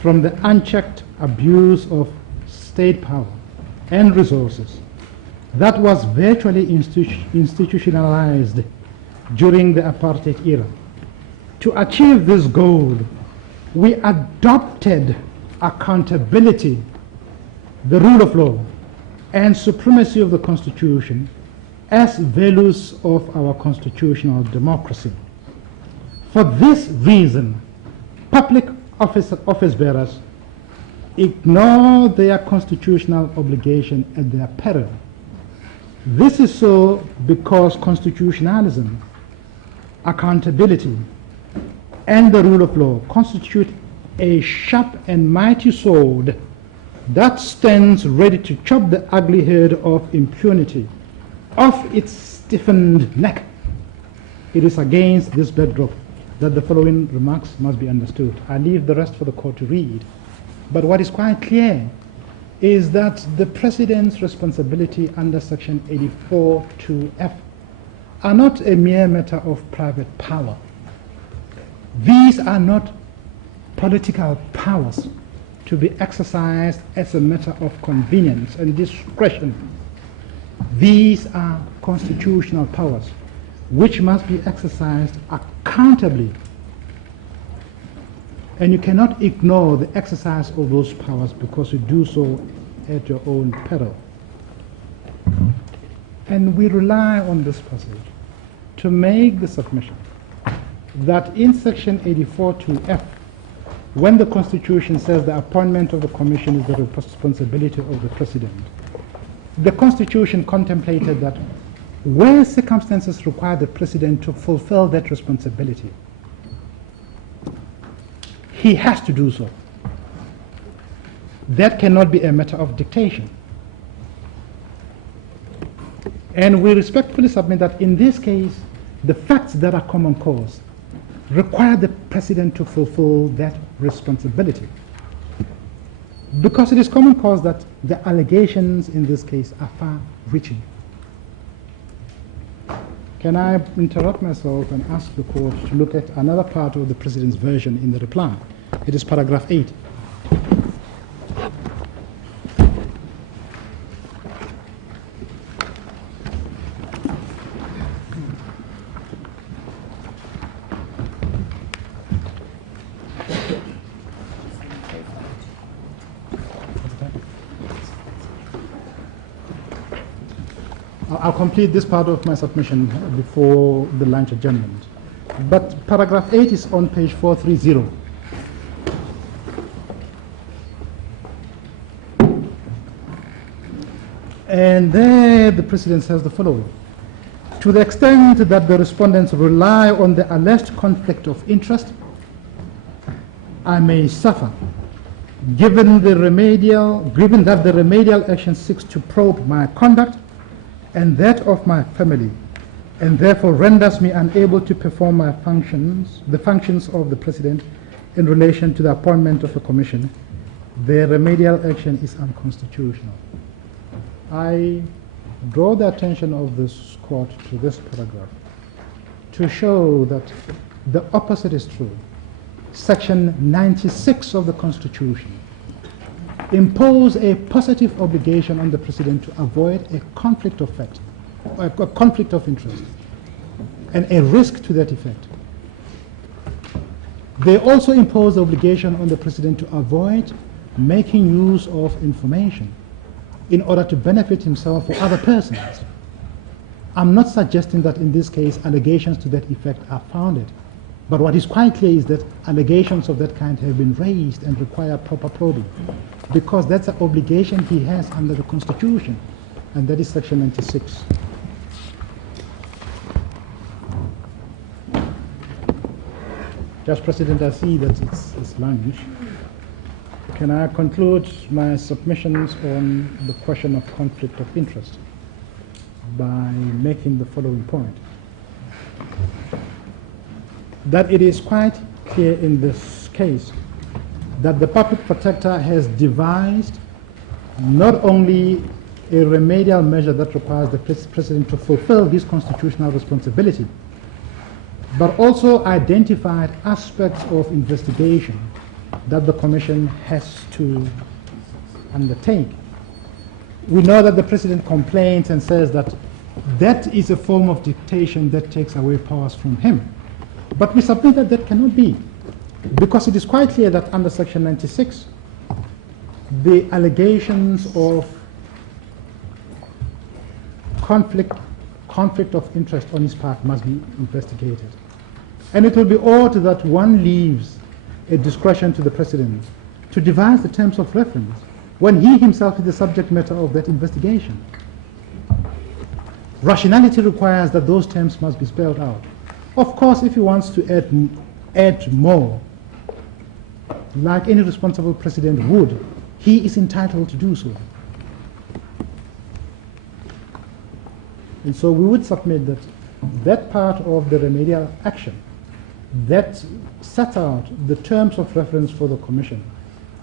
from the unchecked abuse of state power and resources that was virtually institutionalized during the apartheid era. To achieve this goal, we adopted accountability, the rule of law, and supremacy of the Constitution as values of our constitutional democracy. For this reason, public office bearers ignore their constitutional obligation at their peril. This is so because constitutionalism, accountability, and the rule of law constitute a sharp and mighty sword that stands ready to chop the ugly head of impunity off its stiffened neck. It is against this backdrop that the following remarks must be understood. I leave the rest for the court to read. But what is quite clear is that the President's responsibility under Section 84(2)(f) are not a mere matter of private power. These are not political powers to be exercised as a matter of convenience and discretion. These are constitutional powers which must be exercised accountably. And you cannot ignore the exercise of those powers because you do so at your own peril. And we rely on this passage to make the submission that in Section 84(2)(f), when the Constitution says the appointment of the Commission is the responsibility of the President, the Constitution contemplated that where circumstances require the President to fulfill that responsibility, he has to do so. That cannot be a matter of dictation. And we respectfully submit that in this case, the facts that are common cause require the President to fulfill that responsibility. Because it is common cause that the allegations in this case are far-reaching. Can I interrupt myself and ask the court to look at another part of the President's version in the reply? It is paragraph 8. I'll complete this part of my submission before the lunch adjournment. But paragraph 8 is on page 430. And there the President says the following: to the extent that the respondents rely on the alleged conflict of interest, I may suffer, given that the remedial action seeks to probe my conduct and that of my family, and therefore renders me unable to perform my functions, the functions of the President in relation to the appointment of a commission. The remedial action is unconstitutional. I draw the attention of this court to this paragraph to show that the opposite is true. Section 96 of the Constitution impose a positive obligation on the President to avoid a conflict of fact, a conflict of interest, and a risk to that effect. They also impose the obligation on the President to avoid making use of information in order to benefit himself or other persons. I'm not suggesting that in this case allegations to that effect are founded, but what is quite clear is that allegations of that kind have been raised and require proper probing, because that's an obligation he has under the Constitution, and that is Section 96. Judge President, I see that it's lunch. Can I conclude my submissions on the question of conflict of interest by making the following point? That it is quite clear in this case that the public protector has devised not only a remedial measure that requires the President to fulfill his constitutional responsibility, but also identified aspects of investigation that the Commission has to undertake. We know that the President complains and says that that is a form of dictation that takes away powers from him. But we submit that that cannot be, because it is quite clear that under Section 96, the allegations of conflict of interest on his part must be investigated. And it will be odd that one leaves a discretion to the President to devise the terms of reference when he himself is the subject matter of that investigation. Rationality requires that those terms must be spelled out. Of course, if he wants to add more, like any responsible president would, he is entitled to do so. And so we would submit that that part of the remedial action that sets out the terms of reference for the Commission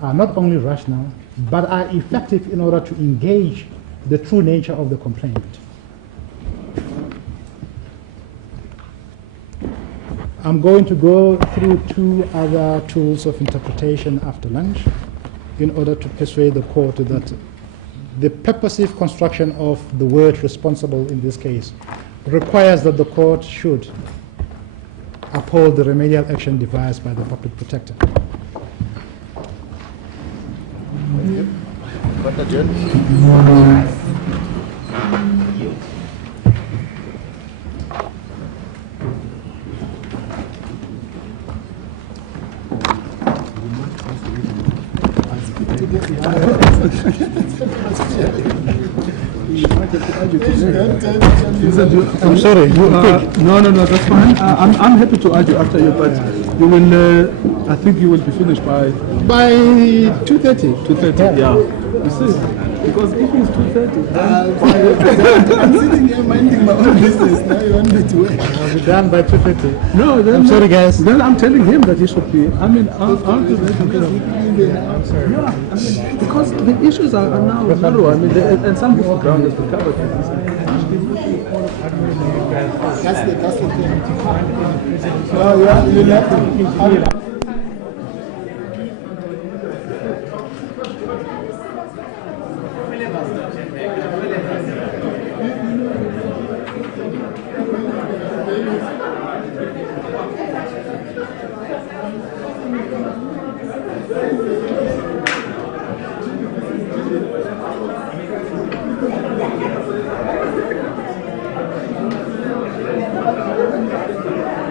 are not only rational, but are effective in order to engage the true nature of the complaint. I'm going to go through two other tools of interpretation after lunch in order to persuade the court that the purposive construction of the word responsible in this case requires that the court should uphold the remedial action devised by the public protector. I'm sorry. No, that's fine. I'm happy to argue after you, but you will. I think you will be finished by 2:30. 2:30. Yeah. You see, because if it's 2:30, I'm sitting here minding my own business. Now you want me to wait? I'll be done by 2:30. No, then I'm sorry, guys. Then I'm telling him that he should be. I mean, I'll do that. I'm sorry. Yeah, I mean, because the issues are now narrow. I mean, and some of the ground has been covered. That's the thing. Oh, yeah, you left it.